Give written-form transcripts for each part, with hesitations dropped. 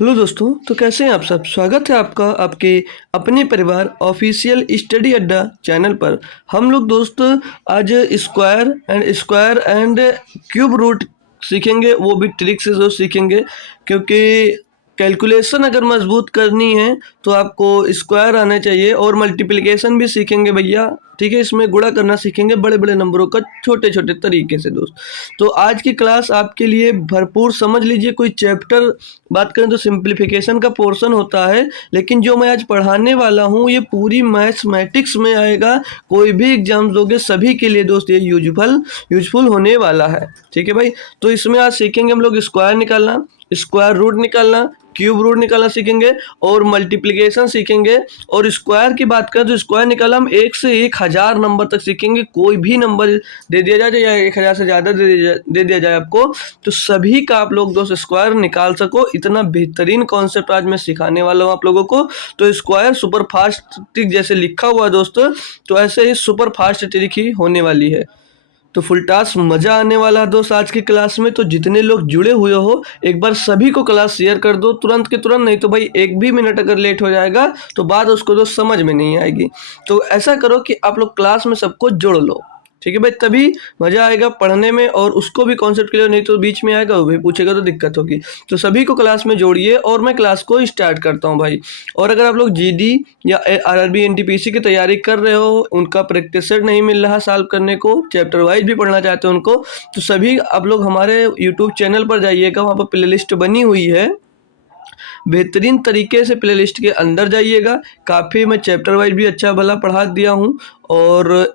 Hello दोस्तों, तो कैसे हैं आप सब। स्वागत है आपका आपके अपने परिवार ऑफिशियल स्टडी अड्डा चैनल पर। हम लोग दोस्त आज स्क्वायर एंड क्यूब रूट सीखेंगे, वो भी ट्रिक से जो सीखेंगे, क्योंकि कैलकुलेशन अगर मजबूत करनी है तो आपको स्क्वायर आने चाहिए, और मल्टीप्लिकेशन भी सीखेंगे भैया। ठीक है, इसमें गुणा करना सीखेंगे बड़े बड़े नंबरों का छोटे छोटे तरीके से दोस्त। तो आज की क्लास आपके लिए भरपूर, समझ लीजिए कोई चैप्टर बात करें तो सिंप्लीफिकेशन का पोर्शन होता है, लेकिन जो मैं आज पढ़ाने वाला हूँ ये पूरी मैथमेटिक्स में आएगा। कोई भी एग्जाम दोगे सभी के लिए दोस्त ये यूजफुल होने वाला है। ठीक है भाई, तो इसमें आज सीखेंगे हम लोग स्क्वायर निकालना, स्क्वायर रूट निकालना, क्यूब रूट निकालना सीखेंगे, और मल्टीप्लिकेशन सीखेंगे। और स्क्वायर की बात करें तो स्क्वायर निकालना हम 1 से 1000 नंबर तक सीखेंगे। कोई भी नंबर दे दिया जाए या 1000 से ज़्यादा दे दिया जाए आपको, तो सभी का आप लोग दोस्त स्क्वायर निकाल सको। इतना बेहतरीन कॉन्सेप्ट आज मैं सिखाने वाला हूँ आप लोगों को। तो स्क्वायर सुपर फास्ट ट्रिक जैसे लिखा हुआ है दोस्तों, तो ऐसे ही सुपर फास्ट ट्रिक ही होने वाली है। तो फुल टास्क मजा आने वाला है दोस्त आज की क्लास में। तो जितने लोग जुड़े हुए हो एक बार सभी को क्लास शेयर कर दो तुरंत के तुरंत, नहीं तो भाई एक भी मिनट अगर लेट हो जाएगा तो बात उसको दोस्त समझ में नहीं आएगी। तो ऐसा करो कि आप लोग क्लास में सबको जोड़ लो। ठीक है भाई, तभी मजा आएगा पढ़ने में, और उसको भी कॉन्सेप्ट क्लियर, नहीं तो बीच में आएगा वो भी पूछेगा तो दिक्कत होगी। तो सभी को क्लास में जोड़िए और मैं क्लास को स्टार्ट करता हूँ भाई। और अगर आप लोग जीडी या आरआरबी एनटीपीसी की तैयारी कर रहे हो, उनका प्रैक्टिस सेट नहीं मिल रहा सॉल्व करने को, चैप्टर वाइज भी पढ़ना चाहते हो उनको, तो सभी आप लोग हमारे यूट्यूब चैनल पर जाइएगा, वहाँ पर प्ले लिस्ट बनी हुई है। बेहतरीन तरीके से प्लेलिस्ट के अंदर जाइएगा। काफ़ी मैं चैप्टर वाइज भी अच्छा भला पढ़ा दिया हूँ, और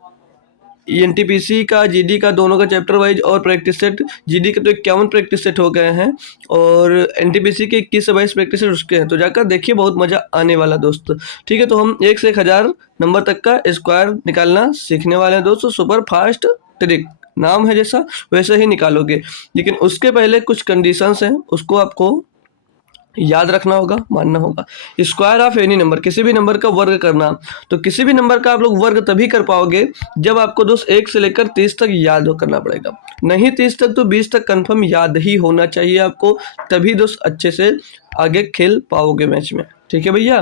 एनटीपीसी का जीडी का दोनों का चैप्टर वाइज और प्रैक्टिस सेट, जीडी के तो 51 प्रैक्टिस सेट हो गए हैं, और एनटीपीसी के 21 से 22 प्रैक्टिस सेट उसके हैं। तो जाकर देखिए, बहुत मज़ा आने वाला दोस्त। ठीक है, तो हम 1 से 1000 नंबर तक का स्क्वायर निकालना सीखने वाले हैं दोस्तों। सुपर फास्ट ट्रिक नाम है जैसा, वैसे ही निकालोगे, लेकिन उसके पहले कुछ कंडीशंस हैं, उसको आपको याद रखना होगा, मानना होगा। स्क्वायर ऑफ एनी नंबर, किसी भी नंबर का वर्ग करना। तो किसी भी नंबर का आप लोग वर्ग तभी कर पाओगे जब आपको दोस्त 1 से लेकर 30 तक याद करना पड़ेगा। नहीं 30 तक तो 20 तक कंफर्म याद ही होना चाहिए आपको, तभी दोस्त अच्छे से आगे खेल पाओगे मैच में। ठीक है भैया,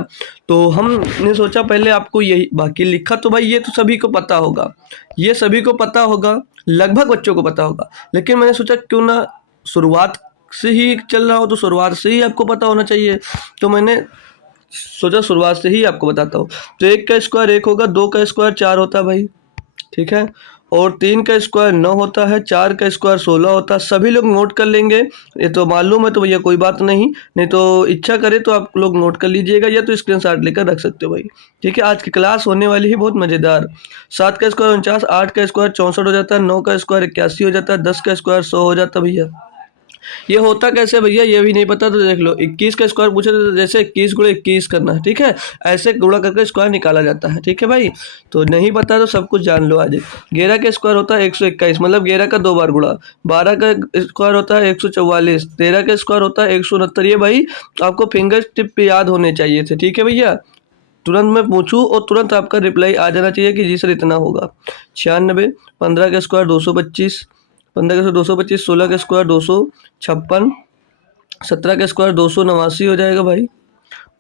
तो हमने सोचा पहले आपको यही, बाकी लिखा तो भाई ये तो सभी को पता होगा, ये सभी को पता होगा, लगभग बच्चों को पता होगा, लेकिन मैंने सोचा क्यों ना शुरुआत से ही चल रहा हो, तो शुरुआत से ही आपको पता होना चाहिए। तो मैंने सोचा शुरुआत से ही आपको बताता हूँ। तो 1 का स्क्वायर 1 होगा, 2 का स्क्वायर 4 होता है भाई, ठीक है, और 3 का स्क्वायर 9 होता है, 4 का स्क्वायर 16 होता है। सभी लोग नोट कर लेंगे, ये तो मालूम है तो भैया कोई बात नहीं, नहीं तो इच्छा करे तो आप लोग नोट कर लीजिएगा, या तो स्क्रीनशॉट लेकर रख सकते हो भाई। ठीक है, आज की क्लास होने वाली है बहुत मज़ेदार। 7 का स्क्वायर 49, 8 का स्क्वायर 64 हो जाता है, 9 का स्क्वायर 81 हो जाता है, 10 का स्क्वायर 100 हो जाता है भैया। ये होता कैसे भैया, ये भी नहीं पता तो देख लो। 21 का स्क्वायर पूछे तो जैसे 21 गुणा 21 करना है, ठीक है, ऐसे गुणा करके स्क्वायर निकाला जाता है। ठीक है भाई, तो नहीं पता तो सब कुछ जान लो आज। 11 का स्क्वायर होता है 121, मतलब 11 का 2 बार गुणा। 12 का स्क्वायर होता है 144, 13 का स्क्वायर होता है 169। ये भाई आपको फिंगर टिप पे याद होने चाहिए थे। ठीक है भैया, तुरंत मैं पूछूं और तुरंत आपका रिप्लाई आ जाना चाहिए कि जी सर इतना होगा। 96, 15 का स्क्वायर 225, 15 का 225, 16 का स्क्वायर 256, 17 का स्क्वायर 289 हो जाएगा भाई,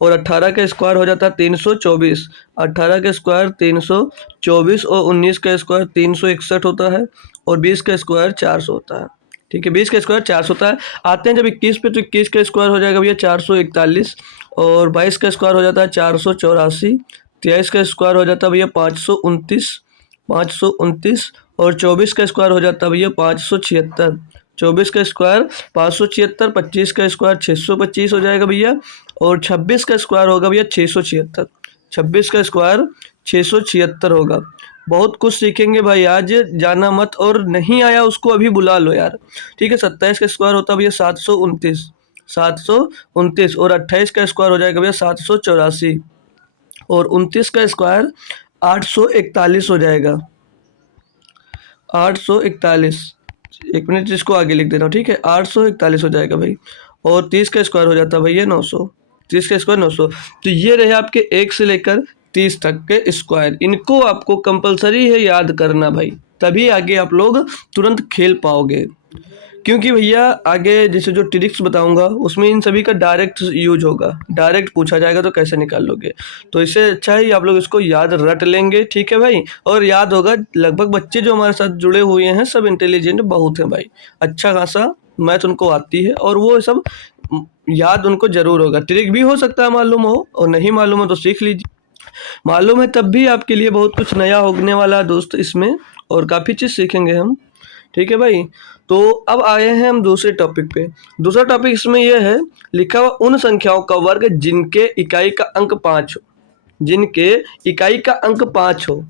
और 18 का स्क्वायर हो जाता है 324, 18 का स्क्वायर 324, और 19 का स्क्वायर 361 होता है, और 20 का स्क्वायर 400 होता है। ठीक है, 20 का स्क्वायर 400 होता है। आते हैं जब 21 पे, तो 21 का स्क्वायर हो जाएगा भैया 441, और 22 का स्क्वायर हो जाता है 484, 23 का स्क्वायर हो जाता है भैया 529, 529, और 24 का स्क्वायर हो जाता है भैया 576, 24 का स्क्वायर 576, 25 का स्क्वायर 625 हो जाएगा भैया, और 26 का स्क्वायर होगा भैया 676, 26 का स्क्वायर 676 होगा। बहुत कुछ सीखेंगे भाई आज, जाना मत, और नहीं आया उसको अभी बुला लो यार। ठीक है, 27 का स्क्वायर होता है भैया 729, 729, और 28 का स्क्वायर हो जाएगा भैया 784, और 29 का स्क्वायर 841 हो जाएगा, 841। एक मिनट इसको आगे लिख दे रहा हूँ, ठीक है, 841 हो जाएगा भाई, और 30 का स्क्वायर हो जाता है भैया 900, 30 का स्क्वायर 900। तो ये रहे आपके 1 से लेकर 30 तक के स्क्वायर, इनको आपको कंपलसरी है याद करना भाई, तभी आगे आप लोग तुरंत खेल पाओगे। क्योंकि भैया आगे जैसे जो ट्रिक्स बताऊंगा उसमें इन सभी का डायरेक्ट यूज होगा, डायरेक्ट पूछा जाएगा तो कैसे निकाल लोगे। तो इससे अच्छा ही आप लोग इसको याद रट लेंगे, ठीक है भाई। और याद होगा, लगभग बच्चे जो हमारे साथ जुड़े हुए हैं सब इंटेलिजेंट बहुत हैं भाई, अच्छा खासा मैथ उनको आती है और वो सब याद उनको जरूर होगा। ट्रिक भी हो सकता है मालूम हो, और नहीं मालूम हो तो सीख लीजिए। मालूम है तब भी आपके लिए बहुत कुछ नया होने वाला है दोस्त इसमें, और काफ़ी चीज़ सीखेंगे हम, ठीक है भाई। तो अब आए हैं हम दूसरे टॉपिक पे। दूसरा टॉपिक इसमें यह है, लिखा हुआ उन संख्याओं का वर्ग जिनके इकाई का अंक 5 हो, जिनके इकाई का अंक 5 हो।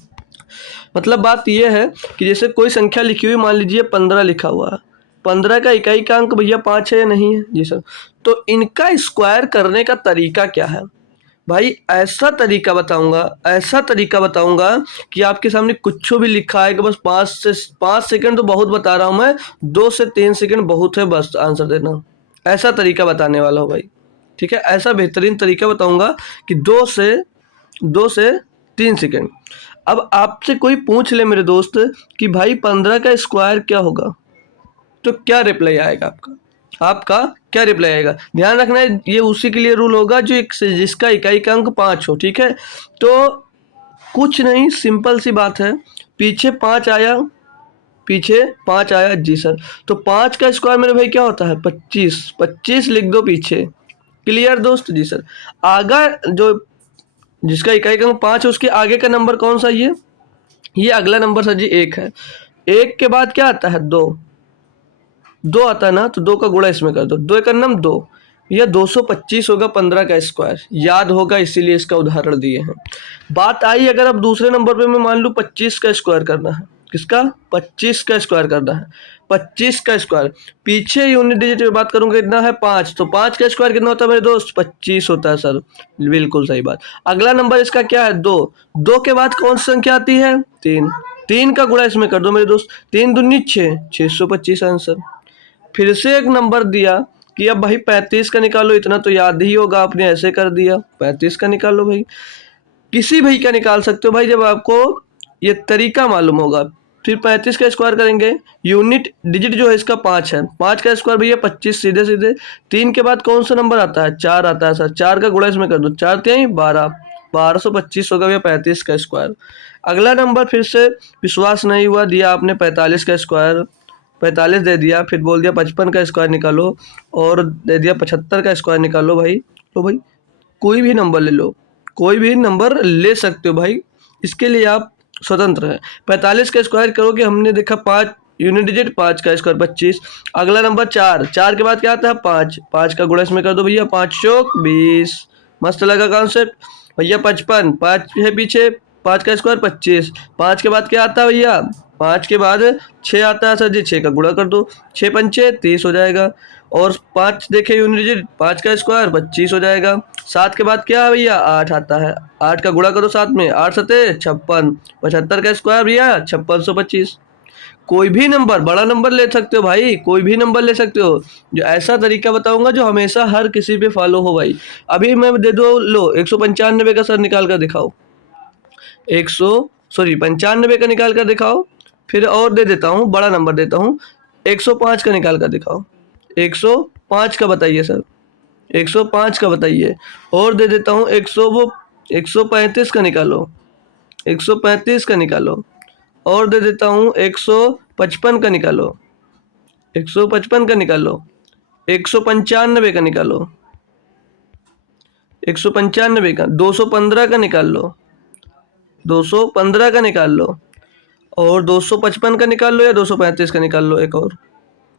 मतलब बात यह है कि जैसे कोई संख्या लिखी हुई, मान लीजिए 15 लिखा हुआ है, 15 का इकाई का अंक भैया 5 है या नहीं है? जी सर। तो इनका स्क्वायर करने का तरीका क्या है भाई? ऐसा तरीका बताऊंगा, ऐसा तरीका बताऊंगा कि आपके सामने कुछ भी लिखा है कि बस 5 सेकंड तो बहुत बता रहा हूं मैं, 2 से 3 सेकंड बहुत है बस आंसर देना। ऐसा तरीका बताने वाला हूं भाई, ठीक है। ऐसा बेहतरीन तरीका बताऊंगा कि 2 से 3 सेकंड। अब आपसे कोई पूछ ले मेरे दोस्त कि भाई 15 का स्क्वायर क्या होगा, तो क्या रिप्लाई आएगा आपका? आपका क्या रिप्लाई आएगा? ध्यान रखना है, ये उसी के लिए रूल होगा जो जिसका इकाई का अंक 5 हो, ठीक है। तो कुछ नहीं, सिंपल सी बात है, पीछे 5 आया, पीछे 5 आया जी सर, तो 5 का स्क्वायर मेरे भाई क्या होता है? 25। 25 लिख दो पीछे। क्लियर दोस्त? जी सर। आगा जो जिसका इकाई का अंक 5 है उसके आगे का नंबर कौन सा? ये अगला नंबर सर जी 1 है। 1 के बाद क्या आता है? 2 आता है ना, तो 2 का गुणा इसमें कर दो, 2 का नम 2, यह 225 होगा 15 का स्क्वायर। याद होगा इसीलिए इसका उदाहरण दिए हैं। बात आई अगर अब दूसरे नंबर पे मैं मान लूँ 25 का स्क्वायर करना है। किसका? 25 का स्क्वायर करना है। 25 का स्क्वायर, पीछे यूनिट डिजिट में बात करूंगा कितना है? 5। तो 5 का स्क्वायर कितना होता है मेरे दोस्त? 25 होता है सर। बिल्कुल सही बात। अगला नंबर इसका क्या है? 2। 2 के बाद कौन सी संख्या आती है? 3। 3 का गुणा इसमें कर दो मेरे दोस्त, 3 दूनी 6, 625 आंसर। फिर से एक नंबर दिया कि अब भाई 35 का निकालो, इतना तो याद ही होगा, आपने ऐसे कर दिया। 35 का निकालो भाई, किसी भी का निकाल सकते हो भाई जब आपको ये तरीका मालूम होगा। फिर 35 का स्क्वायर करेंगे, यूनिट डिजिट जो है इसका 5 है, 5 का स्क्वायर भैया 25 सीधे सीधे। 3 के बाद कौन सा नंबर आता है? 4 आता है सर। 4 का गुणा इसमें कर दो, 4 3 12, 1225 होगा भैया 35 का स्क्वायर। अगला नंबर फिर से विश्वास नहीं हुआ, दिया आपने 45 का स्क्वायर, 45 दे दिया, फिर बोल दिया 55 का स्क्वायर निकालो, और दे दिया 75 का स्क्वायर निकालो भाई। तो भाई कोई भी नंबर ले लो, कोई भी नंबर ले सकते हो भाई, इसके लिए आप स्वतंत्र हैं। 45 का स्क्वायर करोगे, हमने देखा 5 यूनिट डिजिट, 5 का स्क्वायर 25। अगला नंबर 4, 4 के बाद क्या आता है? 5, 5 का गुणा इसमें कर दो भैया, 5 चौक 20। मस्त लगा कॉन्सेप्ट भैया। 55, 5 है पीछे, 5 का स्क्वायर 25। 5 के बाद क्या आता है भैया? 5 के बाद 6 आता है सर जी, 6 का गुणा कर दो, 6 पंचे 30 हो जाएगा। और 5 देखे यूनिट डिजिट, 5 का स्क्वायर 25 हो जाएगा। 7 के बाद क्या है भैया? 8 आता है, 8 का गुणा करो 7 में, 8 सते 56, 75 का स्क्वायर भैया 5625। कोई भी नंबर, बड़ा नंबर ले सकते हो भाई, कोई भी नंबर ले सकते हो। जो ऐसा तरीका बताऊंगा जो हमेशा हर किसी पे फॉलो हो भाई। अभी मैं दे दो, लो 195 का सर निकाल कर दिखाओ, 95 का निकाल कर दिखाओ। फिर और दे देता हूँ, बड़ा नंबर देता हूँ, 105 का निकाल कर दिखाओ। 105 का बताइए सर, 105 का बताइए। और दे देता हूँ 135 का निकालो, 135 का निकालो। और दे देता हूँ 155 का निकालो, 155 का निकालो। 195 का निकालो, 195 का। 215 का निकाल लो, 215 का निकाल लो। और 255 का निकाल लो या 235 का निकाल लो। एक और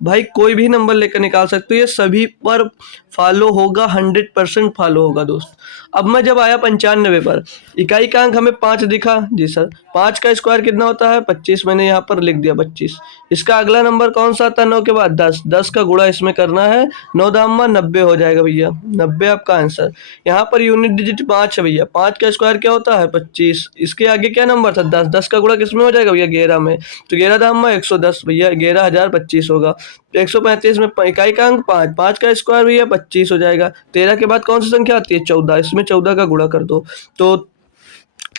भाई, कोई भी नंबर लेकर निकाल सकते हो, ये सभी पर फॉलो होगा, 100% फॉलो होगा दोस्त। अब मैं जब आया 95 पर, इकाई का अंक हमें 5 दिखा जी सर। 5 का स्क्वायर कितना होता है? 25, मैंने यहाँ पर लिख दिया 25। इसका अगला नंबर कौन सा आता है? 9 के बाद 10, 10 का गुणा इसमें करना है, 9 दामा 90 हो जाएगा भैया, 90 आपका आंसर। यहाँ पर यूनिट डिजिट 5 है भैया, 5 का स्क्वायर क्या होता है? 25। इसके आगे क्या नंबर था? 10, 10 का गुणा किस में हो जाएगा भैया? 11 में, तो 11 दामा 110 भैया, 11,025 होगा। 135 में इकाई का अंक 5, 5 का स्क्वायर भैया 25 हो जाएगा। 13 के बाद कौन सी संख्या आती है? 14, इसमें 14 का गुणा कर दो, तो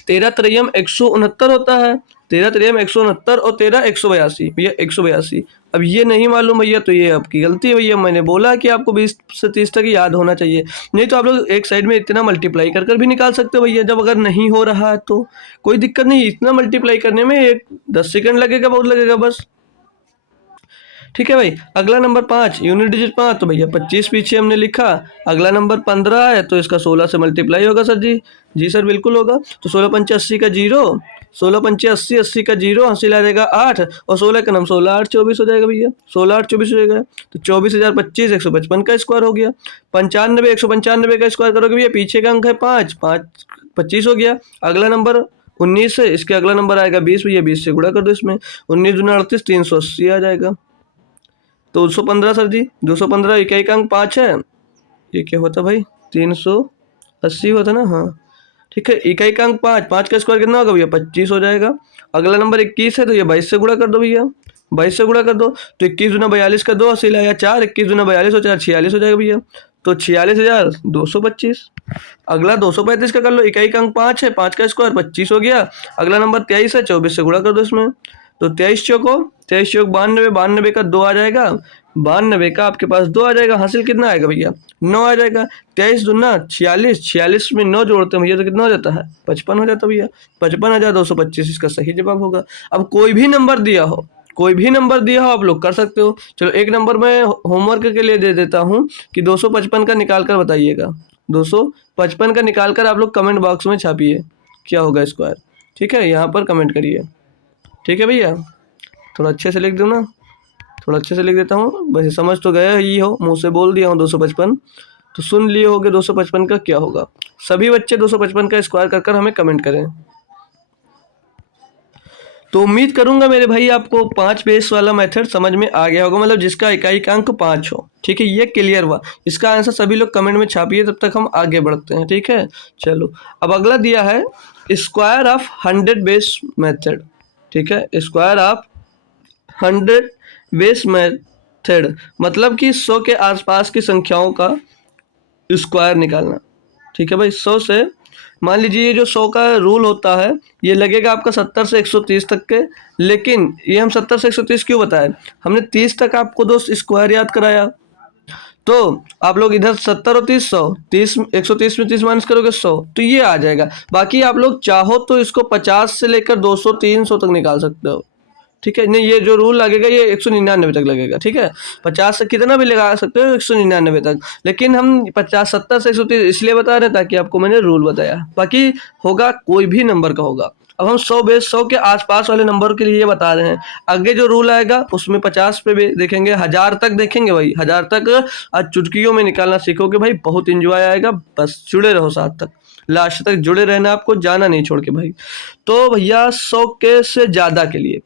13 त्रियम 169 होता है, 13 त्रियम 169 और 13 182 भैया 182। अब ये नहीं मालूम भैया तो ये आपकी गलती है भैया, मैंने बोला कि आपको 20 से 30 तक याद होना चाहिए, नहीं तो आप लोग एक साइड में इतना मल्टीप्लाई कर कर भी निकाल सकते हो भैया। जब अगर नहीं हो रहा है तो कोई दिक्कत नहीं, इतना मल्टीप्लाई करने में एक 10 सेकंड लगेगा, बहुत लगेगा बस। ठीक है भाई। अगला नंबर 5 यूनिट डिजिट 5, तो भैया 25 पीछे हमने लिखा। अगला नंबर 15 है तो इसका 16 से मल्टीप्लाई होगा सर जी। जी सर बिल्कुल होगा। तो 16 पंचे 80 का 0, 16 पंचे 80, 80 का 0, हासिल आ जाएगा 8 और 16 का नाम 16 8 24 हो जाएगा भैया, 16 8 24 हो जाएगा। तो 24,025 155 का स्क्वायर हो गया। 95 195 का स्क्वायर करोगे भैया, पीछे का अंक है 5, 5 25 हो गया। अगला नंबर 19 है, इसके अगला नंबर आएगा 20 भैया, 20 से गुणा कर दो इसमें, 19 दूना 38 380 आ जाएगा। तो 215 सर जी, 215 इकाई का अंक 5 है, ये क्या होता भाई 380 होता ना, हाँ ठीक है। इकाई का अंक 5, 5 का स्क्वायर कितना होगा भैया 25 हो जाएगा। अगला नंबर 21 है तो ये 22 से गुणा कर दो भैया, 22 से गुणा कर दो। तो 21 दूना 42 का 2 हासिल आया 4, 21 दूना 42 हो 4 46 हो जाएगा भैया। तो 46,225। अगला 235 का कर लो, इकाई का अंक 5 है, 5 का स्क्वायर 25 हो गया। अगला नंबर 23 है, 24 से गुणा कर दो इसमें। तो 23 चौको 92, 92 का 2 आ जाएगा, 92 का आपके पास 2 आ जाएगा, हासिल कितना आएगा भैया 9 आ जाएगा। 23 दूना 46, 46 में 9 जोड़ते हैं भैया तो कितना हो जाता है 55 हो जाता है भैया, 55,225 इसका सही जवाब होगा। अब कोई भी नंबर दिया हो, कोई भी नंबर दिया हो आप लोग कर सकते हो। चलो एक नंबर मैं होमवर्क के लिए दे देता हूँ कि 255 का निकाल कर बताइएगा, 255 का निकाल कर आप लोग कमेंट बॉक्स में छापिए क्या होगा स्क्वायर। ठीक है, यहाँ पर कमेंट करिए। ठीक है भैया, थोड़ा अच्छे से लिख दो ना, थोड़ा अच्छे से लिख देता हूँ, वैसे समझ तो गए ही हो, मुंह से बोल दिया हूँ 255, तो सुन लिए होगे 255 का क्या होगा। सभी बच्चे 255 का स्क्वायर कर कर हमें कमेंट करें। तो उम्मीद करूंगा मेरे भाई आपको 5 बेस वाला मेथड समझ में आ गया होगा, मतलब जिसका इकाई का अंक 5 हो। ठीक है, ये क्लियर हुआ। इसका आंसर सभी लोग कमेंट में छापिए, तब तक हम आगे बढ़ते हैं। ठीक है, चलो अब अगला दिया है स्क्वायर ऑफ 100 बेस मेथड। ठीक है, स्क्वायर ऑफ 100 बेस मेथड मतलब कि 100 के आसपास की संख्याओं का स्क्वायर निकालना। ठीक है भाई, 100 से मान लीजिए ये जो 100 का रूल होता है ये लगेगा आपका 70 से 130 तक के, लेकिन ये हम 70 से 130 क्यों बताएं, हमने 30 तक आपको दोस्त स्क्वायर याद कराया। तो आप लोग इधर 70 और 30 100, 30 130 में 30 माइनस करोगे 100 तो ये आ जाएगा। बाकी आप लोग चाहो तो इसको 50 से लेकर 200 300 तक निकाल सकते हो। ठीक है, नहीं ये जो रूल लगेगा ये 199 तक लगेगा। ठीक है, 50 से कितना भी लगा सकते हो 199 तक, लेकिन हम 50 70 से 130 इसलिए बता रहे हैं ताकि आपको मैंने रूल बताया। बाकी होगा कोई भी नंबर का होगा। अब हम 100 बेस 100 के आसपास वाले नंबर के लिए ये बता रहे हैं। आगे जो रूल आएगा उसमें 50 पे भी देखेंगे, 1000 तक देखेंगे भाई, 1000 तक आज चुटकियों में निकालना सीखोगे भाई, बहुत इंजॉय आएगा। बस जुड़े रहो साथ तक, लास्ट तक जुड़े रहना, आपको जाना नहीं छोड़ के भाई। तो भैया 100 के से ज़्यादा के लिए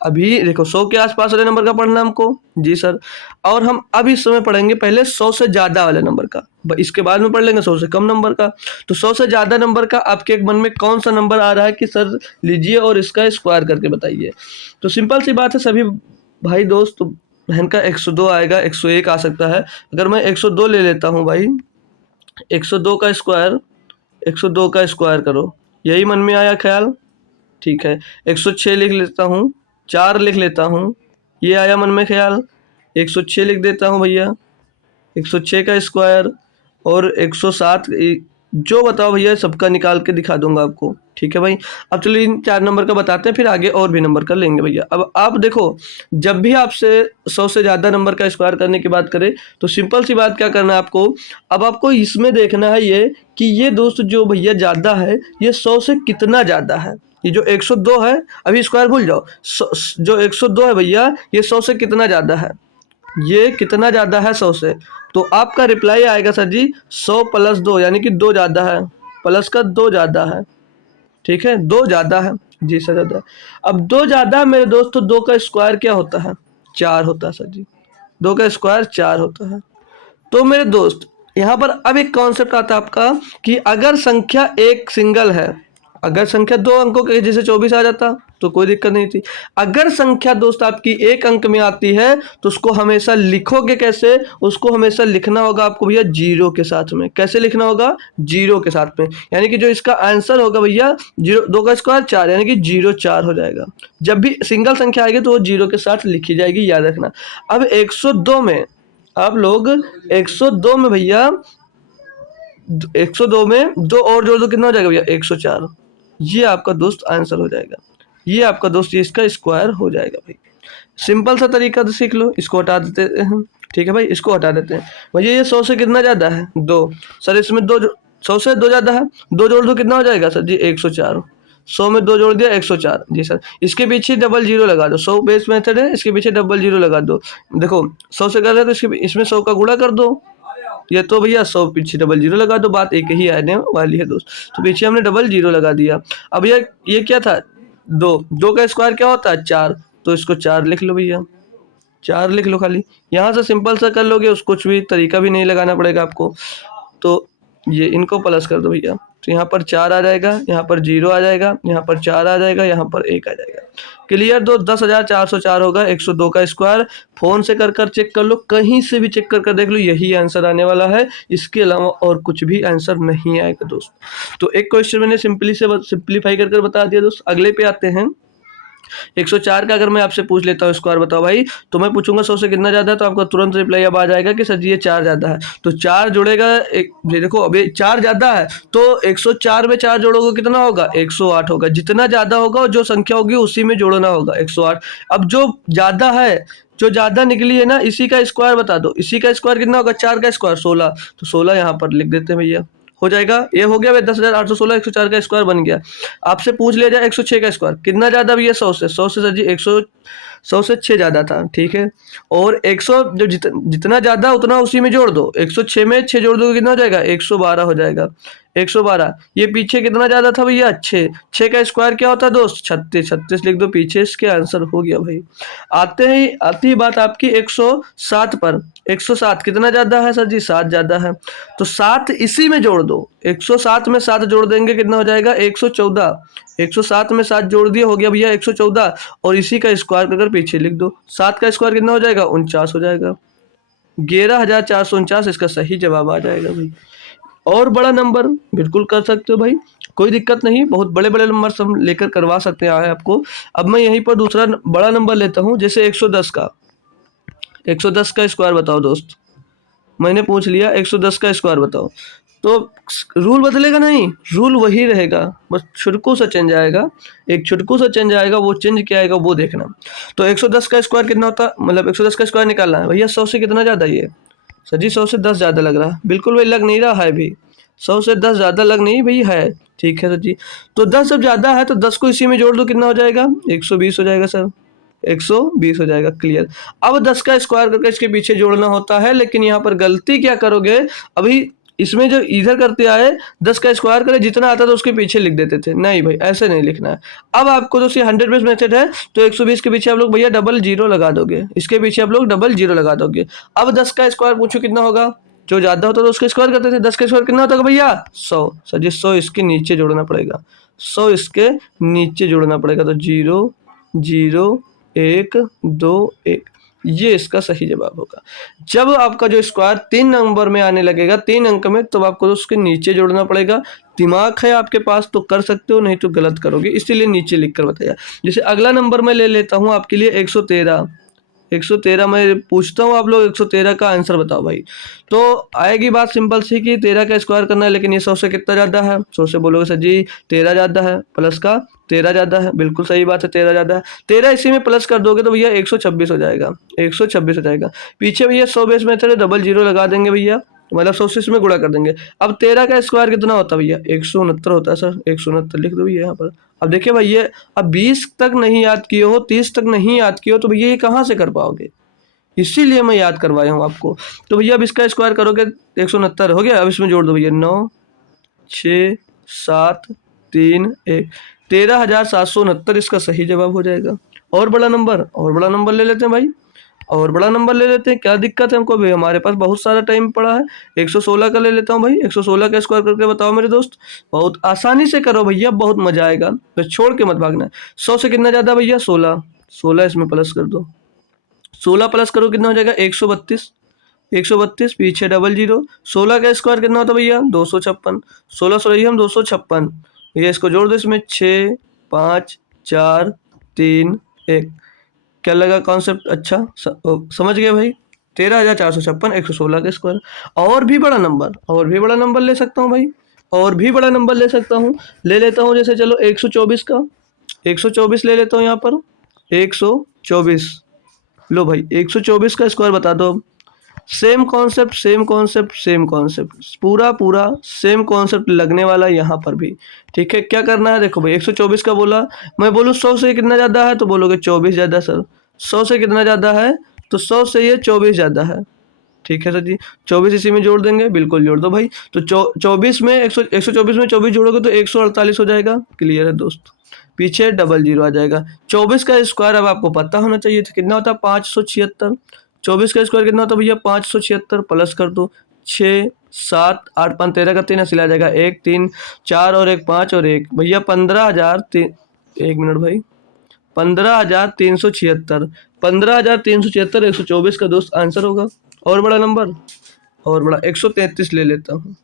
अभी देखो 100 के आसपास वाले नंबर का पढ़ना हमको, जी सर। और हम अब इस समय पढ़ेंगे पहले 100 से ज़्यादा वाले नंबर का, इसके बाद में पढ़ लेंगे 100 से कम नंबर का। तो 100 से ज़्यादा नंबर का आपके एक मन में कौन सा नंबर आ रहा है कि सर लीजिए और इसका स्क्वायर करके बताइए। तो सिंपल सी बात है सभी भाई दोस्त, तो बहन का 102 आएगा, 101 आ सकता है। अगर मैं 102 ले लेता हूँ भाई, 102 का स्क्वायर, 102 का स्क्वायर करो, यही मन में आया ख्याल। ठीक है, 106 लिख लेता हूँ, 4 लिख लेता हूँ, ये आया मन में ख्याल। 106 लिख देता हूँ भैया, 106 का स्क्वायर और 107, जो बताओ भैया सबका निकाल के दिखा दूंगा आपको। ठीक है भाई, अब चलिए इन 4 नंबर का बताते हैं, फिर आगे और भी नंबर का लेंगे भैया। अब आप देखो, जब भी आपसे 100 से ज़्यादा नंबर का स्क्वायर करने की बात करें तो सिंपल सी बात क्या करना है आपको, अब आपको इसमें देखना है ये कि ये दोस्त जो भैया ज़्यादा है ये 100 से कितना ज़्यादा है। ये जो 102 है, अभी स्क्वायर भूल जाओ, जो 102 है भैया ये 100 से कितना ज़्यादा है, ये कितना ज़्यादा है 100 से। तो आपका रिप्लाई आएगा सर जी 100 प्लस 2, यानी कि 2 ज़्यादा है, प्लस का 2 ज़्यादा है। ठीक है, 2 ज़्यादा है, जी सर ज़्यादा है। अब 2 ज़्यादा है मेरे दोस्त, तो 2 का स्क्वायर क्या होता है 4 होता है सर जी, 2 का स्क्वायर 4 होता है। तो मेरे दोस्त यहाँ पर अब एक कॉन्सेप्ट आता है आपका कि अगर संख्या एक सिंगल है, अगर संख्या 2 अंकों की जैसे 24 आ जाता, तो कोई दिक्कत नहीं थी। अगर संख्या दोस्त आपकी एक अंक में आती है तो उसको हमेशा लिखोगे कैसे, उसको हमेशा लिखना होगा आपको भैया जीरो के साथ में। कैसे लिखना होगा? जीरो के साथ में, यानी कि जो इसका आंसर होगा भैया जीरो, 2 का स्क्वायर 4, यानी कि 0 4 हो जाएगा। जब भी सिंगल संख्या आएगी तो वो जीरो के साथ लिखी जाएगी, याद रखना। अब 102 में आप लोग 102 में भैया 102 में 2 और जोड़ दो, कितना हो जाएगा भैया? 104। ये आपका दोस्त आंसर हो जाएगा, ये आपका दोस्त ये इसका स्क्वायर हो जाएगा भाई। सिंपल सा तरीका तो सीख लो। इसको हटा देते हैं, ठीक है भाई, इसको हटा देते हैं। भैया ये 100 से कितना ज़्यादा है? 2। सर इसमें 100 से 2 ज़्यादा है, 2 जोड़ दो, कितना हो जाएगा सर जी? 104। 100 में 2 जोड़ दिया 104 जी सर। इसके पीछे डबल जीरो लगा दो, 100 बेस मेथड है, इसके पीछे डबल जीरो लगा दो। देखो 100 से कर रहे हैं तो इसमें 100 का गुणा कर दो, ये तो भैया 100 पीछे डबल जीरो लगा दो, बात एक ही आने वाली है दोस्त। तो पीछे हमने डबल जीरो लगा दिया। अब ये क्या था? 2 का स्क्वायर क्या होता है? 4, तो इसको 4 लिख लो भैया, 4 लिख लो खाली। यहाँ से सिंपल सा कर लोगे, उसको कुछ भी तरीका भी नहीं लगाना पड़ेगा आपको। तो ये इनको प्लस कर दो भैया, तो यहाँ पर 4 आ जाएगा, यहाँ पर 0 आ जाएगा, यहाँ पर 4 आ जाएगा, यहाँ पर 1 आ जाएगा। क्लियर? 10,404 होगा 102 का स्क्वायर। फोन से कर चेक कर लो, कहीं से भी चेक कर देख लो, यही आंसर आने वाला है, इसके अलावा और कुछ भी आंसर नहीं आएगा दोस्त। तो एक क्वेश्चन मैंने सिंप्लीफाई कर बता दिया दोस्त। अगले पे आते हैं। 104 का अगर मैं आपसे पूछ लेता हूँ स्क्वायर बताओ भाई, तो मैं पूछूंगा 100 से कितना ज्यादा है, तो आपका तुरंत रिप्लाई अब आ जाएगा कि सर जी ये 4 ज्यादा है। तो 4 जोड़ेगा एक, ये देखो अब ये 4 ज्यादा है तो 104 में 4 जोड़ोगे कितना होगा? 108 होगा। जितना ज्यादा होगा जो संख्या होगी उसी में जोड़ना होगा 108। अब जो ज्यादा है, जो ज्यादा निकली है ना, इसी का स्क्वायर बता दो। इसी का स्क्वायर कितना होगा? 4 का स्क्वायर 16, तो 16 यहाँ पर लिख देते हैं भैया, हो जाएगा। ये हो गया भाई 10,816, 104 का स्क्वायर बन गया। आपसे पूछ लिया जाए 106 का स्क्वायर कितना ज्यादा भैया? 100 से। 100 से सर जी 100 से 6 ज्यादा था, ठीक है। और 100 जो जितना ज्यादा उतना उसी में जोड़ दो। 106 में 6 जोड़ दो कितना हो जाएगा? 112 हो जाएगा, 112। ये पीछे कितना ज्यादा था भैया? 6। 6 का स्क्वायर क्या होता है दोस्त? 36। 36 लिख दो पीछे, इसके आंसर हो गया भाई। आती ही बात आपकी 107 पर। 107 कितना ज्यादा है सर जी? 7 ज्यादा है, तो 7 इसी में जोड़ दो। 107 में 7 जोड़ देंगे कितना हो जाएगा? 114। 107 में 7 जोड़ दिए, हो गया भैया 114। और इसी का स्क्वायर कर पीछे लिख दो। 7 का स्क्वायर कितना हो जाएगा? 49 हो जाएगा। 11,449 इसका सही जवाब आ जाएगा भाई। और बड़ा नंबर बिल्कुल कर सकते हो भाई, कोई दिक्कत नहीं। बहुत बड़े बड़े नंबर हम लेकर करवा सकते हैं आपको। अब मैं यहीं पर दूसरा बड़ा नंबर लेता हूँ, जैसे 110 का। 110 का स्क्वायर बताओ दोस्त। मैंने पूछ लिया 110 का स्क्वायर बताओ, तो रूल बदलेगा नहीं, रूल वही रहेगा, बस छुटकू सा चेंज आएगा। एक छुटकू सा चेंज आएगा, वो चेंज क्या आएगा वो देखना। तो 110 का स्क्वायर कितना होता, मतलब 110 का स्क्वायर निकालना है भैया। 100 से कितना ज़्यादा? ये सर जी 100 से 10 ज़्यादा लग रहा है। बिल्कुल भाई लग नहीं रहा है भी, 100 से 10 ज़्यादा लग नहीं भाई है, ठीक है सर जी। तो 10 जब ज़्यादा है तो 10 को इसी में जोड़ दो, कितना हो जाएगा? 120 हो जाएगा सर, 120 हो जाएगा। क्लियर? अब 10 का स्क्वायर करके इसके पीछे जोड़ना होता है, लेकिन यहाँ पर गलती क्या करोगे, अभी इसमें जो इधर करते आए 10 का स्क्वायर करे, जितना आता था उसके पीछे लिख देते थे। नहीं भाई ऐसे नहीं लिखना है। अब आपको तो 100 बेस मेथड है, तो 120 के पीछे आप लोग भैया डबल जीरो लगा दोगे, इसके पीछे आप लोग डबल जीरो लगा दोगे। अब 10 का स्क्वायर पूछो कितना होगा? जो ज्यादा होता था उसके स्क्वायर करते थे। 10 का स्क्वायर कितना होता है भैया? 100। सर जी 100 इसके नीचे जोड़ना पड़ेगा, 100 इसके नीचे जोड़ना पड़ेगा। तो 0 0 1 2 1, ये इसका सही जवाब होगा। जब आपका जो स्क्वायर 3 नंबर में आने लगेगा, 3 अंक में, तो आपको तो उसके नीचे जोड़ना पड़ेगा। दिमाग है आपके पास तो कर सकते हो, नहीं तो गलत करोगे, इसीलिए नीचे लिखकर बताया। जैसे अगला नंबर मैं ले लेता हूँ आपके लिए 113। 113 में पूछता हूँ, आप लोग 113 का आंसर बताओ भाई। तो आएगी बात सिंपल सी कि 13 का स्क्वायर करना है, लेकिन ये 100 से कितना ज़्यादा है? 100 से बोलोगे सर जी 13 ज़्यादा है, प्लस का 13 ज़्यादा है। बिल्कुल सही बात है, 13 ज़्यादा है। 13 इसी में प्लस कर दोगे तो भैया 126 हो जाएगा, 126 हो जाएगा। पीछे भैया 100 बेस मेथड है, डबल जीरो लगा देंगे भैया, मतलब 100 से इसमें गुणा कर देंगे। अब 13 का स्क्वायर कितना होता है भैया? 169 होता है सर, 169 लिख दो भैया यहाँ पर। अब देखिए भैया, अब 20 तक नहीं याद किए हो, 30 तक नहीं याद किए हो, तो भैया ये कहाँ से कर पाओगे, इसीलिए मैं याद करवाया हूँ आपको। तो भैया अब इसका स्क्वायर करोगे 169 हो गया। अब इसमें जोड़ दो भैया 9 6 7 3 1, 13,769 इसका सही जवाब हो जाएगा। और बड़ा नंबर ले लेते हैं भाई। और बड़ा नंबर ले लेते हैं, क्या दिक्कत है हमको भाई, हमारे पास बहुत सारा टाइम पड़ा है। 116 का ले लेता हूँ भाई, 116 का स्क्वायर करके बताओ मेरे दोस्त। बहुत आसानी से करो भैया, बहुत मजा आएगा, तो छोड़ के मत भागना। 100 से कितना ज़्यादा भैया, 16, 16 इसमें प्लस कर दो, 16 प्लस करो कितना हो जाएगा, 132, 132 पीछे डबल जीरो, 16 का स्क्वायर कितना होता है भैया, 256, 16 सौ रही हम 256, ये इसको जोड़ दो इसमें, 6 5 4 3 1, क्या लगा कॉन्सेप्ट, अच्छा समझ गए भाई। 13,456 116 का स्क्वायर। और भी बड़ा नंबर, और भी बड़ा नंबर ले सकता हूँ भाई, और भी बड़ा नंबर ले सकता हूँ, ले लेता हूँ जैसे चलो 124 का, 124 ले लेता हूँ यहाँ पर, 124, लो भाई 124 का स्क्वायर बता दो अब। Same concept, same concept, same concept, पूरा पूरा सेम कॉन्सेप्ट लगने वाला यहाँ पर भी। ठीक है, क्या करना है, देखो भाई 124 का बोला, मैं बोलूँ 100 से कितना ज़्यादा है, तो बोलोगे 24 ज़्यादा सर। 100 से कितना ज़्यादा है, तो 100 से ये 24 ज़्यादा है। ठीक है सर जी, 24 इसी में जोड़ देंगे, बिल्कुल जोड़ दो भाई। तो 24 में 124 में 24 जोड़ोगे तो 148 हो जाएगा। क्लियर है दोस्त, पीछे डबल जीरो आ जाएगा। 24 का स्क्वायर अब आपको पता होना चाहिए था कितना होता है, 576। 24 का स्क्वायर कितना होता है भैया, 576, प्लस कर दो, 6 7 8 5 13 का 3 ऐसे आ जाएगा, 1 3 4 और 1 5 और 1 भैया 15,000, 1 मिनट भाई, 15,376, 15,376 124 का दोस्त आंसर होगा। और बड़ा नंबर, और बड़ा 133 ले लेता हूँ,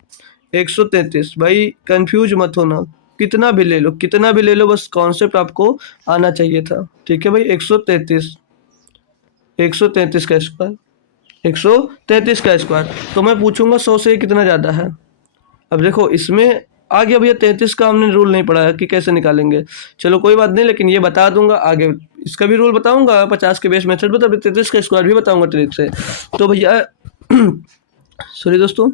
133 भाई, कंफ्यूज मत होना, कितना भी ले लो, कितना भी ले लो, बस कॉन्सेप्ट आपको आना चाहिए था। ठीक है भाई, 133, 133 का स्क्वायर, 133 का स्क्वायर। तो मैं पूछूंगा 100 से कितना ज़्यादा है। अब देखो इसमें आ गया भैया 33 का, हमने रूल नहीं पढ़ा है कि कैसे निकालेंगे, चलो कोई बात नहीं, लेकिन ये बता दूंगा आगे, इसका भी रूल बताऊंगा 50 के बेस मेथड पर, तभी 33 का स्क्वायर भी बताऊंगा ट्रिक से। तो भैया सॉरी दोस्तों,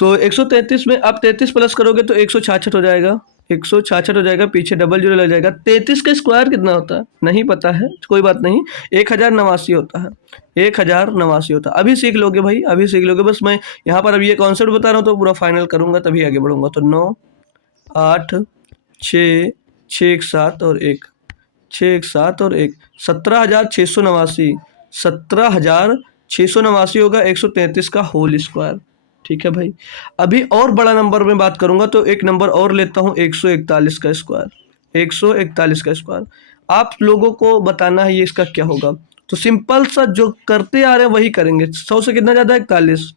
तो 133 में आप 33 प्लस करोगे तो 166 हो जाएगा, 166 हो जाएगा, पीछे डबल जीरो लग जाएगा। 33 का स्क्वायर कितना होता है नहीं पता है, कोई बात नहीं, 1089 होता है, 1089 होता है। अभी सीख लोगे भाई, अभी सीख लोगे, बस मैं यहाँ पर अभी ये कॉन्सेप्ट बता रहा हूँ तो पूरा फाइनल करूँगा तभी आगे बढ़ूंगा। तो 9 8 6 6 1 7 और 1, 6 1 7 और 1, 17,689, 17,689 होगा 133 का होल स्क्वायर। ठीक है भाई, अभी और बड़ा नंबर में बात करूंगा तो एक नंबर और लेता हूँ, 141 का स्क्वायर, 141 का स्क्वायर। आप लोगों को बताना है ये इसका क्या होगा, तो सिंपल सा जो करते आ रहे हैं वही करेंगे। 100 से कितना ज़्यादा है, 41,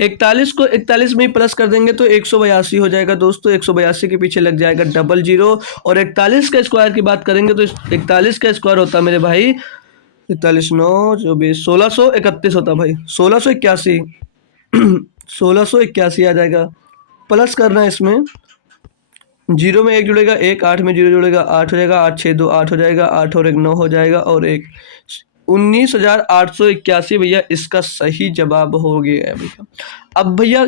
41 को 41 में ही प्लस कर देंगे तो 182 हो जाएगा दोस्तों, 182 के पीछे लग जाएगा डबल जीरो। और 41 का स्क्वायर की बात करेंगे तो 41 का स्क्वायर होता है मेरे भाई 41 9 24, 1631 होता भाई, 1681, 1681 आ जाएगा। प्लस करना है इसमें, जीरो में 1 जुड़ेगा 1, 8 में 0 जुड़ेगा 8 हो जाएगा, 8 6 2 8 हो जाएगा, 8 और 1 9 हो जाएगा, और 1 19,881 भैया इसका सही जवाब हो गया है भैया। अब भैया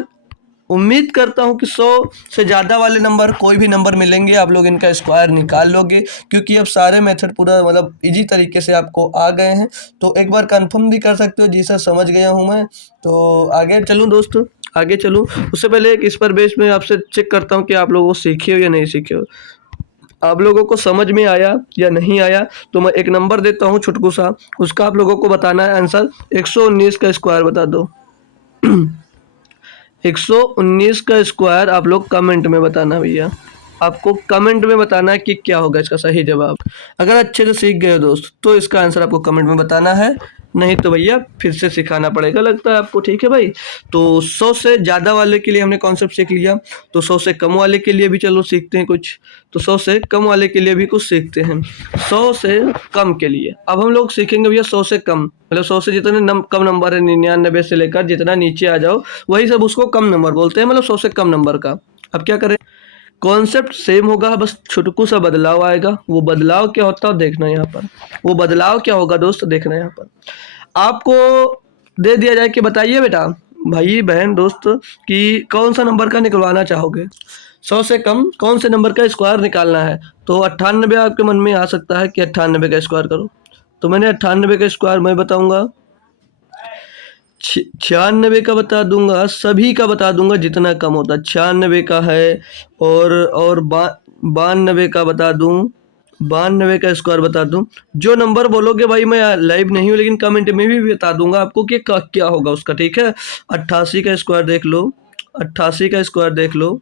उम्मीद करता हूँ कि 100 से ज़्यादा वाले नंबर, कोई भी नंबर मिलेंगे आप लोग इनका स्क्वायर निकाल लोगे, क्योंकि अब सारे मेथड पूरा मतलब इजी तरीके से आपको आ गए हैं। तो एक बार कंफर्म भी कर सकते हो, जी सर समझ गया हूँ मैं। तो आगे चलूँ दोस्तों, आगे चलूँ उससे पहले एक इस पर बेस में आपसे चेक करता हूँ कि आप लोगों को सीखे हो या नहीं सीखे हो, आप लोगों को समझ में आया या नहीं आया। तो मैं एक नंबर देता हूँ छुटकू सा, उसका आप लोगों को बताना है आंसर। 119 का स्क्वायर बता दो। 119 का स्क्वायर आप लोग कमेंट में बताना भैया, आपको कमेंट में बताना है कि क्या होगा इसका सही जवाब। अगर अच्छे से सीख गए हो दोस्त तो इसका आंसर आपको कमेंट में बताना है, नहीं तो भैया फिर से सिखाना पड़ेगा लगता है आपको। ठीक है भाई, तो 100 से ज़्यादा वाले के लिए हमने कॉन्सेप्ट सीख लिया, तो 100 से कम वाले के लिए भी चलो सीखते हैं कुछ। तो 100 से कम वाले के लिए भी कुछ सीखते हैं। 100 से कम के लिए अब हम लोग सीखेंगे भैया 100 से कम, मतलब 100 से जितने कम नंबर है 99 से लेकर जितना नीचे आ जाओ वही सब उसको कम नंबर बोलते हैं, मतलब 100 से कम नंबर का। अब क्या करें, कॉन्सेप्ट सेम होगा, बस छुटकू सा बदलाव आएगा। वो बदलाव क्या होता है देखना यहाँ पर, वो बदलाव क्या होगा दोस्त देखना यहाँ पर। आपको दे दिया जाए कि बताइए बेटा भाई बहन दोस्त कि कौन सा नंबर का निकलवाना चाहोगे, 100 से कम कौन से नंबर का स्क्वायर निकालना है। तो 98 आपके मन में आ सकता है कि 98 का स्क्वायर करो, तो मैंने 98 का स्क्वायर मैं बताऊंगा, 96 का बता दूंगा, सभी का बता दूंगा जितना कम होता है। 96 का है और 92 का बता दूं, 92 का स्क्वायर बता दूं। जो नंबर बोलोगे भाई मैं लाइव नहीं हूँ, लेकिन कमेंट में भी बता दूंगा आपको कि क्या होगा उसका, ठीक है। 88 का स्क्वायर देख लो, 88 का स्क्वायर देख लो,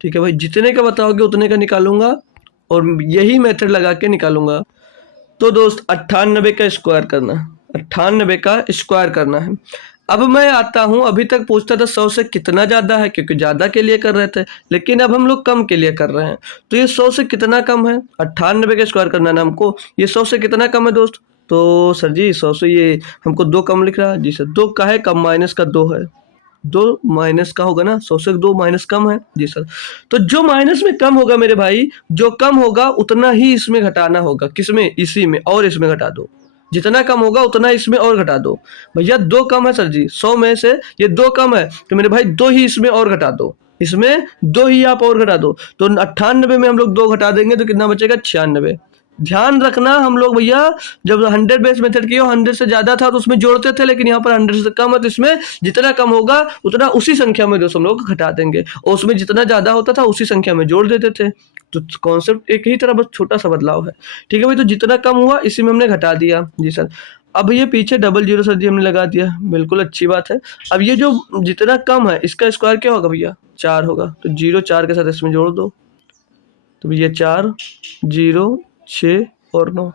ठीक है भाई। जितने का बताओगे उतने का निकालूंगा और यही मेथड लगा के निकालूंगा। तो दोस्त 98 का स्क्वायर करना है, 98 का स्क्वायर करना है। अब मैं आता हूँ, अभी तक पूछता था 100 से कितना ज़्यादा है, क्योंकि ज़्यादा के लिए कर रहे थे, लेकिन अब हम लोग कम के लिए कर रहे हैं। तो ये 100 से कितना कम है, 98 का स्क्वायर करना है ना हमको। ये 100 से कितना कम है दोस्त? तो सर जी 100 से ये हमको 2 कम लिख रहा है। जी सर 2 का है कम, माइनस का 2 है, 2 माइनस का होगा ना, 100 से 2 माइनस कम है। जी सर, तो जो माइनस में कम होगा मेरे भाई, जो कम होगा उतना ही इसमें घटाना होगा। किसमें? इसी में, और इसमें घटा दो। जितना कम होगा उतना इसमें और घटा दो। भैया 2 कम है सर जी, 100 में से ये 2 कम है, तो मेरे भाई 2 ही इसमें और घटा दो, इसमें 2 ही आप और घटा दो। तो 98 में हम लोग 2 घटा देंगे तो कितना बचेगा? 96। ध्यान रखना हम लोग भैया, जब 100 बेस मेथड किया 100 से ज्यादा था तो उसमें जोड़ते थे, लेकिन यहाँ पर 100 से कम है तो इसमें जितना कम होगा उतना उसी संख्या में दोस्त हम लोग घटा देंगे, और उसमें जितना ज्यादा होता था उसी संख्या में जोड़ देते थे। तो कॉन्सेप्ट एक ही तरह, बस छोटा सा बदलाव है, ठीक है भाई। तो जितना कम हुआ इसी में हमने घटा दिया। जी सर, अब ये पीछे डबल जीरो सर जी हमने लगा दिया, बिल्कुल अच्छी बात है। अब ये जो जितना कम है इसका स्क्वायर क्या होगा भैया? 4 होगा, तो 0 4 के साथ इसमें जोड़ दो, तो भैया 4 0 6 और 9,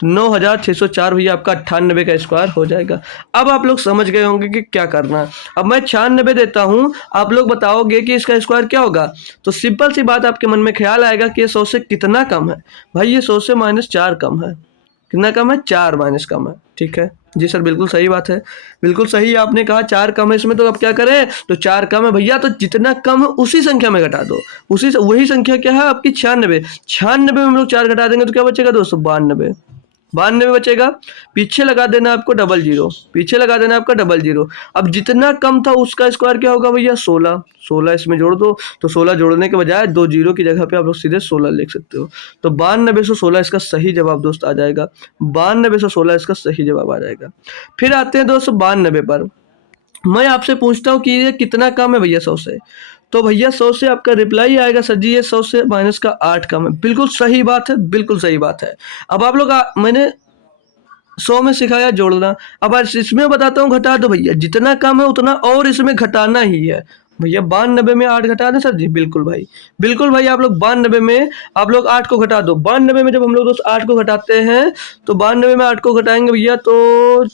तो 9604 भैया आपका 98 का स्क्वायर हो जाएगा। अब आप लोग समझ गए होंगे कि क्या करना है। अब मैं 96 देता हूँ, आप लोग बताओगे कि इसका स्क्वायर क्या होगा। तो सिंपल सी बात आपके मन में ख्याल आएगा कि ये 100 से कितना कम है। भाई ये 100 से -4 कम है। कितना कम है? 4 माइनस कम है, ठीक है। जी सर बिल्कुल सही बात है, बिल्कुल सही आपने कहा, 4 कम है इसमें। तो अब क्या करें? तो 4 कम है भैया, तो जितना कम है उसी संख्या में घटा दो। उसी वही संख्या क्या है आपकी? 96। 96 में हम लोग 4 घटा देंगे तो क्या बचेगा दोस्तों? 92। 92 बचेगा। पीछे लगा देना आपको डबल जीरो, पीछे लगा देना आपका डबल जीरो। अब जितना कम था उसका स्क्वायर क्या होगा भैया? 16। 16 इसमें जोड़ दो, तो 16 जोड़ने के बजाय 2 जीरो की जगह पे आप लोग सीधे 16 लिख सकते हो। तो 9216 इसका सही जवाब दोस्त आ जाएगा। 9216 इसका सही जवाब आ जाएगा। फिर आते हैं दोस्त 92 पर। मैं आपसे पूछता हूँ कि ये कितना कम है भैया 100 से। तो भैया 100 से आपका रिप्लाई आएगा सर जी ये 100 से माइनस का 8 कम है। बिल्कुल सही बात है, बिल्कुल सही बात है। अब आप लोग मैंने 100 में सिखाया जोड़ना, अब आज इसमें बताता हूँ घटा दो भैया। जितना कम है उतना और इसमें घटाना ही है भैया। 92 में 8 घटा दें सर जी? बिल्कुल भाई, बिल्कुल भाई। आप लोग 92 में आप लोग 8 को घटा दो। 92 में जब हम लोग दोस्त 8 को घटाते हैं, तो 92 में 8 को घटाएंगे भैया तो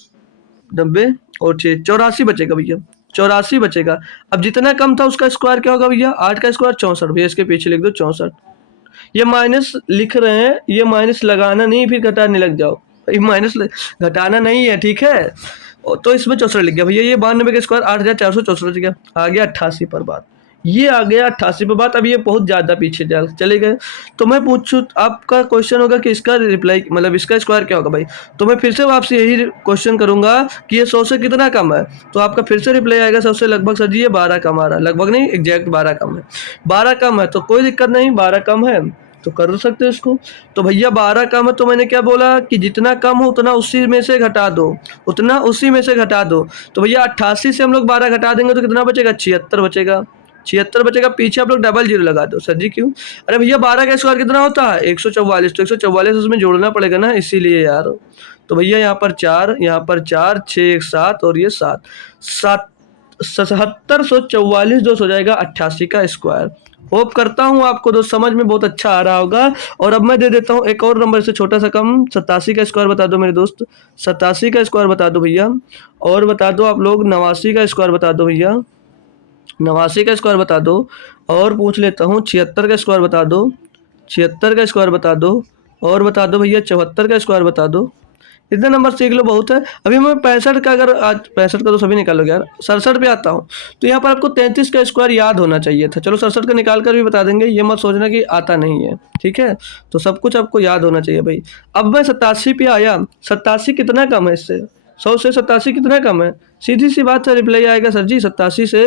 90 और 6 84 बचेगा भैया, 84 बचेगा। अब जितना कम था उसका स्क्वायर क्या होगा भैया? 8 का स्क्वायर 64 भैया, इसके पीछे लिख दो 64। ये माइनस लिख रहे हैं, ये माइनस लगाना नहीं फिर घटाने लग जाओ, ये माइनस घटाना नहीं है, ठीक है। तो इसमें 64 लिख गया भैया। ये 92 का स्क्वायर 8464 गया, आ गया 88 पर बात। ये आ गया 88 पर बात। अब ये बहुत ज़्यादा पीछे चले गए। तो मैं पूछूँ, आपका क्वेश्चन होगा कि इसका रिप्लाई मतलब इसका स्क्वायर क्या होगा भाई। तो मैं फिर से आपसे यही क्वेश्चन करूंगा कि ये 100 से कितना कम है। तो आपका फिर से रिप्लाई आएगा 100 से लगभग सर जी ये 12 कम आ रहा है, लगभग नहीं एग्जैक्ट 12 कम है। 12 कम है तो कोई दिक्कत नहीं, 12 कम है तो कर सकते हो इसको। तो भैया 12 कम है, तो मैंने क्या बोला कि जितना कम हो उतना उसी में से घटा दो, उतना उसी में से घटा दो। तो भैया 88 से हम लोग 12 घटा देंगे तो कितना बचेगा? 76 बचेगा, 76 बचेगा। पीछे आप लोग डबल जीरो लगा दो। सर जी क्यों? अरे भैया 12 का स्क्वायर कितना होता है? 144, तो 144 उसमें जोड़ना पड़ेगा ना, इसीलिए यार। तो भैया यहाँ पर 4, यहाँ पर 4, 6 7 और ये 7, 7744 दोस्त हो जाएगा 88 का स्क्वायर। होप करता हूँ आपको दोस्त समझ में बहुत अच्छा आ रहा होगा। और अब मैं दे देता हूँ एक और नंबर से छोटा सा कम, 87 का स्क्वायर बता दो मेरे दोस्त, 87 का स्क्वायर बता दो भैया। और बता दो आप लोग 89 का स्क्वायर बता दो भैया, 89 का स्क्वायर बता दो। और पूछ लेता हूँ 76 का स्क्वायर बता दो, 76 का स्क्वायर बता दो। और बता दो भैया 74 का स्क्वायर बता दो। इतने नंबर सीख लो, बहुत है। अभी मैं 65 का, अगर आज 65 का तो सभी निकालोगे यार, 67 पे आता हूँ। तो यहाँ पर आपको 33 का स्क्वायर याद होना चाहिए था। चलो 67 का निकाल कर भी बता देंगे, ये मत सोचना कि आता नहीं है, ठीक है। तो सब कुछ आपको याद होना चाहिए भाई। अब मैं 87 पे आया, 87 कितना कम है इससे? 100 से 87 कितना कम है? सीधी सी बात है, रिप्लाई आएगा सर जी 87 से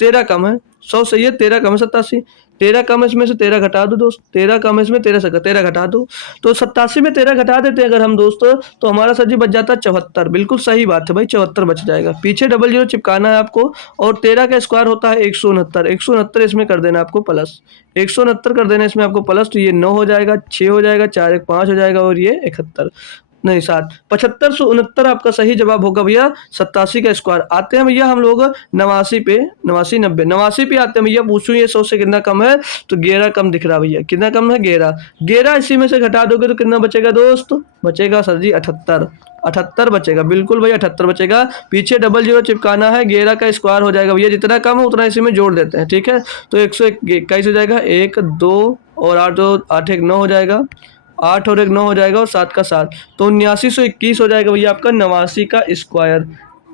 13 कम है। 100 से ये 13 कम है, 87। 13 कम है इसमें से 13 घटा दो दोस्त, 13 कम है इसमें 13 घटा दो, तो 87 में 13 घटा देते हैं अगर हम दोस्त, तो हमारा सर जी बच जाता है 74। बिल्कुल सही बात है भाई, 74 बच जाएगा। पीछे डबल जीरो चिपकाना है आपको, और 13 का स्क्वायर होता है 169, 169 इसमें कर देना आपको प्लस, 169 कर देना इसमें आपको प्लस, तो ये 9 हो जाएगा, 6 हो जाएगा, 4 1 5 हो जाएगा, और ये 71 नहीं 7, 7569 आपका सही जवाब होगा भैया। 87 का स्क्वायर। आते हैं भैया हम लोग 89 पे, 89 90, 89 पे आते हैं भैया। पूछूं ये 100 से कितना कम है, तो 11 कम दिख रहा भैया। कितना कम है? 11। 11 इसी में से घटा दोगे तो कितना बचेगा दोस्त? बचेगा सर जी 78, 78 बचेगा। बिल्कुल भैया 78 बचेगा। पीछे डबल जीरो चिपकाना है, 11 का स्क्वायर हो जाएगा भैया, जितना कम है उतना इसी में जोड़ देते हैं, ठीक है। तो 121 हो जाएगा, 1 2 और 8 2 8 1 9 हो जाएगा, 8 और 1 9 हो जाएगा, और 7 का 7, तो 8921 हो जाएगा भैया आपका 89 का स्क्वायर।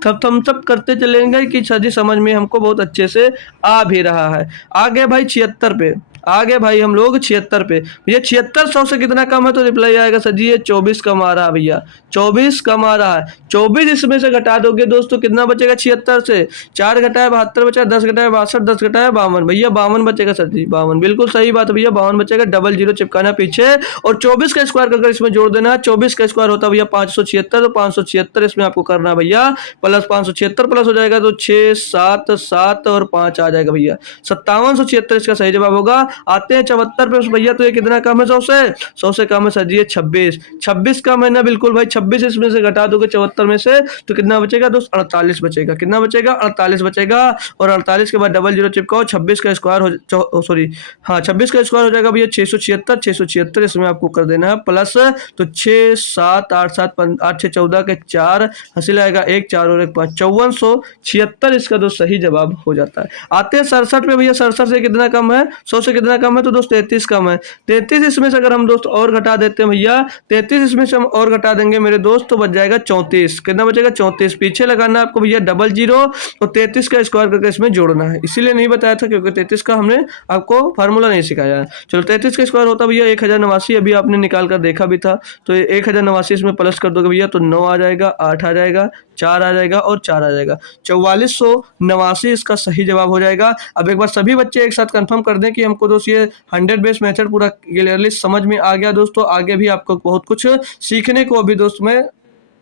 तब हम सब करते चलेंगे कि सर जी समझ में हमको बहुत अच्छे से आ भी रहा है। आ गए भाई 76 पे, आ गए भाई हम लोग 76 पे। भैया 76 100 से कितना कम है, तो रिप्लाई आएगा सर जी ये 24 कम आ रहा है भैया, 24 कम आ रहा है। 24 इसमें से घटा दोगे दोस्तों कितना बचेगा? 76 से 4 घटाए 72 बचा, 10 घटाए 62, 10 घटाए 52 भैया 52 बचेगा सर जी, 52 बिल्कुल सही बात है भैया, 52 बचेगा। डबल जीरो चिपकाना पीछे, और 24 का स्क्वायर करके इसमें जोड़ देना है। 24 का स्क्वायर होता है भैया 576, तो 576 इसमें आपको करना है भैया, प्लस 576 प्लस हो जाएगा तो 6 7 7 और 5 आ जाएगा भैया, 5776 इसका सही जवाब होगा। आते हैं 74 पे भैया, तो ये कितना कम है 100 से? 100 से कम है सर जी ये 26, 26 कम है ना? बिल्कुल भाई 26 इसमें से घटा दोगे 74 में से, तो कितना बचेगा दोस्त? 48 बचेगा। कितना बचेगा? 48 बचेगा। और 48 के बाद डबल जीरो चिपकाओ, 26 का स्क्वायर हो, सॉरी हाँ 26 का स्क्वायर हो जाएगा भैया 676, 676 इसमें आपको कर देना है प्लस, तो 6 7 8 7 8 6 14 के 4 हंसी लाएगा 1 4 और 1 5, 5476 इसका दोस्त सही जवाब हो जाता है। आते हैं 67 पे भैया, 67 से कितना कम है? 100 से कितना कम है? तो दोस्त 33 कम है। 33 इसमें से अगर हम दोस्त और घटा देते हैं भैया, 33 इसमें से हम और घटा देंगे मेरे दोस्त, तो बच जाएगा 34। कितना बचेगा? 34। पीछे लगाना है आपको भैया डबल जीरो, और 33 का स्क्वायर करके इसमें जोड़ना है। इसीलिए नहीं बताया था क्योंकि 33 का हमने आपको फार्मूला नहीं सिखाया है। चलो 33 का स्क्वायर होता भैया 1089, अभी आपने निकाल कर देखा भी था, तो 1089 इसमें प्लस कर दोगे भैया, तो 9 आ जाएगा, 8 आ जाएगा, 4 आ जाएगा, और 4 आ जाएगा, 4489 इसका सही जवाब हो जाएगा। अब एक बार सभी बच्चे एक साथ कंफर्म कर दें कि हमको दोस्त ये 100 बेस मेथड पूरा क्लियरली समझ में आ गया दोस्तों। आगे भी आपको बहुत कुछ सीखने को अभी दोस्त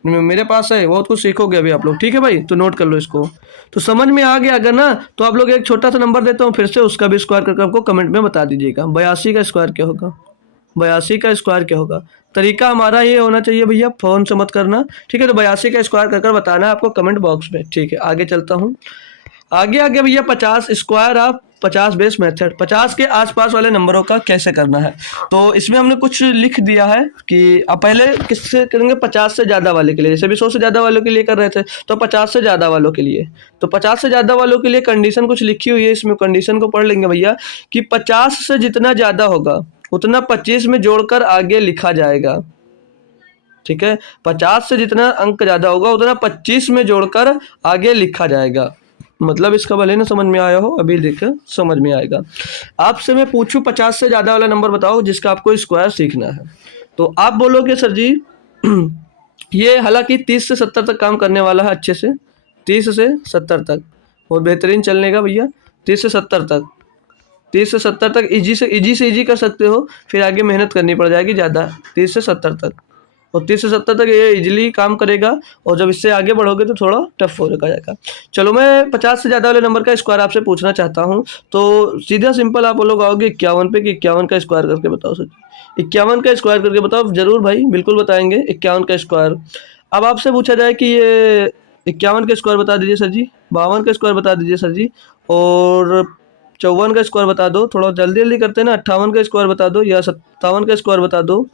मेरे पास है, बहुत कुछ सीखोगे अभी आप लोग, ठीक है भाई, तो नोट कर लो इसको। तो समझ में आ गया अगर ना, तो आप लोग एक छोटा सा नंबर देता हूँ फिर से, उसका भी स्क्वायर करके आपको कमेंट में बता दीजिएगा। 82 का स्क्वायर क्या होगा? 82 का स्क्वायर क्या होगा? तरीका हमारा ये होना चाहिए भैया, फोन से मत करना, ठीक है। तो 82 का स्क्वायर कर बताना है आपको कमेंट बॉक्स में, ठीक है। आगे चलता हूँ, आगे भैया 50 स्क्वायर ऑफ 50 बेस मेथड, 50 के आसपास वाले नंबरों का कैसे करना है। तो इसमें हमने कुछ लिख दिया है कि अब पहले किससे करेंगे? 50 से ज़्यादा वाले के लिए, जैसे भी 100 से ज़्यादा वालों के लिए कर रहे थे, तो 50 से ज़्यादा वालों के लिए, तो 50 से ज़्यादा वालों के लिए कंडीशन कुछ लिखी हुई है, इसमें कंडीशन को पढ़ लेंगे भैया कि 50 से जितना ज़्यादा होगा उतना 25 में जोड़कर आगे लिखा जाएगा, ठीक है। 50 से जितना अंक ज़्यादा होगा उतना 25 में जोड़कर आगे लिखा जाएगा। मतलब इसका भले ना समझ में आया हो, अभी देखकर समझ में आएगा। आपसे मैं पूछूं 50 से ज़्यादा वाला नंबर बताओ जिसका आपको स्क्वायर सीखना है, तो आप बोलोगे सर जी ये हालांकि 30 से 70 तक काम करने वाला है अच्छे से, 30 से 70 तक बहुत बेहतरीन चलने का भैया। 30 से 70 तक, 30 से 70 तक इजी से इजी कर सकते हो, फिर आगे मेहनत करनी पड़ जाएगी ज़्यादा। 30 से 70 तक, और 30 से 70 तक ये इजीली काम करेगा, और जब इससे आगे बढ़ोगे तो थोड़ा टफ हो जाएगा। चलो मैं 50 से ज़्यादा वाले नंबर का स्क्वायर आपसे पूछना चाहता हूँ, तो सीधा सिंपल आप लोग आओगे 51 पे, कि 51 का स्क्वायर करके बताओ सर। 51 का स्क्वायर करके बताओ, जरूर भाई बिल्कुल बताएंगे 51 का स्क्वायर। अब आपसे पूछा जाए कि ये 51 का स्क्वायर बता दीजिए सर जी, 52 का स्क्वायर बता दीजिए सर जी, और 54 का स्क्वायर बता दो, थोड़ा जल्दी करते हैं ना, 58 का स्क्वायर बता दो, या 57 का स्क्वायर बता दो।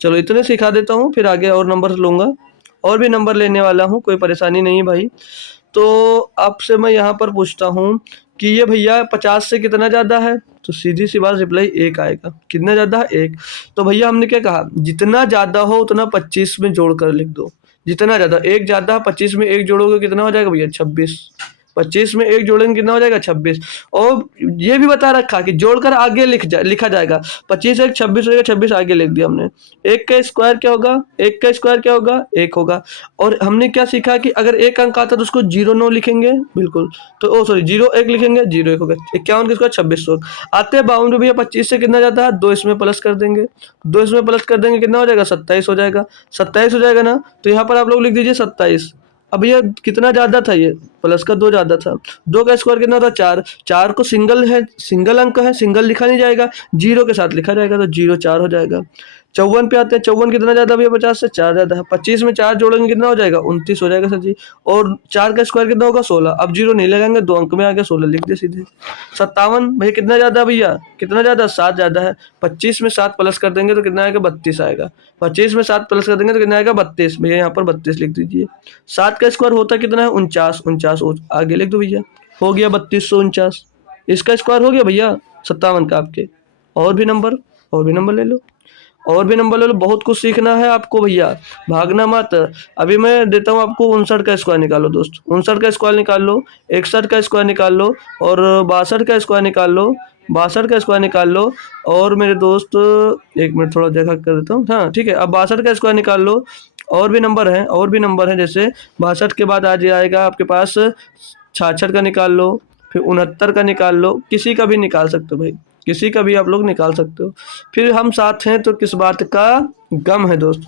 चलो इतने सिखा देता हूँ, फिर आगे और नंबर लूँगा, और भी नंबर लेने वाला हूँ, कोई परेशानी नहीं है भाई। तो आपसे मैं यहाँ पर पूछता हूँ कि ये भैया 50 से कितना ज़्यादा है, तो सीधी सी बात रिप्लाई 1 आएगा। कितना ज़्यादा है? 1। तो भैया हमने क्या कहा, जितना ज़्यादा हो उतना 25 में जोड़ कर लिख दो। जितना ज़्यादा, 1 ज़्यादा 25 में 1 जोड़ोगे कितना हो जाएगा भैया? 26। 25 में 1 जोड़ेंगे कितना हो जाएगा 26। और ये भी बता रखा कि जोड़कर आगे लिखा जाएगा। 25 एक 26 हो जाएगा, 26 आगे लिख दिया हमने। 1 का स्क्वायर क्या होगा, 1 का स्क्वायर क्या होगा 1 होगा। और हमने क्या सीखा कि अगर एक अंक आता तो उसको 0 9 लिखेंगे, बिल्कुल। तो 0 1 लिखेंगे, 0 1 होगा। 51 का स्क्वायर 26 होगा। आते हैं 52 भैया 25 से कितना जाता है, 2 इसमें प्लस कर देंगे, 2 इसमें प्लस कर देंगे कितना हो जाएगा 27 हो जाएगा। 27 हो जाएगा ना, तो यहाँ पर आप लोग लिख दीजिए 27। अब ये कितना ज्यादा था, ये प्लस का 2 ज्यादा था। 2 का स्क्वायर कितना होता है 4। 4 को सिंगल है, सिंगल अंक है, सिंगल लिखा नहीं जाएगा, 0 के साथ लिखा जाएगा, तो 0 4 हो जाएगा। 54 पे आते हैं, 54 कितना ज्यादा भैया 50 से 4 ज्यादा है। 25 में 4 जोड़ेंगे कितना हो जाएगा 29 हो जाएगा सर जी। और 4 का स्क्वायर कितना होगा 16। अब 0 नहीं लगाएंगे, 2 अंक में आ गया 16 लिख दे सीधे। 57 भैया कितना ज्यादा भैया, कितना ज्यादा 7 ज्यादा है। 25 में 7 प्लस कर देंगे तो कितना आएगा 32 आएगा। 25 में 7 प्लस कर देंगे तो कितना आएगा 32, भैया यहाँ पर 32 लिख दीजिए। 7 का स्क्वायर होता कितना है 49, 49 आगे लिख दो भैया, हो गया 3249। इसका स्क्वायर हो गया भैया 57 का आपके। और भी नंबर, और भी नंबर ले लो, और भी नंबर ले लो, बहुत कुछ सीखना है आपको भैया, भागना मत। अभी मैं देता हूँ आपको 59 का स्क्वायर निकालो दोस्त, 59 का स्क्वायर निकाल लो, 61 का स्क्वायर निकाल लो, और 62 का स्क्वायर निकाल लो, 62 का स्क्वायर निकाल लो। और मेरे दोस्त एक मिनट थोड़ा देखा कर देता हूँ, हाँ ठीक है। अब 62 का स्क्वायर निकाल लो। और भी नंबर हैं, और भी नंबर हैं, जैसे 62 के बाद आ जाएगा आपके पास 66 का निकाल लो, फिर 69 का निकाल लो, किसी का भी निकाल सकते हो भाई, किसी का भी आप लोग निकाल सकते हो। फिर हम साथ हैं तो किस बात का गम है दोस्त।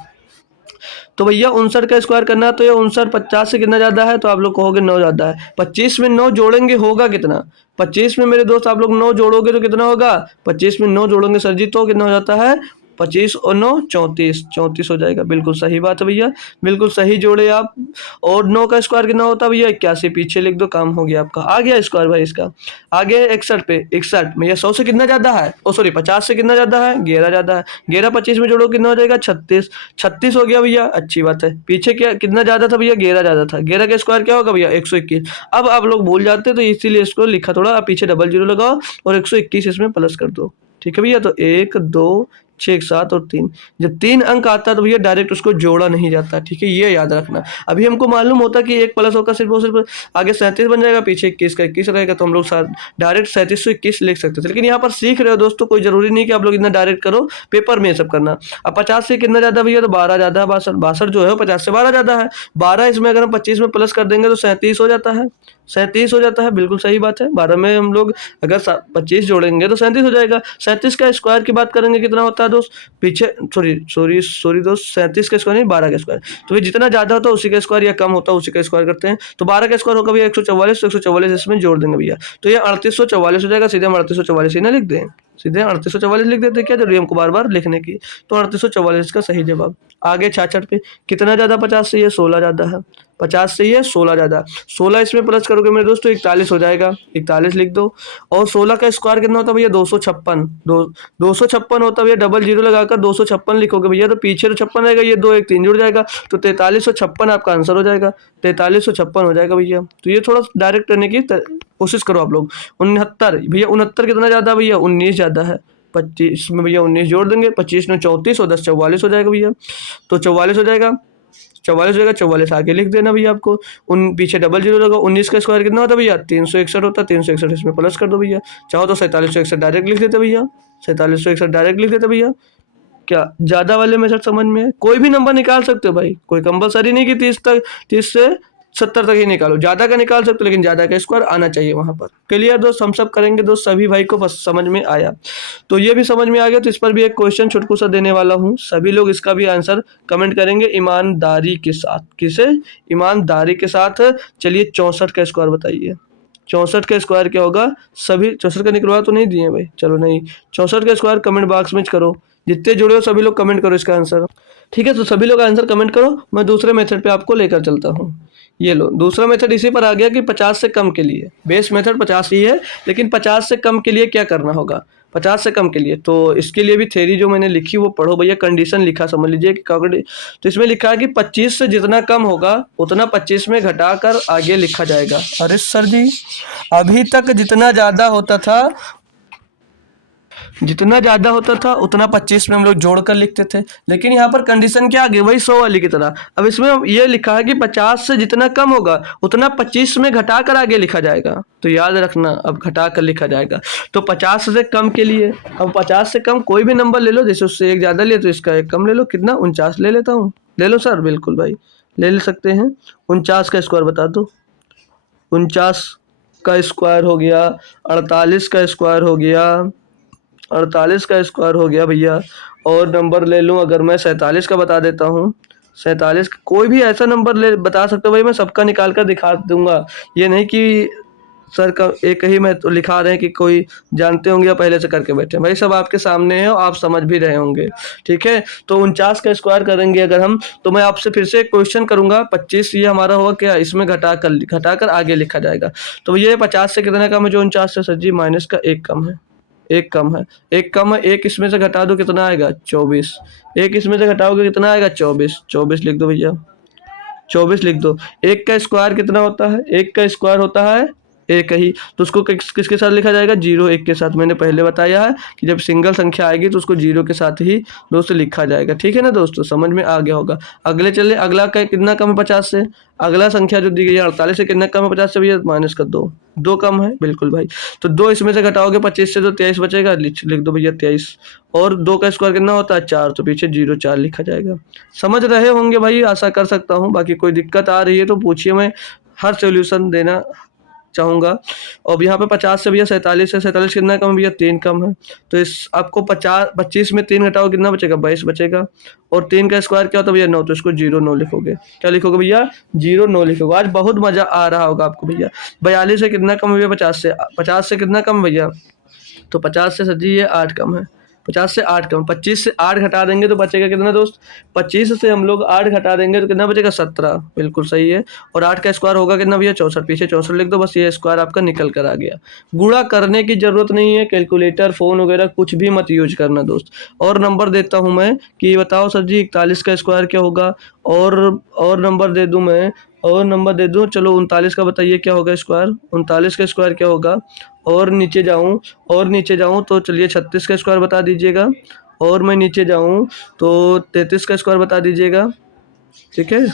तो भैया 59 का स्क्वायर करना है, तो ये 59 50 से कितना ज्यादा है, तो आप लोग कहोगे 9 ज्यादा है। 25 में 9 जोड़ेंगे होगा कितना, 25 में मेरे दोस्त आप लोग 9 जोड़ोगे तो कितना होगा, 25 में 9 जोड़ेंगे सर जी तो कितना हो जाता है 25 और 9 34, 34 हो जाएगा। बिल्कुल सही बात है भैया, बिल्कुल सही जोड़े आप। और 9 का स्क्वायर कितना होता है भैया 81, पीछे लिख दो, काम हो गया आपका, आ गया स्क्वायर भाई इसका। आगे 61 पे 61 भैया 100 से कितना ज्यादा है, ओ सॉरी 50 से कितना ज्यादा है 11 ज्यादा है। 11 25 में जोड़ो कितना हो जाएगा 36, 36 हो गया भैया, अच्छी बात है। पीछे क्या कितना ज्यादा था भैया 11 ज्यादा था, 11 का स्क्वायर क्या होगा भैया 121। अब आप लोग भूल जाते तो इसीलिए इसको लिखा थोड़ा, पीछे डबल जीरो लगाओ और 121 इसमें प्लस कर दो, ठीक है भैया। तो 1 2 6 7 और 3, जब 3 अंक आता है तो भैया डायरेक्ट उसको जोड़ा नहीं जाता, ठीक है, ये याद रखना। अभी हमको मालूम होता कि 1 प्लस होगा सिर्फ और सिर्फ आगे 37 बन जाएगा, पीछे 21 का 21 रहेगा, तो हम लोग डायरेक्ट 37 से 21 लिख सकते थे। लेकिन यहाँ पर सीख रहे हो दोस्तों, कोई जरूरी नहीं कि आप लोग इतना डायरेक्ट करो, पेपर में ये सब करना। अब 50 से कितना ज्यादा भैया, तो 12 ज्यादा है, 62 जो है 50 से 12 ज्यादा है। 12 इसमें अगर हम 25 में प्लस कर देंगे तो 37 हो जाता है, 37 हो जाता है, बिल्कुल सही बात है। 12 में हम लोग अगर 25 जोड़ेंगे तो 37 हो जाएगा। 37 का स्क्वायर की बात करेंगे कितना होता है दोस्त, पीछे सॉरी दोस्त, 37 का स्क्वायर नहीं 12 का स्क्वायर, तो ये जितना ज्यादा होता है उसी का स्क्वायर, या कम होता है उसी का स्क्वायर करते हैं। तो 12 का स्क्वायर होगा भैया 144, 144 इसमें जोड़ देंगे भैया, तो ये 3844 हो जाएगा। सीधे हम 3844 ही ना लिख दें, सीधे 3844 लिख देते, क्या जरूरी हमको बार बार लिखने की। तो 3844 का सही जवाब। आगे 66 पे कितना ज्यादा 50 से, ये 16 ज्यादा है, 50 से ये 16 ज्यादा, 16 इसमें प्लस करोगे मेरे दोस्तों 41 हो जाएगा, 41 लिख दो। और 16 का स्क्वायर कितना होता है भैया 256, 256 होता है भैया, डबल जीरो लगाकर 256 लिखोगे भैया, तो पीछे तो 56 रहेगा, ये 2 1 3 जुड़ जाएगा, तो 4356 आपका आंसर हो जाएगा, 4356 हो जाएगा भैया। तो ये थोड़ा डायरेक्ट करने की कोशिश करो आप लोग। 69 भैया, 69 कितना ज्यादा भैया 19 ज्यादा है, 25 में भैया 19 जोड़ देंगे, 25 में 34 और 10 44 हो जाएगा भैया, तो 44 हो जाएगा, 44 हो जाएगा, 44 आगे लिख देना भैया आपको। उन पीछे डबल जीरो लगा। 19 का स्क्वायर कितना होता है भैया 361 होता है, 361 इसमें प्लस कर दो भैया। चाहो तो 4761 डायरेक्ट लिख देते भैया, 4761 डायरेक्ट लिख देते भैया। क्या ज्यादा वाले मेथड समझ में है, कोई भी नंबर निकाल सकते हो भाई, कोई कंपलसरी नहीं कि 30 से 70 तक ही निकालो, ज्यादा का निकाल सकते हो, लेकिन ज्यादा का स्क्वायर आना चाहिए वहां पर। क्लियर दोस्त, हम सब करेंगे दोस्त, सभी भाई को बस समझ में आया, तो ये भी समझ में आ गया। तो इस पर भी एक क्वेश्चन छोटकू सा देने वाला हूँ, सभी लोग इसका भी आंसर कमेंट करेंगे ईमानदारी के साथ। किसे, ईमानदारी के साथ। चलिए 64 का स्क्वायर बताइए, 64 का स्क्वायर क्या होगा, सभी 64 का निकलवा तो नहीं दिए भाई, चलो नहीं, 64 का स्क्वायर कमेंट बॉक्स में करो, जितने जुड़े हो सभी लोग कमेंट करो इसका आंसर, ठीक है। तो सभी लोग आंसर कमेंट करो, मैं दूसरे मेथड पे आपको लेकर चलता हूँ। ये लो दूसरा मेथड इसी पर आ गया कि 50 से कम के लिए, बेस मेथड 50 ही है, लेकिन 50 से कम के लिए क्या करना होगा, 50 से कम के लिए। तो इसके लिए भी थ्योरी जो मैंने लिखी वो पढ़ो भैया, कंडीशन लिखा समझ लीजिए कि तो इसमें लिखा है कि 25 से जितना कम होगा उतना 25 में घटाकर आगे लिखा जाएगा। अरे सर जी, अभी तक जितना ज्यादा होता था जितना ज़्यादा होता था उतना 25 में हम लोग जोड़ कर लिखते थे, लेकिन यहाँ पर कंडीशन क्या आ गई, वही 100 वाली की तरह। अब इसमें ये लिखा है कि 50 से जितना कम होगा उतना 25 में घटा कर आगे लिखा जाएगा। तो याद रखना, अब घटा कर लिखा जाएगा। तो 50 से कम के लिए, अब 50 से कम कोई भी नंबर ले लो, जैसे उससे एक ज़्यादा लिए तो इसका एक कम ले लो। कितना, 49 ले लेता हूँ। ले लो सर, बिल्कुल भाई ले सकते हैं। 49 का स्क्वायर बता दो। 49 का स्क्वायर हो गया, 48 का स्क्वायर हो गया, 48 का स्क्वायर हो गया भैया। और नंबर ले लूँ अगर मैं 47 का बता देता हूँ। 47 कोई भी ऐसा नंबर ले बता सकते हो भाई, मैं सबका निकाल कर दिखा दूंगा। ये नहीं कि सर का एक ही मैं तो लिखा रहे हैं कि कोई जानते होंगे या पहले से करके बैठे हैं। भाई सब आपके सामने है और आप समझ भी रहे होंगे। ठीक है, तो 49 का स्क्वायर करेंगे अगर हम, तो मैं आपसे फिर से एक क्वेश्चन करूंगा। 25 ये हमारा होगा क्या, इसमें घटा कर आगे लिखा जाएगा। तो ये 50 से कितना कम है, जो 49 से, सर जी माइनस का एक कम है। एक कम है, एक कम है। एक इसमें से घटा दो कितना आएगा, 24। एक इसमें से घटाओगे कितना आएगा, 24। 24 लिख दो भैया, 24 लिख दो। एक का स्क्वायर कितना होता है, एक का स्क्वायर होता है एक ही, तो उसको किसके साथ लिखा जाएगा, 0 1 के साथ। मैंने पहले बताया है कि जब सिंगल संख्या आएगी तो उसको 0 के साथ ही दोस्तों लिखा जाएगा। ठीक है ना दोस्तों, समझ में आ गया होगा। अगले चले, अगला का कितना कम है 50 से, अगला संख्या जो दी गई है 48 से कितना कम है 50 से भैया, माइनस का 2। 2 कम है, बिल्कुल भाई। तो 2 इसमें से घटाओगे 25 से तो 23 बचेगा, लिख दो भैया 23। और 2 का स्क्वायर कितना होता है, 4, तो पीछे 0 4 लिखा जाएगा। समझ रहे होंगे भाई, आशा कर सकता हूँ। बाकी कोई दिक्कत आ रही है तो पूछिए, मैं हर सोल्यूशन देना चाहूँगा। और यहाँ पे 50 से भैया 47 है, 47 कितना कम है भैया, 3 कम है। तो इस आपको 25 में 3 घटाओ कितना बचेगा, 22 बचेगा। और 3 का स्क्वायर क्या होता है भैया, 9, तो इसको 0 9 लिखोगे। क्या लिखोगे भैया, 0 9 लिखोगे। आज बहुत मजा आ रहा होगा आपको भैया। 42 से कितना कम है भैया, 50 से। 50 से कितना कम भैया, तो 50 से सर जी ये 8 कम है। 50 से 8 कम, 25 से 8 घटा देंगे तो बचेगा कितना दोस्त, 25 से हम लोग 8 घटा देंगे तो कितना बचेगा, 17। बिल्कुल सही है। और 8 का स्क्वायर होगा कितना भैया, 64। पीछे 64 लिख दो, बस ये स्क्वायर आपका निकल कर आ गया। गुणा करने की जरूरत नहीं है, कैलकुलेटर फोन वगैरह कुछ भी मत यूज करना दोस्त। और नंबर देता हूँ मैं कि बताओ सर जी 41 का स्क्वायर क्या होगा। और नंबर दे दूँ मैं, और नंबर दे दूँ, चलो 39 का बताइए क्या होगा स्क्वायर, 39 का स्क्वायर क्या होगा। और नीचे जाऊं तो चलिए 36 का स्क्वायर बता दीजिएगा। और मैं नीचे जाऊं तो 33 का स्क्वायर बता दीजिएगा। ठीक है,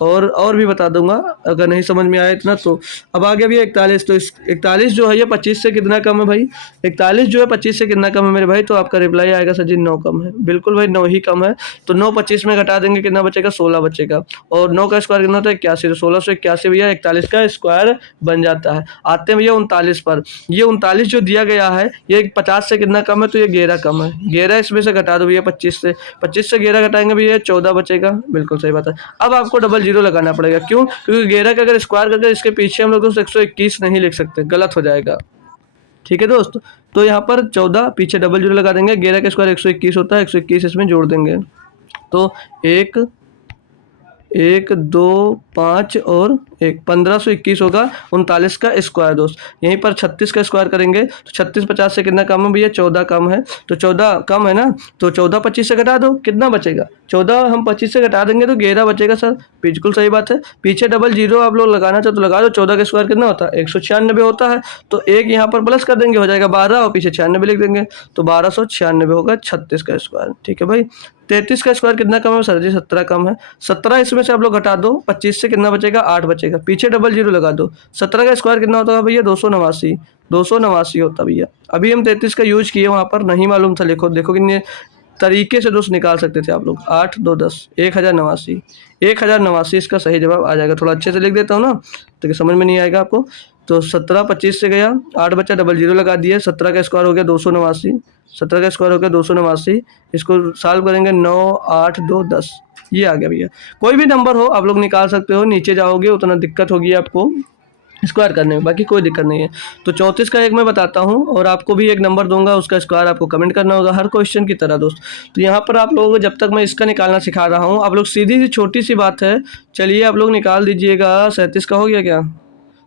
और भी बता दूंगा अगर नहीं समझ में आया इतना तो। अब आ गया भैया 41, तो इस 41 जो है ये 25 से कितना कम है भाई, 41 जो है 25 से कितना कम है मेरे भाई, तो आपका रिप्लाई आएगा सर जी 9 कम है। बिल्कुल भाई 9 ही कम है। तो 9 25 में घटा देंगे कितना बचेगा, 16 बचेगा। और 9 का स्क्वायर कितना होता है, 81, तो 1681 भैया 41 का स्क्वायर बन जाता है। आते हैं भैया 39 पर। ये 39 जो दिया गया है ये 50 से कितना कम है, तो ये 11 कम है। 11 इसमें से घटा दो भैया 25 से, 25 से 11 घटाएंगे भैया 14 बचेगा। बिल्कुल सही बात है। अब आपको डबल 0 लगाना पड़ेगा, क्यों, क्योंकि 11 का अगर स्क्वायर करके इसके पीछे हम लोग दोस्त 121 नहीं लिख सकते, गलत हो जाएगा। ठीक है दोस्त, तो यहाँ पर 14 पीछे डबल 0 लगा देंगे। 11 का स्क्वायर 121 होता है, 121 इसमें जोड़ देंगे तो 1 1 2 5 और 1 1521 होगा 39 का स्क्वायर दोस्त। यहीं पर 36 का स्क्वायर करेंगे तो 36 50 से कितना कम है भैया, 14 कम है। तो 14 कम है ना, तो 14 25 से घटा दो, कितना बचेगा, 14 हम 25 से घटा देंगे तो 11 बचेगा सर। बिल्कुल सही बात है। पीछे डबल 0 आप लोग लगाना चाहो तो लगा दो। 14 का स्क्वायर कितना होता है, 196 होता है। तो एक यहाँ पर प्लस कर देंगे, हो जाएगा 12 और पीछे 96 लिख देंगे तो 1296 होगा 36 का स्क्वायर। ठीक है भाई। 33 का स्क्वायर कितना कम है सर जी, 17 कम है। 17 इसमें से आप लोग घटा दो, 25 से कितना बचेगा, 8 बचेगा। पीछे डबल 0 लगा दो। 17 का स्क्वायर कितना होता है भैया, 289। 289 होता भैया। अभी हम 33 का यूज किए, वहाँ पर नहीं मालूम था। लिखो देखो कितने तरीके से दोस्त निकाल सकते थे आप लोग। 8 2 10 1089, 1089 इसका सही जवाब आ जाएगा। थोड़ा अच्छे से लिख देता हूँ ना तो समझ में नहीं आएगा आपको। तो 17 25 से गया, 8 बच्चा डबल 0 लगा दिए। 17 का स्क्वायर हो गया 289, 17 का स्क्वायर हो गया 289। इसको सॉल्व करेंगे 9 8 2 10, ये आ गया भैया। कोई भी नंबर हो आप लोग निकाल सकते हो। नीचे जाओगे उतना दिक्कत होगी आपको स्क्वायर करने में, बाकी कोई दिक्कत नहीं है। तो 34 का एक मैं बताता हूँ और आपको भी एक नंबर दूंगा, उसका स्क्वायर आपको कमेंट करना होगा हर क्वेश्चन की तरह दोस्त। तो यहाँ पर आप लोगों को जब तक मैं इसका निकालना सिखा रहा हूँ, आप लोग सीधी सी छोटी सी बात है, चलिए आप लोग निकाल दीजिएगा। 37 का हो गया क्या,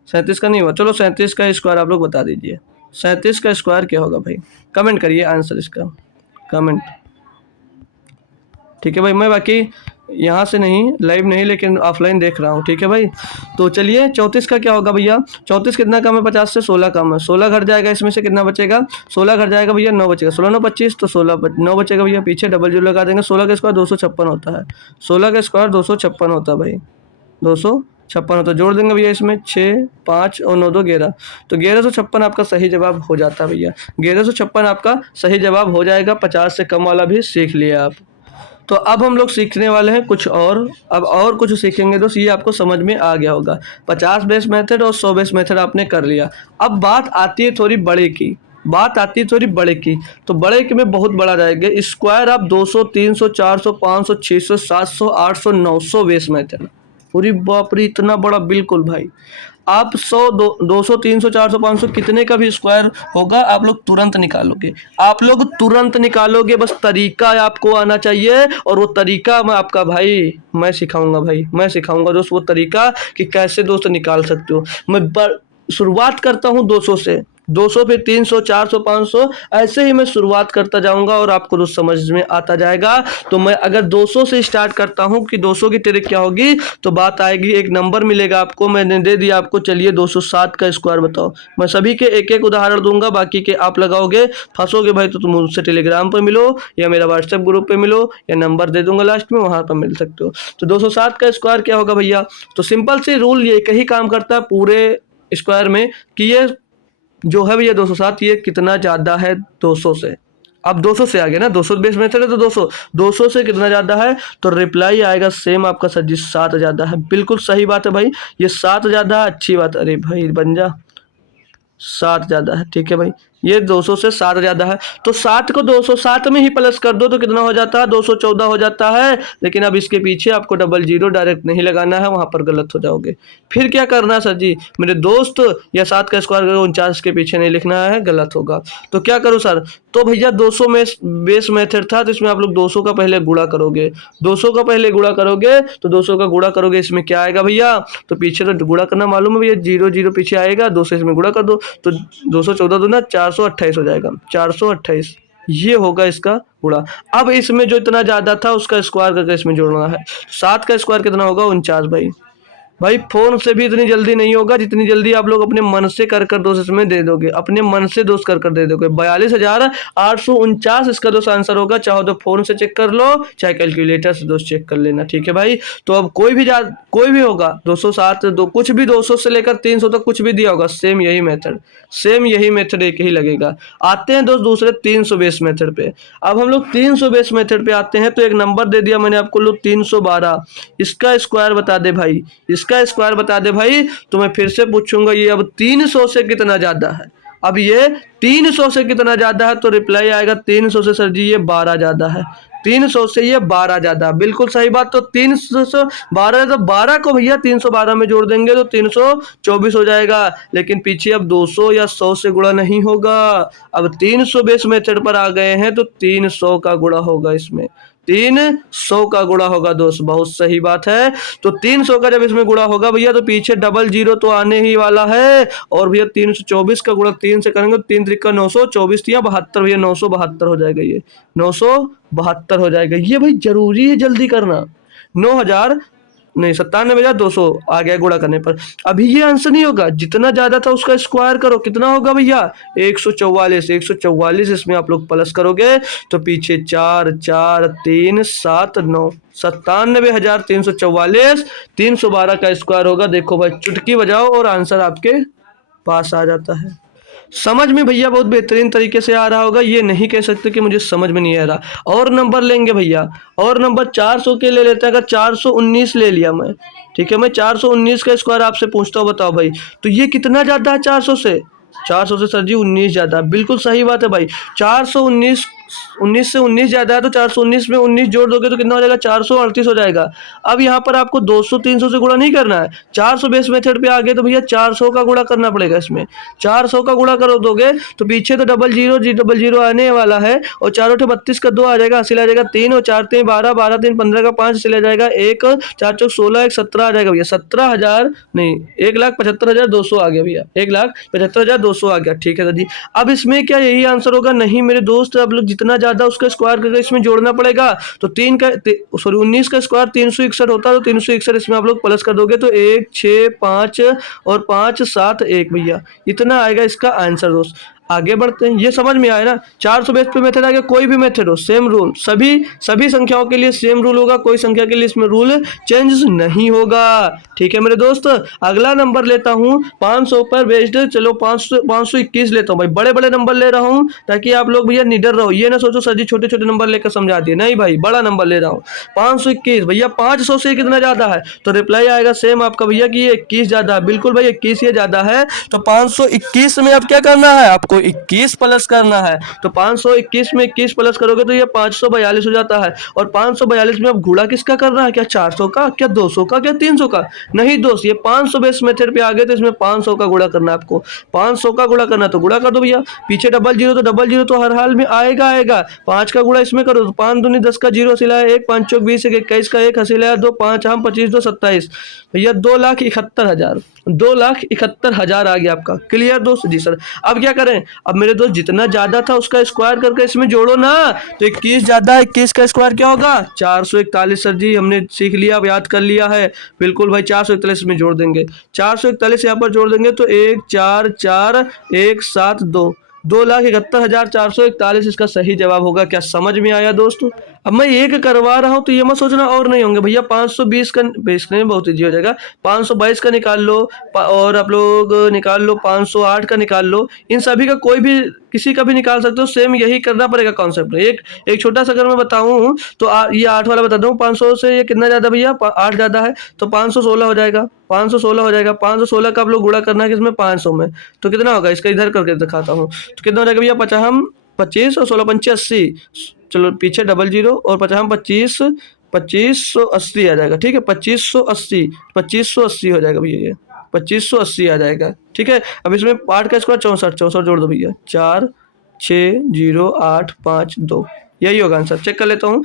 37 का नहीं हुआ, चलो 37 का स्क्वायर आप लोग बता दीजिए। 37 का स्क्वायर क्या होगा भाई, कमेंट करिए आंसर इसका, कमेंट। ठीक है भाई। मैं बाकी यहाँ से नहीं, लाइव नहीं, लेकिन ऑफलाइन देख रहा हूँ, ठीक है भाई। तो चलिए 34 का क्या होगा भैया, 34 कितना कम है, 50 से 16 कम है, 16 घट जाएगा, इसमें से कितना बचेगा, 16 घट जाएगा भैया, 9 बचेगा, 16 9 25, तो 9 बचेगा भैया, पीछे डबल जीरो लगा देंगे। 16 का स्क्वायर 256 होता है, 16 का स्क्वायर 256 होता है भाई, 256 होता है। जोड़ देंगे भैया इसमें 6 5 और 9 2 11, तो 1156 आपका सही जवाब हो जाता है भैया, 1156 आपका सही जवाब हो जाएगा। 50 से कम वाला भी सीख लिया आप। तो अब हम लोग सीखने वाले हैं कुछ और, अब और कुछ सीखेंगे दोस्त, ये आपको समझ में आ गया होगा। 50 बेस मेथड और 100 बेस मेथड आपने कर लिया। अब बात आती है थोड़ी बड़े की, बात आती है थोड़ी बड़े की। तो बड़े के में बहुत बड़ा जाएगा, स्क्वायर आप 200 300 400 500 600 700 800 900 बेस मेथड, पूरी बाप रे इतना बड़ा, बिल्कुल भाई। आप 100 200 300 400 500 कितने का भी स्क्वायर होगा, आप लोग तुरंत निकालोगे, आप लोग तुरंत निकालोगे, बस तरीका आपको आना चाहिए। और वो तरीका मैं आपका भाई मैं सिखाऊंगा भाई, मैं सिखाऊंगा दोस्त वो तरीका कि कैसे दोस्त निकाल सकते हो। मैं शुरुआत करता हूँ 200 से, 200 फिर 300 400 500, ऐसे ही मैं शुरुआत करता जाऊंगा और आपको तो समझ में आता जाएगा। तो मैं अगर 200 से स्टार्ट करता हूं कि 200 की ट्रिक क्या होगी, तो बात आएगी, एक नंबर मिलेगा आपको, मैंने दे दिया आपको। चलिए 207 का स्क्वायर बताओ। मैं सभी के एक एक उदाहरण दूंगा, बाकी के आप लगाओगे, फंसोगे भाई तो तुम मुझसे टेलीग्राम पर मिलो या मेरा व्हाट्सएप ग्रुप पे मिलो, या नंबर दे दूंगा लास्ट में, वहां पर मिल सकते हो। तो 207 का स्क्वायर क्या होगा भैया, तो सिंपल से रूल ये एक ही काम करता है पूरे स्क्वायर में, कि ये जो है भैया 207, ये कितना ज्यादा है 200 से। अब 200 से आ गया ना, 200 बेस मेथड है तो 200, 200 से कितना ज्यादा है, तो रिप्लाई आएगा सेम आपका सर जी, 7 ज्यादा है। बिल्कुल सही बात है भाई, ये 7 ज्यादा है, अच्छी बात। अरे भाई बन जा, 7 ज्यादा है, ठीक है भाई, ये 200 से 7 ज्यादा है। तो 7 को 207 में ही प्लस कर दो तो कितना हो जाता है, 214 हो जाता है। लेकिन अब इसके पीछे आपको डबल जीरो डायरेक्ट नहीं लगाना है, वहां पर गलत हो जाओगे। फिर क्या करना है सर जी मेरे दोस्त, या 7 का स्क्वायर 49 के पीछे नहीं लिखना है, गलत होगा। तो क्या करूँ सर, तो भैया 200 में बेस मेथड था, तो इसमें आप लोग 200 का पहले गुणा करोगे, 200 का पहले गुणा करोगे, तो 200 का गुणा करोगे, इसमें क्या आएगा भैया, तो पीछे तो गुणा करना मालूम है भैया, 0 0 पीछे आएगा, 2 से इसमें गुणा कर दो, तो 214 दूना 428 हो जाएगा, 428 ये होगा इसका गुणा। अब इसमें जो इतना ज्यादा था उसका स्क्वायर करके इसमें जोड़ना है। 7 का स्क्वायर कितना होगा, 49 भाई। भाई फोन से भी इतनी जल्दी नहीं होगा, जितनी जल्दी आप लोग अपने मन से कर कर दोस्त इसमें दे दोगे, अपने मन से दोस्त कर कर दे दोगे। 42,849 इसका दोस्त आंसर होगा। चाहो तो फोन से चेक कर लो, चाहे कैलकुलेटर से दोस्त चेक कर लेना, ठीक है भाई। तो अब कोई भी होगा 207 कुछ भी 200 से लेकर 300 तक कुछ भी दिया होगा, सेम यही मेथड, सेम यही मेथड एक ही लगेगा। आते हैं दोस्त दूसरे 300 बेस मेथड पे। अब हम लोग 300 बेस मेथड पे आते हैं, तो एक नंबर दे दिया मैंने आपको, लो 312, इसका स्क्वायर बता दे भाई, इसका स्क्वायर बता दे भाई। तो मैं फिर से पूछूंगा, ये अब 300 से कितना ज्यादा है, अब ये 300 से कितना ज्यादा है, तो रिप्लाई आएगा 300 से सर जी ये 12 ज्यादा है, 300 से ये 12 ज्यादा, बिल्कुल सही बात। तो 300 से 12, तो 12 को भैया 312 में जोड़ देंगे तो 324 हो जाएगा। लेकिन पीछे अब 200 या 100 से गुणा नहीं होगा, अब 300 बेस मेथड पर आ गए हैं, तो 300 का गुणा होगा, इसमें 300 का गुणा होगा दोस्त, बहुत सही बात है। तो 300 का जब इसमें गुणा होगा भैया, तो पीछे डबल जीरो तो आने ही वाला है। और भैया 324 का गुणा 3 से करेंगे, 3 त्रिक का 924 या 72 भैया, 972 हो जाएगा, ये 972 हो जाएगा। ये भाई जरूरी है जल्दी करना, 9000 नहीं 97,200 आ गया गुणा करने पर। अभी ये आंसर नहीं होगा, जितना ज्यादा था उसका स्क्वायर करो, कितना होगा भैया 144, 144 इसमें आप लोग प्लस करोगे, तो पीछे 4 4 3 7 9, 97,344, 312 का स्क्वायर होगा। देखो भाई चुटकी बजाओ और आंसर आपके पास आ जाता है। समझ में भैया बहुत बेहतरीन तरीके से आ रहा होगा, ये नहीं कह सकते कि मुझे समझ में नहीं आ रहा। और नंबर लेंगे भैया, और नंबर 400 के ले लेते हैं। अगर 419 ले लिया मैं, ठीक है, मैं 419 का स्क्वायर आपसे पूछता हूँ, बताओ भाई, तो ये कितना ज्यादा है 400 से, 400 से सर जी 19 ज्यादा, बिल्कुल सही बात है भाई। 419 19 से 19 ज्यादा है, तो 419 में 19 जोड़ दोगे तो कितना हो जाएगा, 438 हो जाएगा। अब यहाँ पर आपको 200 300 से गुणा नहीं करना है, 400 बेस मेथड पे आ गए तो भैया 400 का गुणा करना पड़ेगा। इसमें 400 का गुणा करो दोगे तो पीछे तो डबल जीरो आने वाला है, और 4 32 का 2 आ जाएगा, हासिल आ जाएगा 3, और 4 3 12, 12 3 15 का 5 हासिल आ जाएगा 1, 4 4 16, 1 17 आ जाएगा भैया, 17,000 नहीं 1,75,200 आ गया भैया, 1,75,200 आ गया, ठीक है जी। अब इसमें क्या यही आंसर होगा, नहीं मेरे दोस्त, अब लोग जितना ज़्यादा उसका स्क्वायर करके इसमें जोड़ना पड़ेगा। तो 19 का स्क्वायर 361 होता है, तो 361 इसमें आप लोग प्लस कर दोगे तो 1 6 5 और 5 7 1 भैया, इतना आएगा इसका आंसर दोस्त। आगे बढ़ते हैं, ये समझ में आया ना। 400 बेस पे मेथड आ गया, कोई भी मेथड हो सेम रूल, सभी संख्याओं के लिए सेम रूल होगा, कोई संख्या के लिए इसमें रूल चेंज नहीं होगा। ठीक है मेरे दोस्त, अगला नंबर लेता हूँ 500 पर बेस्ड। चलो 521 लेता हूँ भाई, बड़े बड़े नंबर ले रहा हूँ ताकि आप लोग भैया निडर रहो, ये ना सोचो सर जी छोटे छोटे नंबर लेकर समझा दिए, नहीं भाई बड़ा नंबर ले रहा हूँ। 521 भैया 500 से कितना ज्यादा है, तो रिप्लाई आएगा सेम आपका भैया कि ये 21 ज्यादा है। बिल्कुल भाई 21 ये ज्यादा है, तो 521 में अब क्या करना है आपको, 21 प्लस करना है। तो 521 में 21 प्लस करोगे तो ये 542 हो जाता है। और 542 में अब गुणा किसका करना है, क्या 400 का, क्या 200 का, क्या 300 का? नहीं दोस्त, ये 500 बेस मेथड पे आ गए तो इसमें 500 का गुणा करना है आपको। 500 का गुणा करना तो गुणा कर दो भैया, पीछे डबल जीरो तो हर हाल में आएगा। 5 का गुणा इसमें करो तो 5 दूनी 10 का जीरो हसीला 1, 5 चौक 20, 21 का 1 हसीला 2, 5 हम 25 2 27 भैया 2,71,000, 2,71,000 आ गया आपका। क्लियर दोस्त? जी सर। अब क्या करें, अब मेरे दोस्त जितना ज्यादा था उसका स्क्वायर करके इसमें जोड़ो ना, तो 21 ज्यादा, 21 का स्क्वायर क्या होगा 441। सर जी हमने सीख लिया, अब याद कर लिया है। बिल्कुल भाई 441 में जोड़ देंगे, 441 यहाँ पर जोड़ देंगे तो 1 4 4 1 7 2, 2,71,441 इसका सही जवाब होगा। क्या समझ में आया दोस्तों? अब मैं एक करवा रहा हूँ तो ये मत सोचना और नहीं होंगे भैया। 520 का बेस में बहुत ईजी हो जाएगा, 522 का निकाल लो, और आप लोग निकाल लो 508 का निकाल लो, इन सभी का कोई भी किसी का भी निकाल सकते हो, सेम यही करना पड़ेगा कॉन्सेप्ट। एक छोटा सा अगर मैं बताऊं तो ये 8 वाला बता दूं, 500 से ये कितना ज्यादा भैया 8 ज्यादा है, तो 516 हो जाएगा, 516 हो जाएगा। 516 का आप लोग गुणा करना है किसमें 500 में, तो कितना होगा इसका इधर करके दिखाता हूँ, तो कितना हो जाएगा भैया 25 और 16 पंचे 80, चलो पीछे डबल जीरो और 25 2580 आ जाएगा। ठीक है 2580 हो जाएगा भैया, ये 2580 आ जाएगा। ठीक है, अब इसमें 8 का स्क्वायर 64 जोड़ दो भैया, 4 6 0 8 5 2, यही होगा आंसर। चेक कर लेता हूँ,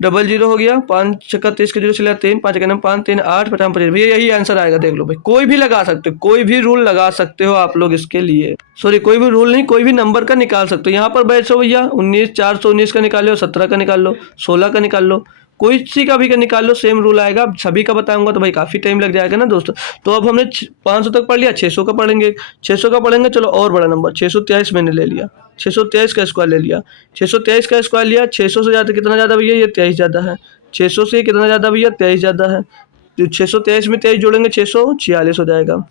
डबल जीरो हो गया, 5 छक्का 30 के जीरो चला 3, 5 का 5 3 8 50 25 भैया यही आंसर आएगा। देख लो भाई, कोई भी लगा सकते हो, कोई भी रूल लगा सकते हो आप लोग इसके लिए, सॉरी कोई भी रूल नहीं, कोई भी नंबर का निकाल सकते हो। यहाँ पर बैठो भैया 19 419 का निकाल लो, 17 का निकाल लो, 16 का निकाल लो, कोई सी का भी का निकाल लो, सेम रूल आएगा। अब सभी का बताऊंगा तो भाई काफी टाइम लग जाएगा ना दोस्तों। तो अब हमने 500 तक पढ़ लिया, 600 का पढ़ेंगे, 600 का पढ़ेंगे। चलो और बड़ा नंबर 623 मैंने ले लिया, 623 का स्क्वायर ले लिया, 623 का स्क्वायर लिया। 600 से ज़्यादा कितना ज़्यादा भैया, ये 23 ज़्यादा है। 600 से कितना ज़्यादा भैया 23 ज़्यादा है, तो 623 में 23 जोड़ेंगे 646 हो जाएगा।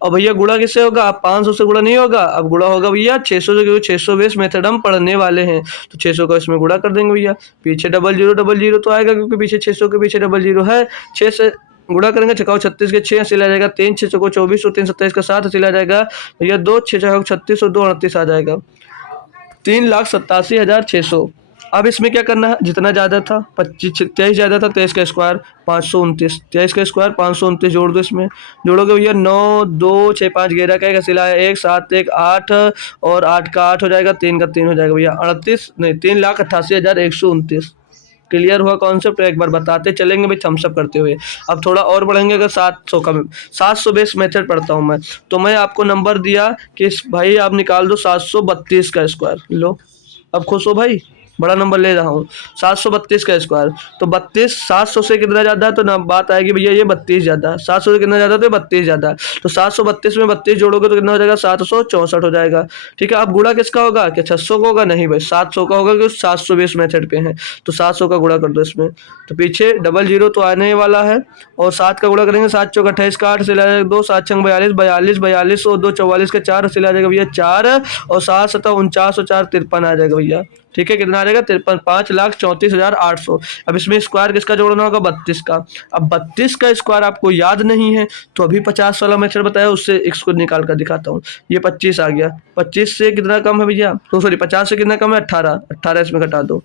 और भैया गुणा किससे होगा, अब 500 से गुणा नहीं होगा, अब गुणा होगा भैया 600 से, क्योंकि 600 बेस मेथड हम पढ़ने वाले हैं, तो 600 का इसमें गुणा कर देंगे भैया। पीछे डबल जीरो तो आएगा क्योंकि पीछे 600 के पीछे डबल जीरो है। 6 से गुणा करेंगे, 6 36 के 6 हसीला जाएगा, 3 6 को 24 और 3 27 का 7 हसीला जाएगा भैया, 2 6 36 और 2 29 आ जाएगा, 3,87,600। अब इसमें क्या करना है, जितना ज़्यादा था 23 ज़्यादा था, 23 का स्क्वायर 529, 23 का स्क्वायर 529 जोड़ दो इसमें, जोड़ोगे भैया 9 2 6 5 11 का 1 सिला 1 7 1 8 और 8 का 8 हो जाएगा, 3 का 3 हो जाएगा भैया 38 नहीं 3,88,129। क्लियर हुआ कॉन्सेप्ट? एक बार बताते चलेंगे भाई थम्सअप करते हुए। अब थोड़ा और बढ़ेंगे, अगर 700 का 700 बेस मेथड पढ़ता हूँ मैं, तो मैं आपको नंबर दिया कि भाई आप निकाल दो 732 का स्क्वायर। लो अब खुश हो भाई, बड़ा नंबर ले रहा हूँ, 732 का स्क्वायर, तो 32 700 से कितना ज़्यादा है, तो ना बात आएगी भैया ये 32 ज़्यादा है, 700 से कितना ज़्यादा है तो 32 ज़्यादा है, तो 732 में 32 जोड़ोगे तो कितना हो जाएगा 764 हो जाएगा। ठीक है, अब गुणा किसका होगा, क्या 600 का होगा, नहीं भाई 700 का होगा, क्योंकि 700 बेस मेथड पे है, तो 700 का गुणा कर दो इसमें, तो पीछे डबल जीरो तो आने वाला है, और 7 का गुणा करेंगे, 7 चौक 28 का 8 सिला जाएगा 2, 7 छंग 42 42 42 और 2 44 का 4 सिला जाएगा भैया 4, और 7 7 49 और 4 53 आ जाएगा भैया। ठीक है, कितना आ जाएगा 53, 5,34,800। अब इसमें स्क्वायर किसका जोड़ना होगा, 32 का। अब 32 का स्क्वायर आपको याद नहीं है तो अभी 50 वाला मेथड बताया, उससे इसको निकाल कर दिखाता हूँ। ये 25 आ गया, 25 से कितना कम है भैया, तो सॉरी 50 से कितना कम है 18, 18 इसमें घटा दो,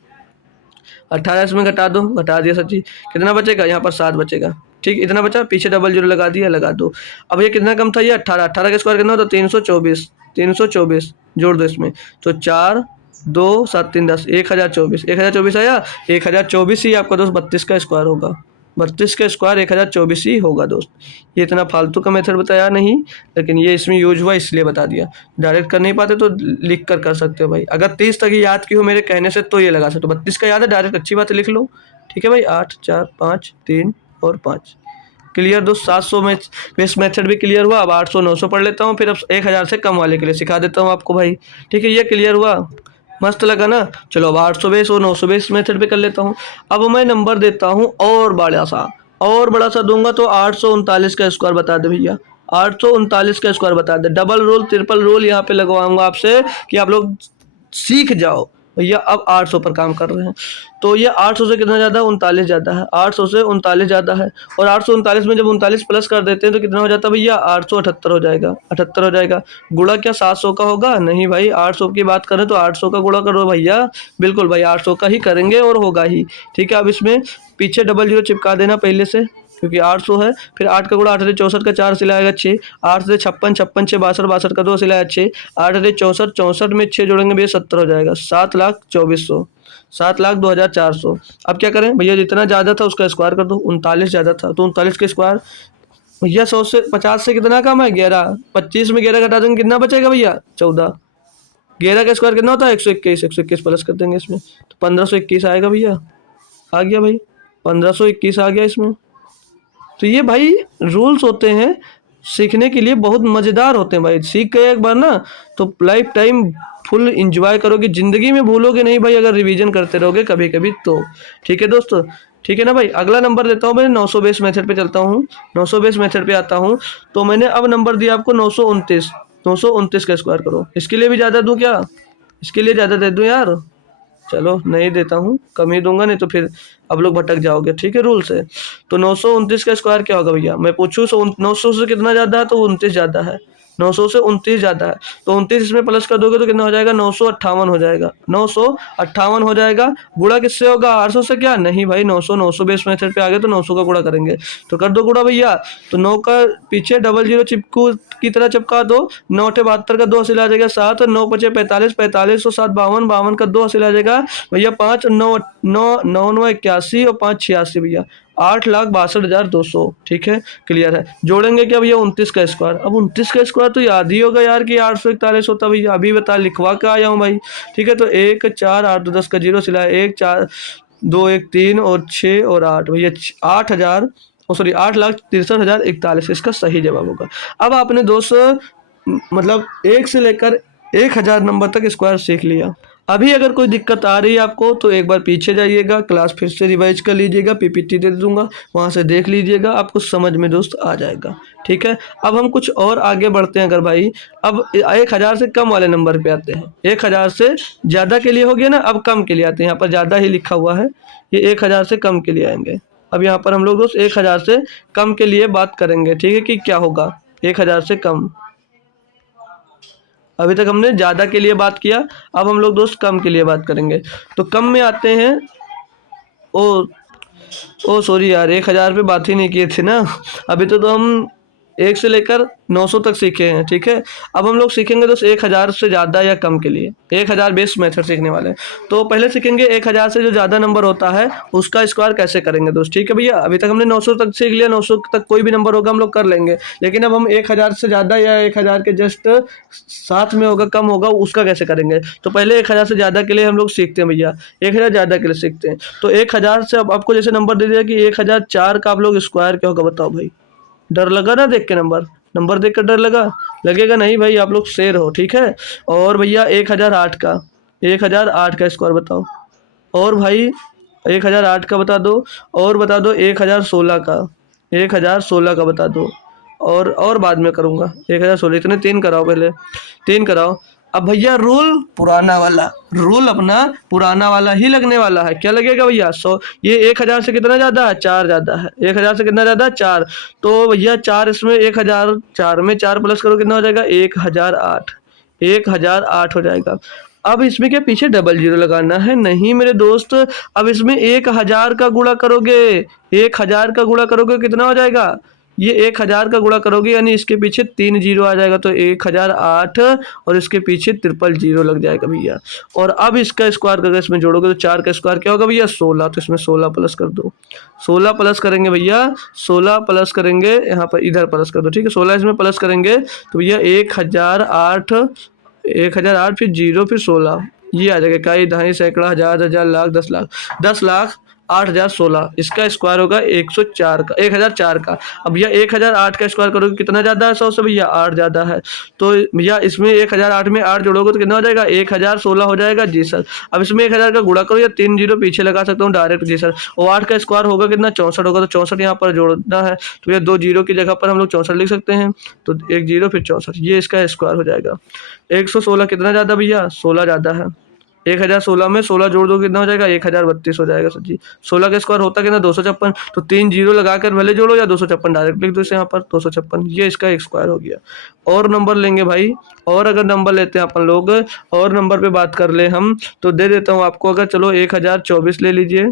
18 इसमें घटा दो, घटा दिया सच्ची, कितना बचेगा यहाँ पर 7 बचेगा। ठीक, इतना बचा, पीछे डबल जीरो लगा दिया, लगा दो। अब ये कितना कम था, ये 18, 18 का स्क्वायर कितना होता 324, 324 जोड़ दो इसमें, तो 4 2 7 3 10 1024, 1024 आया, 1024 ही आपका दोस्त 32 का स्क्वायर होगा। 32 का स्क्वायर 1024 ही होगा दोस्त। ये इतना फालतू का मेथड बताया नहीं, लेकिन ये इसमें यूज हुआ इसलिए बता दिया। डायरेक्ट कर नहीं पाते तो लिख कर सकते हो भाई। अगर 30 तक याद की हो मेरे कहने से तो ये लगा सकते हो। 32 का याद है डायरेक्ट, अच्छी बात है, लिख लो। ठीक है भाई, 8 4 5 3 और 5। क्लियर दोस्त। 700 में बेस मेथड भी क्लियर हुआ। अब 800 900 पढ़ लेता हूँ, फिर अब 1000 से कम वाले के लिए सिखा देता हूँ आपको भाई। ठीक है, ये क्लियर हुआ, मस्त लगा ना। चलो अब 800 बेस और 900 बेस मेथड पे कर लेता हूँ। अब मैं नंबर देता हूँ और बड़ा सा दूंगा तो 839 का स्क्वायर बता दे भैया। 839 का स्क्वायर बता दे। डबल रूल ट्रिपल रूल यहाँ पे लगवाऊंगा आपसे कि आप लोग सीख जाओ भैया। अब 800 पर काम कर रहे हैं तो ये 800 से कितना ज़्यादा है, 39 ज़्यादा है। 800 से 39 ज़्यादा है, और 839 में जब 39 प्लस कर देते हैं तो कितना हो जाता है भैया, 878 हो जाएगा। 78 हो जाएगा। गुणा क्या 700 का होगा? नहीं भाई, 800 की बात करें तो 800 का गुणा करो भैया। बिल्कुल भाई, 800 का ही करेंगे और होगा ही। ठीक है, अब इसमें पीछे डबल जीरो चिपका देना पहले से, क्योंकि 800 है। फिर 8 का गुणा 8 से 64 का 4 सिलाएगा 6, 8 से 56 56 6 62 62 का 2 सिलाया 6, 8 से 64 64 में 6 जोड़ेंगे भैया 70 हो जाएगा। 7,24,000, 7,02,400। अब क्या करें भैया, जितना ज़्यादा था उसका स्क्वायर कर दो। 39 ज़्यादा था तो 39 के स्क्वायर भैया 100 से 50 से कितना कम है, 11। 25 में 11 घटा देंगे कितना बचेगा भैया, 14। 11 का स्क्वायर कितना होता है, 121। 121 प्लस कर देंगे इसमें तो 1521 आएगा भैया। आ गया भाई, 1521 आ गया इसमें। तो ये भाई रूल्स होते हैं सीखने के लिए, बहुत मज़ेदार होते हैं भाई। सीख गए एक बार ना तो लाइफ टाइम फुल इंजॉय करोगे, ज़िंदगी में भूलोगे नहीं भाई अगर रिवीजन करते रहोगे कभी कभी तो। ठीक है दोस्तों, ठीक है ना भाई। अगला नंबर देता हूँ मैं, 900 बेस मेथड पे चलता हूँ। 900 बेस मेथड पे आता हूँ तो मैंने अब नंबर दिया आपको 929। 929 का स्क्वायर करो। इसके लिए भी ज़्यादा दूँ क्या, इसके लिए ज़्यादा दे दूँ यार? चलो नहीं देता हूँ, कम ही दूंगा, नहीं तो फिर अब लोग भटक जाओगे। ठीक है, रूल से। तो 929 का स्क्वायर क्या होगा भैया, मैं पूछूँ 900 से कितना ज़्यादा है तो 29 ज़्यादा है। 900 से 29 ज़्यादा है तो 29 इसमें प्लस कर दोगे तो कितना हो जाएगा, 958 हो जाएगा। 958 हो जाएगा। गुणा किससे होगा, 800 से क्या? नहीं भाई, 900 बेस मेथड पे आ गए तो 900 का गुणा करेंगे। तो कर दो गुणा भैया। तो 9 का पीछे डबल जीरो चिपकू की तरह चिपका दो। 9 8 72 का 2 हासिल आ जाएगा 7, 9 5 45, 45 और 7 52, 52 का 2 हासिल आ जाएगा भैया 5, 9 9 9 9 81 और 5 86 भैया 8,62,200। ठीक है, क्लियर है। जोड़ेंगे क्या भैया, 29 का स्क्वायर। अब 29 का स्क्वायर तो याद ही होगा यार कि 841 होता भैया, अभी बता लिखवा के आया हूँ भाई। ठीक है, तो 1 4 8 2 10 का 0 सिलाया, 1 4 2 1 3 और 6 और 8 भैया 8,000 सॉरी 8,63,041 इसका सही जवाब होगा। अब आपने दोस्त मतलब 1 से लेकर 1000 नंबर तक स्क्वायर सीख लिया। अभी अगर कोई दिक्कत आ रही है आपको तो एक बार पीछे जाइएगा, क्लास फिर से रिवाइज कर लीजिएगा, पीपीटी दे दूंगा, वहाँ से देख लीजिएगा, आपको समझ में दोस्त आ जाएगा। ठीक है, अब हम कुछ और आगे बढ़ते हैं। अगर भाई अब 1000 से कम वाले नंबर पे आते हैं। 1000 से ज़्यादा के लिए हो गया ना, अब कम के लिए आते हैं। यहाँ पर ज़्यादा ही लिखा हुआ है, ये 1000 से कम के लिए आएंगे। अब यहाँ पर हम लोग दोस्त 1000 से कम के लिए बात करेंगे। ठीक है, कि क्या होगा 1000 से कम। अभी तक हमने ज़्यादा के लिए बात किया, अब हम लोग दोस्त कम के लिए बात करेंगे। तो कम में आते हैं, ओ सॉरी यार, 1000 पे बात ही नहीं किए थे ना। अभी तो हम 1 से लेकर 900 तक सीखे हैं। ठीक है, अब हम लोग सीखेंगे दोस्त 1000 से ज़्यादा या कम के लिए। 1000 बेस मेथड सीखने वाले हैं। तो पहले सीखेंगे 1000 से जो ज़्यादा नंबर होता है उसका स्क्वायर कैसे करेंगे दोस्त। ठीक है भैया, अभी तक हमने 900 तक सीख लिया, 900 तक कोई भी नंबर होगा हम लोग कर लेंगे। लेकिन अब हम 1000 से ज़्यादा या 1000 के जस्ट साथ में होगा, कम होगा, उसका कैसे करेंगे। तो पहले 1000 से ज़्यादा के लिए हम लोग सीखते हैं भैया, 1000 ज़्यादा के लिए सीखते हैं। तो 1000 से अब आपको जैसे नंबर दे दिया कि 1004 का आप लोग स्क्वायर क्या होगा, बताओ भाई। डर लगा ना देख के, नंबर देख कर डर लगेगा नहीं भाई, आप लोग शेर हो। ठीक है, और भैया 1008 का स्क्वायर बताओ। और भाई 1008 का बता दो, और बता दो 1016 का, 1016 का बता दो। और बाद में करूँगा 1016, इतने 3 कराओ, पहले 3 कराओ। अब भैया रूल अपना पुराना वाला ही लगने वाला है। क्या लगेगा भैया, 100। ये 1000 से कितना ज़्यादा है, 4 ज़्यादा है। 1000 से कितना ज़्यादा है, 4। तो भैया 4 इसमें 1004 में 4 प्लस करो कितना हो जाएगा, 1008। 1008 हो जाएगा। अब इसमें क्या पीछे डबल जीरो लगाना है, नहीं मेरे दोस्त। अब इसमें 1000 का गुणा करोगे, 1000 का गुणा करोगे कितना हो जाएगा, ये 1000 का गुणा करोगे यानी इसके पीछे 3 जीरो आ जाएगा, तो 1008 और इसके पीछे 000 लग जाएगा भैया। और अब इसका स्क्वायर करके इसमें जोड़ोगे तो 4 का स्क्वायर क्या होगा भैया 16, तो इसमें 16 प्लस कर दो। 16 प्लस करेंगे भैया, 16 प्लस करेंगे यहाँ पर, इधर प्लस कर दो, ठीक है। 16 इसमें प्लस करेंगे तो भैया 1008, 1008 फिर जीरो फिर 16, ये आ जाएगा इकाई, दहाई, सैकड़ा, हजार, हजार, लाख, 10 लाख, 10,08,016। इसका स्क्वायर होगा 104 का, 1004 का। अब भैया 1008 का स्क्वायर करोगे कितना ज़्यादा है 100 से भैया, 8 ज़्यादा है। तो भैया इसमें 1008 में 8 जोड़ोगे तो कितना हो जाएगा 1016 हो जाएगा जी सर। अब इसमें 1000 का गुणा करो या 3 जीरो पीछे लगा सकता हूँ डायरेक्ट जी सर। और 8 का स्क्वायर होगा कितना 64 होगा, तो 64 यहाँ पर जोड़ना है, तो भैया 2 जीरो की जगह पर हम लोग 64 लिख सकते हैं, तो 1 जीरो फिर 64, ये इसका स्क्वायर हो जाएगा। 116 कितना ज़्यादा भैया 16 ज़्यादा है। 1016 में 16 जोड़ दो कितना हो जाएगा 1032 हो जाएगा सर जी। 16 का स्क्वायर होता कितना 256, तो 3 जीरो लगाकर भले जोड़ो या 256 डायरेक्ट लिख दो इसे यहाँ पर 256, ये इसका एक स्क्वायर हो गया। और नंबर लेंगे भाई, और अगर नंबर लेते हैं अपन लोग, और नंबर पे बात कर ले हम, तो दे देता हूँ आपको, अगर चलो 1024 ले लीजिए,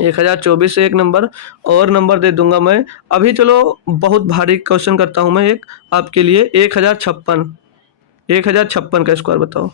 1024 से एक नंबर और नंबर दे दूंगा मैं अभी। चलो बहुत भारी क्वेश्चन करता हूँ मैं एक आपके लिए, 1056, 1056 का स्क्वायर बताओ,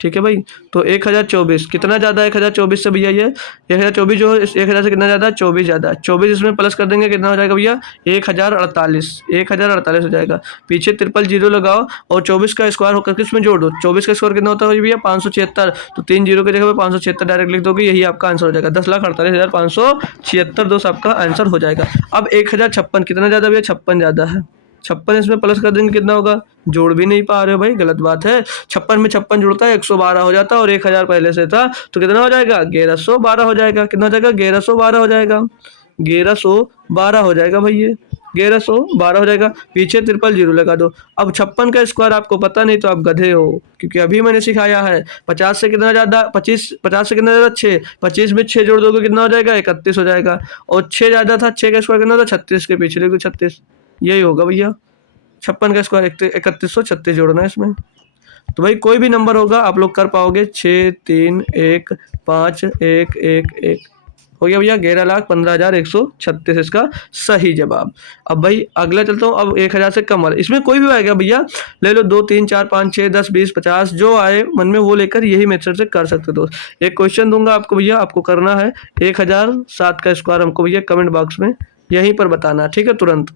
ठीक है भाई। तो 1024 कितना ज़्यादा है 1024 से भैया, ये 1024 जो 1000 से कितना ज़्यादा है 24 ज़्यादा है। 24 इसमें प्लस कर देंगे कितना हो जाएगा भैया 1048, 1048 हो जाएगा। पीछे 000 लगाओ और 24 का स्क्वायर होकर के इसमें जोड़ दो। 24 का स्क्वायर कितना होता है भैया 576, तो 3 जीरो की जगह पे 576 डायरेक्ट लिख दोगे, यही आपका आंसर हो जाएगा 10,48,576 दोस्त आपका आंसर हो जाएगा। अब 1056 कितना ज़्यादा भैया 56 ज़्यादा है। 56 इसमें प्लस कर देंगे कितना होगा, जोड़ भी नहीं पा रहे हो भाई, गलत बात है। 56 में 56 जुड़ता है 112 हो जाता है, और 1000 पहले से था तो कितना हो जाएगा 1112 हो जाएगा। कितना हो जाएगा 1112 हो जाएगा, 1112 हो जाएगा भैया, 1112 हो जाएगा। पीछे 000 लगा दो। अब 56 का स्क्वायर आपको पता नहीं तो आप गधे हो, क्योंकि अभी मैंने सिखाया है। 50 से कितना ज़्यादा 25, 50 से कितना ज़्यादा 6, 25 में 6 जोड़ दोगे कितना हो जाएगा 31 हो जाएगा। और 6 ज़्यादा था, 6 का स्क्वायर कितना था 36, के पीछे लिख दो 36, यही होगा भैया 56 का स्क्वायर 3136 जोड़ना है इसमें। तो भाई कोई भी नंबर होगा आप लोग कर पाओगे। 6 3 1 5 1 1 1 हो गया भैया 11,15,136 इसका सही जवाब। अब भाई अगला चलता हूँ, अब 1000 से कम वाला, इसमें कोई भी आएगा भैया, ले लो 2 3 4 5 6 10 20 50 जो आए मन में वो लेकर यही मेथड से कर सकते हो दोस्त। एक क्वेश्चन दूंगा आपको भैया, आपको करना है 1007 का स्क्वायर हमको भैया कमेंट बॉक्स में यहीं पर बताना, ठीक है तुरंत।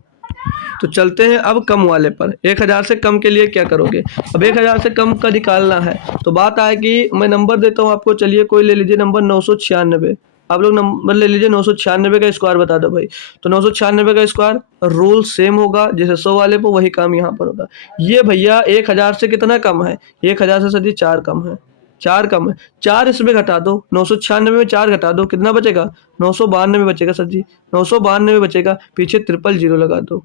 तो चलते हैं अब कम वाले पर। 1000 से कम के लिए क्या करोगे, अब 1000 से कम का निकालना है तो बात आएगी, मैं नंबर देता हूँ आपको, चलिए कोई ले लीजिए नंबर 996, आप लोग नंबर ले लीजिए 996 का स्क्वायर बता दो भाई। तो 996 का स्क्वायर रूल सेम होगा जैसे 100 वाले पर, वही काम यहाँ पर होगा। ये भैया 1000 से कितना कम है, 1000 से सर जी 4 कम है, 4 कम है, 4 इसमें घटा दो, 996 में 4 घटा दो कितना बचेगा 992 बचेगा सर जी, 992 बचेगा। पीछे 000 लगा दो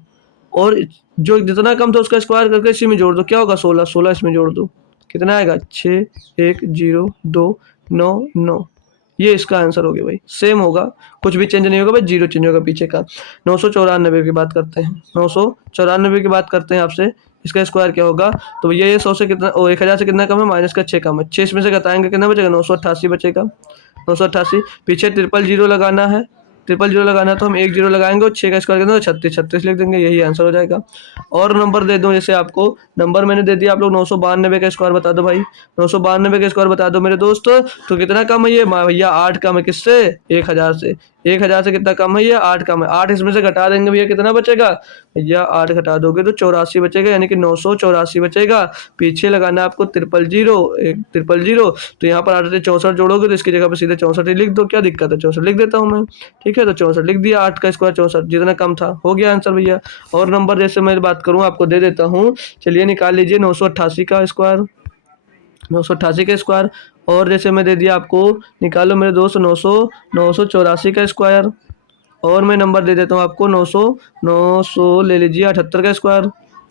और जो जितना कम था उसका स्क्वायर करके इसी में जोड़ दो, क्या होगा 16, 16 इसमें जोड़ दो कितना आएगा 6 1 0 2 9 9, ये इसका आंसर हो गया भाई। सेम होगा, कुछ भी चेंज नहीं होगा भाई, जीरो चेंज होगा पीछे का। 994 की बात करते हैं, 994 की बात करते हैं आपसे, इसका स्क्वायर क्या होगा, तो भैया ये 100 से कितना 1000 से कितना कम है माइनस का 6 कम है, 6 इसमें से घटाएंगे कितना बचेगा 988 बचेगा, 988। पीछे 000 लगाना है, 000 लगाना है तो हम 1 जीरो लगाएंगे और 6 का स्क्वायर करना तो 36, 36 लिख देंगे, यही आंसर हो जाएगा। और नंबर दे दूं जैसे आपको, नंबर मैंने दे दिया, आप लोग 992 का स्क्वायर बता दो भाई, 992 का स्क्वायर बता दो मेरे दोस्त। तो कितना कम है ये भैया 8 कम है किससे 1000 से, 1000 से कितना कम है ये 8 कम है। 8 इसमें से घटा देंगे भैया कितना बचेगा भैया 8 घटा दोगे तो 84 बचेगा, यानी कि 984 बचेगा। पीछे लगाना है आपको 000, तो यहाँ पर 8 से 64 जोड़ोगे तो इसकी जगह पर सीधे 64 ही लिख दो, क्या दिक्कत है 64 लिख देता हूँ मैं, ठीक है। तो 64 लिख दिया, 8 का स्क्वायर 64 जितना कम था हो गया आंसर भैया। और नंबर जैसे मैं बात करूँ आपको दे देता हूँ, चलिए निकाल लीजिए 988 का स्क्वायर, 988 का स्क्वायर। और जैसे मैं दे दिया आपको, निकालो मेरे दोस्त 984 का स्क्वायर। और मैं नंबर दे देता हूँ आपको 900 ले लीजिए 78 का स्क्वायर,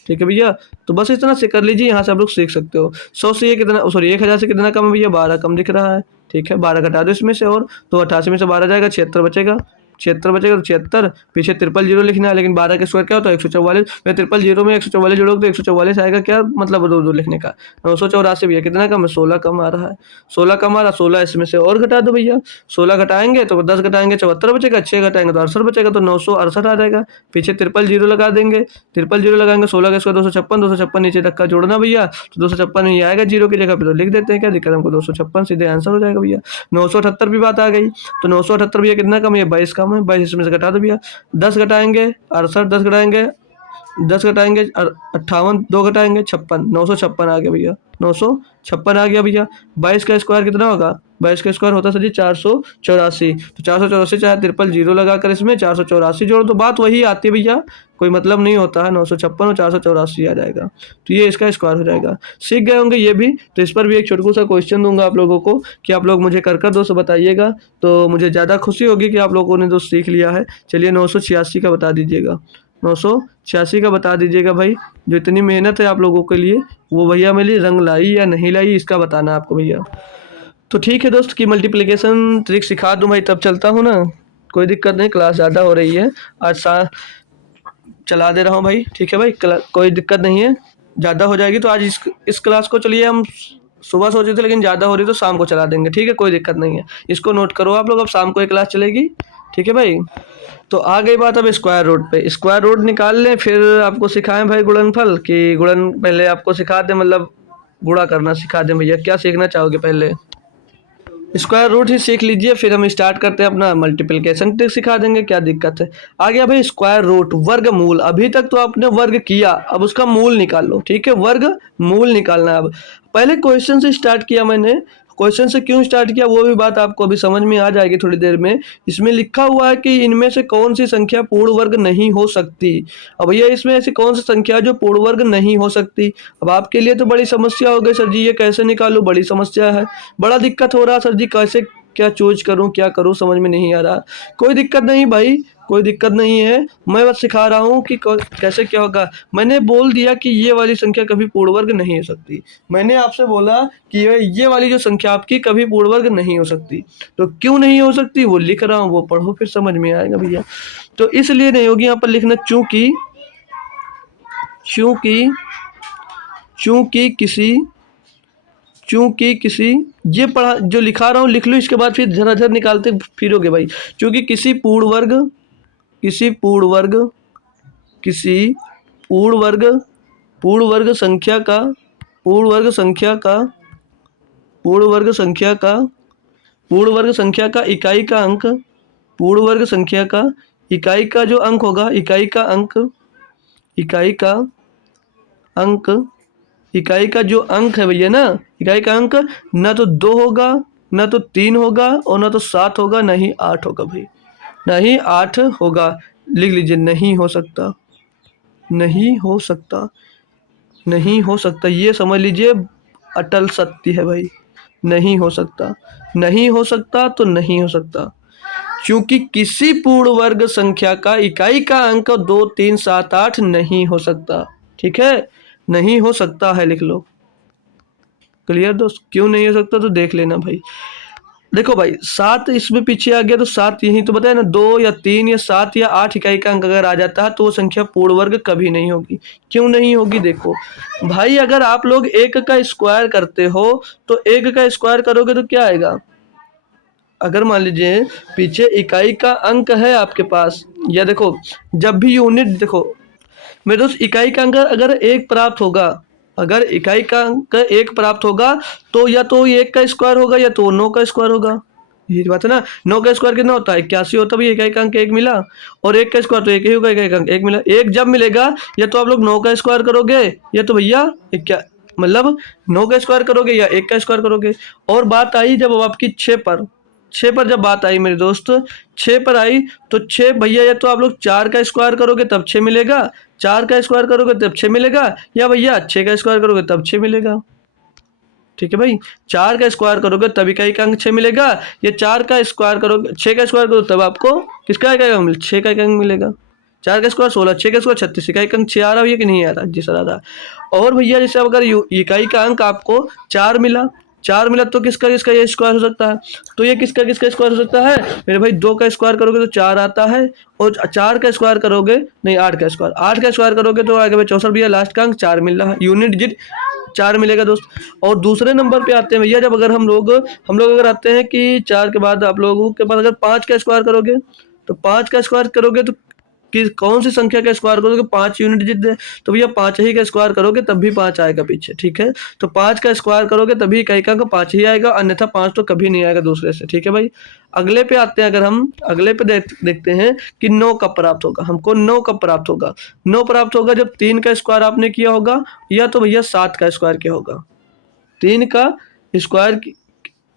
ठीक है भैया। तो बस इतना से कर लीजिए, यहाँ से आप लोग सीख सकते हो। 100 से ये कितना, सॉरी 1000 से कितना कम है भैया 12 कम दिख रहा है, ठीक है 12 घटा दो इसमें से, और तो 88 में से 12 जाएगा 76 बचेगा। 76 बचेगा तो 76, पीछे 000 लिखना है, लेकिन 12 का स्क्वायर क्या होता है 144, मैं 000 में 144 जोड़ोगे तो 144 आएगा, क्या मतलब 2 लिखने का। 984 भैया कितना कम है, 16 कम आ रहा है, 16 कम आ रहा, 16 इसमें से और घटा दो भैया, 16 घटाएंगे तो 10 घटाएंगे 74 बचेगा, 6 घटाएंगे तो 68 बचेगा, तो 968 आ जाएगा। पीछे 000 लगा देंगे, 000 लगाएंगे, 16 का स्क्वायर 256, 256 नीचे तक का जोड़ना भैया, तो 256 नहीं आएगा, जीरो की जगह पे तो लिख देते हैं, क्या दिक्कत हमको 256 सीधे आंसर हो जाएगा भैया। 978 भी बात आ गई, तो 978 भैया कितना कम है, 22 कम है, 22 इसमें से घटा दो भैया, 10 घटाएंगे 68, 10 घटाएंगे 58, 2 घटाएंगे 56, 956 आ गया भैया, 956 आ गया भैया। 22 का स्क्वायर कितना होगा, 22 का स्क्वायर होता है सर जी 484, तो 484 चाहे 000 लगाकर इसमें 484 जोड़ दो, बात वही आती है भैया, कोई मतलब नहीं होता है, 956 और 484 आ जाएगा, तो ये इसका स्क्वायर हो जाएगा। सीख गए होंगे ये भी, तो इस पर भी एक छोटू सा क्वेश्चन दूंगा आप लोगों को कि आप लोग मुझे कर दोस्त बताइएगा, तो मुझे ज़्यादा खुशी होगी कि आप लोगों ने दोस्त सीख लिया है। चलिए 986 का बता दीजिएगा, 986 का बता दीजिएगा भाई, जो इतनी मेहनत है आप लोगों के लिए वो भैया मेरे लिए रंग लाई या नहीं लाई इसका बताना आपको भैया। तो ठीक है दोस्त कि मल्टीप्लिकेशन ट्रिक सिखा दूं भाई, तब चलता हूँ ना, कोई दिक्कत नहीं, क्लास ज़्यादा हो रही है आज चला दे रहा हूँ भाई, ठीक है भाई, कोई दिक्कत नहीं है, ज़्यादा हो जाएगी तो आज इस क्लास को चलिए हम सुबह सोचे थे लेकिन ज़्यादा हो रही तो शाम को चला देंगे, ठीक है, कोई दिक्कत नहीं है, इसको नोट करो आप लोग, अब शाम को एक क्लास चलेगी, ठीक है भाई। तो आ गई बात अब स्क्वायर रूट पे, स्क्वायर रूट निकाल लें, फिर आपको सिखाएं भाई गुणनफल, कि गुणन पहले आपको सिखा दें, मतलब गुणा करना सिखा दें भैया, क्या सीखना चाहोगे पहले? स्क्वायर रूट ही सीख लीजिए, फिर हम स्टार्ट करते हैं अपना मल्टीप्लिकेशन ट्रिक सिखा देंगे, क्या दिक्कत है। आ गया भाई स्क्वायर रूट, वर्गमूल, अभी तक तो आपने वर्ग किया, अब उसका मूल निकाल लो, ठीक है, वर्ग मूल निकालना है। अब पहले क्वेश्चन से स्टार्ट किया मैंने, क्वेश्चन से क्यों स्टार्ट किया वो भी बात आपको अभी समझ में आ जाएगी थोड़ी देर में। इसमें लिखा हुआ है कि इनमें से कौन सी संख्या पूर्ण वर्ग नहीं हो सकती। अब भैया इसमें ऐसी कौन सी संख्या जो पूर्ण वर्ग नहीं हो सकती, अब आपके लिए तो बड़ी समस्या हो गई सर जी, ये कैसे निकालूं, बड़ी समस्या है, बड़ा दिक्कत हो रहा सर जी, कैसे क्या चूज करूं, क्या करूं, समझ में नहीं आ रहा। कोई दिक्कत नहीं भाई, कोई दिक्कत नहीं है, मैं बस सिखा रहा हूँ कि कैसे क्या होगा। मैंने बोल दिया कि ये वाली संख्या कभी पूर्ण वर्ग नहीं हो सकती, मैंने आपसे बोला कि ये वाली जो संख्या आपकी कभी पूर्ण वर्ग नहीं हो सकती, तो क्यों नहीं हो सकती वो लिख रहा हूँ, वो पढ़ो फिर समझ में आएगा भैया। तो इसलिए नहीं होगी, यहाँ पर लिखना चूंकि चूंकि चूंकि किसी चूंकि किसी, ये पढ़ा जो लिखा रहा हूँ लिख लो, इसके बाद फिर झर निकालते फिरोगे भाई। चूंकि किसी पूर्ण वर्ग किसी पूर्ण वर्ग किसी पूर्ण वर्ग पूर्ण वर्ग संख्या का पूर्ण वर्ग संख्या का पूर्ण वर्ग संख्या का पूर्ण वर्ग संख्या का इकाई का अंक पूर्ण वर्ग संख्या का इकाई का जो अंक होगा, इकाई का अंक इकाई का अंक इकाई का जो अंक है भैया ना, इकाई का अंक ना तो 2 होगा, ना तो 3 होगा, और ना तो 7 होगा, ना ही 8 होगा भाई, ना ही 8 होगा। लिख लीजिए, नहीं हो सकता, नहीं हो सकता, नहीं हो सकता, ये समझ लीजिए अटल सत्य है भाई, नहीं हो सकता, नहीं हो सकता तो नहीं हो सकता। क्योंकि किसी पूर्ण वर्ग संख्या का इकाई का अंक 2, 3, 7, 8 नहीं हो सकता, ठीक है, नहीं हो सकता है, लिख लो। क्लियर दोस्त, क्यों नहीं हो सकता तो देख लेना भाई। देखो भाई 7 इसमें पीछे आ गया तो 7 यही तो बताया ना, 2 या 3 या 7 या 8 इकाई का अंक अगर आ जाता है तो वो संख्या पूर्ण वर्ग कभी नहीं होगी। क्यों नहीं होगी, देखो भाई, अगर आप लोग 1 का स्क्वायर करते हो तो 1 का स्क्वायर करोगे तो क्या आएगा, अगर मान लीजिए पीछे इकाई का अंक है आपके पास, या देखो जब भी यूनिट, देखो मेरे दोस्त इकाई का अंक अगर 1 प्राप्त होगा, अगर इकाई का अंक 1 प्राप्त होगा तो या तो 1 का स्क्वायर होगा या तो 9 का स्क्वायर होगा, यही बात है ना। 9 का स्क्वायर कितना होता है, 81 होता है भैया, इकाई का अंक 1 मिला, और 1 का स्क्वायर तो 1 ही होगा, इकाई का अंक 1 मिला। 1 जब मिलेगा या तो आप लोग 9 का स्क्वायर करोगे या तो भैया क्या मतलब 9 का स्क्वायर करोगे या 1 का स्क्वायर करोगे। और बात आई जब आपकी 6 पर जब बात आई मेरे दोस्त, 6 पर आई तो 6 भैया या तो आप लोग 4 का स्क्वायर करोगे तब 6 मिलेगा, 4 का स्क्वायर करोगे तब 6 मिलेगा, या भैया 6 का स्क्वायर करोगे तब 6 मिलेगा, ठीक है भाई। 4 का स्क्वायर करोगे तब इकाई का अंक 6 मिलेगा, या 4 का स्क्वायर करोगे 6 का स्क्वायर करोगे तब आपको किसका इकाई का अंक 6 का अंक मिलेगा। 4 का स्क्वायर 16, 6 का स्क्वायर 36, इकाई का अंक 6 आ रहा है कि नहीं आ रहा, जी सर आ रहा। और भैया जैसे अगर इकाई का अंक आपको 4 मिला, 4 मिला तो किसका किसका ये स्क्वायर हो सकता है, तो ये किसका किसका स्क्वायर हो सकता है मेरे भाई, 2 का स्क्वायर करोगे तो 4 आता है, और 4 का स्क्वायर करोगे नहीं 8 का स्क्वायर, 8 का स्क्वायर करोगे तो आगे भाई 64 भैया, लास्ट का अंक 4 मिल रहा है, यूनिट डिजिट 4 मिलेगा दोस्त। और दूसरे नंबर पे आते हैं भैया, जब अगर हम लोग अगर आते हैं कि 4 के बाद आप लोगों के पास अगर 5 का स्क्वायर करोगे, तो 5 का स्क्वायर करोगे तो कि कौन सी संख्या का स्क्वायर करोगे, 5 यूनिट डिजिट दे, तो भैया 5 ही का स्क्वायर करोगे तब भी 5 आएगा पीछे, ठीक है। तो 5 का स्क्वायर करोगे तभी इकाई का 5 ही आएगा, अन्यथा 5 तो कभी नहीं आएगा दूसरे से, ठीक है भाई। अगले पे आते हैं, अगर हम अगले पे देखते हैं कि 9 कब प्राप्त होगा, हमको 9 कब प्राप्त होगा। 9 प्राप्त होगा जब 3 का स्क्वायर आपने किया होगा, या तो भैया 7 का स्क्वायर किया होगा। 3 का स्क्वायर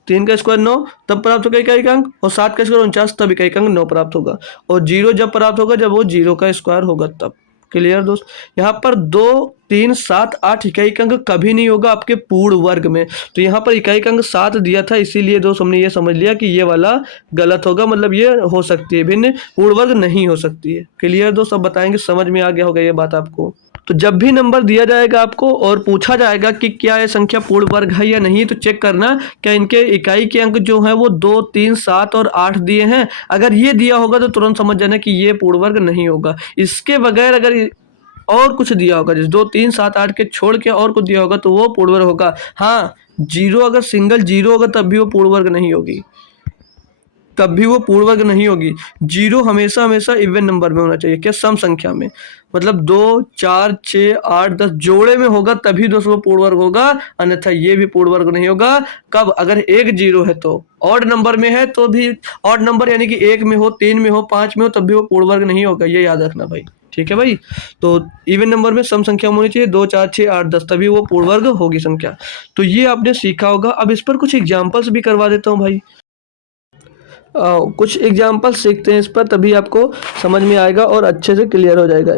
3 का स्क्वायर 9 तब प्राप्त होगा इकाई का अंक, और 7 का स्क्वायर 49 तब इकाई का अंक 9 प्राप्त होगा। और 0 जब प्राप्त होगा जब वो 0 का स्क्वायर होगा तब। क्लियर दोस्त। यहाँ पर 2 3 7 8 इकाई का अंक कभी नहीं होगा आपके पूर्ण वर्ग में, तो यहाँ पर इकाई का अंक 7 दिया था, इसीलिए दोस्त हमने ये समझ लिया कि ये वाला गलत होगा, मतलब ये हो सकती है भिन्न, पूर्ण वर्ग नहीं हो सकती है। क्लियर दोस्त, अब बताएंगे, समझ में आ गया होगा ये बात आपको। तो जब भी नंबर दिया जाएगा आपको और पूछा जाएगा कि क्या ये संख्या पूर्ण वर्ग है या नहीं, तो चेक करना क्या इनके इकाई के अंक जो है वो 2 3 7 और 8 दिए हैं। अगर ये दिया होगा तो तुरंत समझ जाना कि ये पूर्ण वर्ग नहीं होगा। इसके बगैर अगर और कुछ दिया होगा, जैसे 2 3 7 8 के छोड़ के और कुछ दिया होगा, तो वो पूर्ण वर्ग होगा। हाँ, जीरो, अगर सिंगल जीरो होगा तब भी वो पूर्ण वर्ग नहीं होगी, तब भी वो पूर्ण वर्ग नहीं होगी। जीरो हमेशा हमेशा इवन नंबर में होना चाहिए, क्या सम संख्या में, मतलब 2 4 6 8 10 जोड़े में होगा तभी दोस्तों पूर्ण वर्ग होगा, अन्यथा ये भी पूर्ण वर्ग नहीं होगा। कब, अगर एक जीरो है तो, ऑड नंबर में है तो भी, ऑड नंबर यानी कि 1 में हो 3 में हो 5 में हो तब भी वो पूर्ण वर्ग नहीं होगा, ये याद रखना भाई, ठीक है भाई। तो इवन नंबर में सम संख्या में होनी चाहिए, 2 4 6 8 10 तभी वो पूर्ण वर्ग होगी संख्या। तो ये आपने सीखा होगा। अब इस पर कुछ एग्जाम्पल्स भी करवा देता हूँ भाई। कुछ एग्जाम्पल सीखते हैं इस पर, तभी आपको समझ में आएगा और अच्छे से क्लियर हो जाएगा।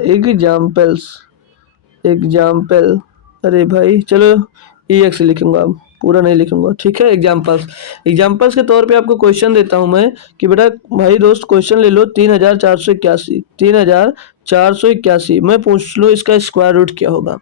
एग्जाम्पल, अरे भाई चलो EX लिखूंगा, अब पूरा नहीं लिखूंगा, ठीक है। एग्जाम्पल्स के तौर पे आपको क्वेश्चन देता हूं मैं कि बेटा भाई दोस्त क्वेश्चन ले लो 3481, मैं पूछ लो इसका स्क्वायर रूट क्या होगा।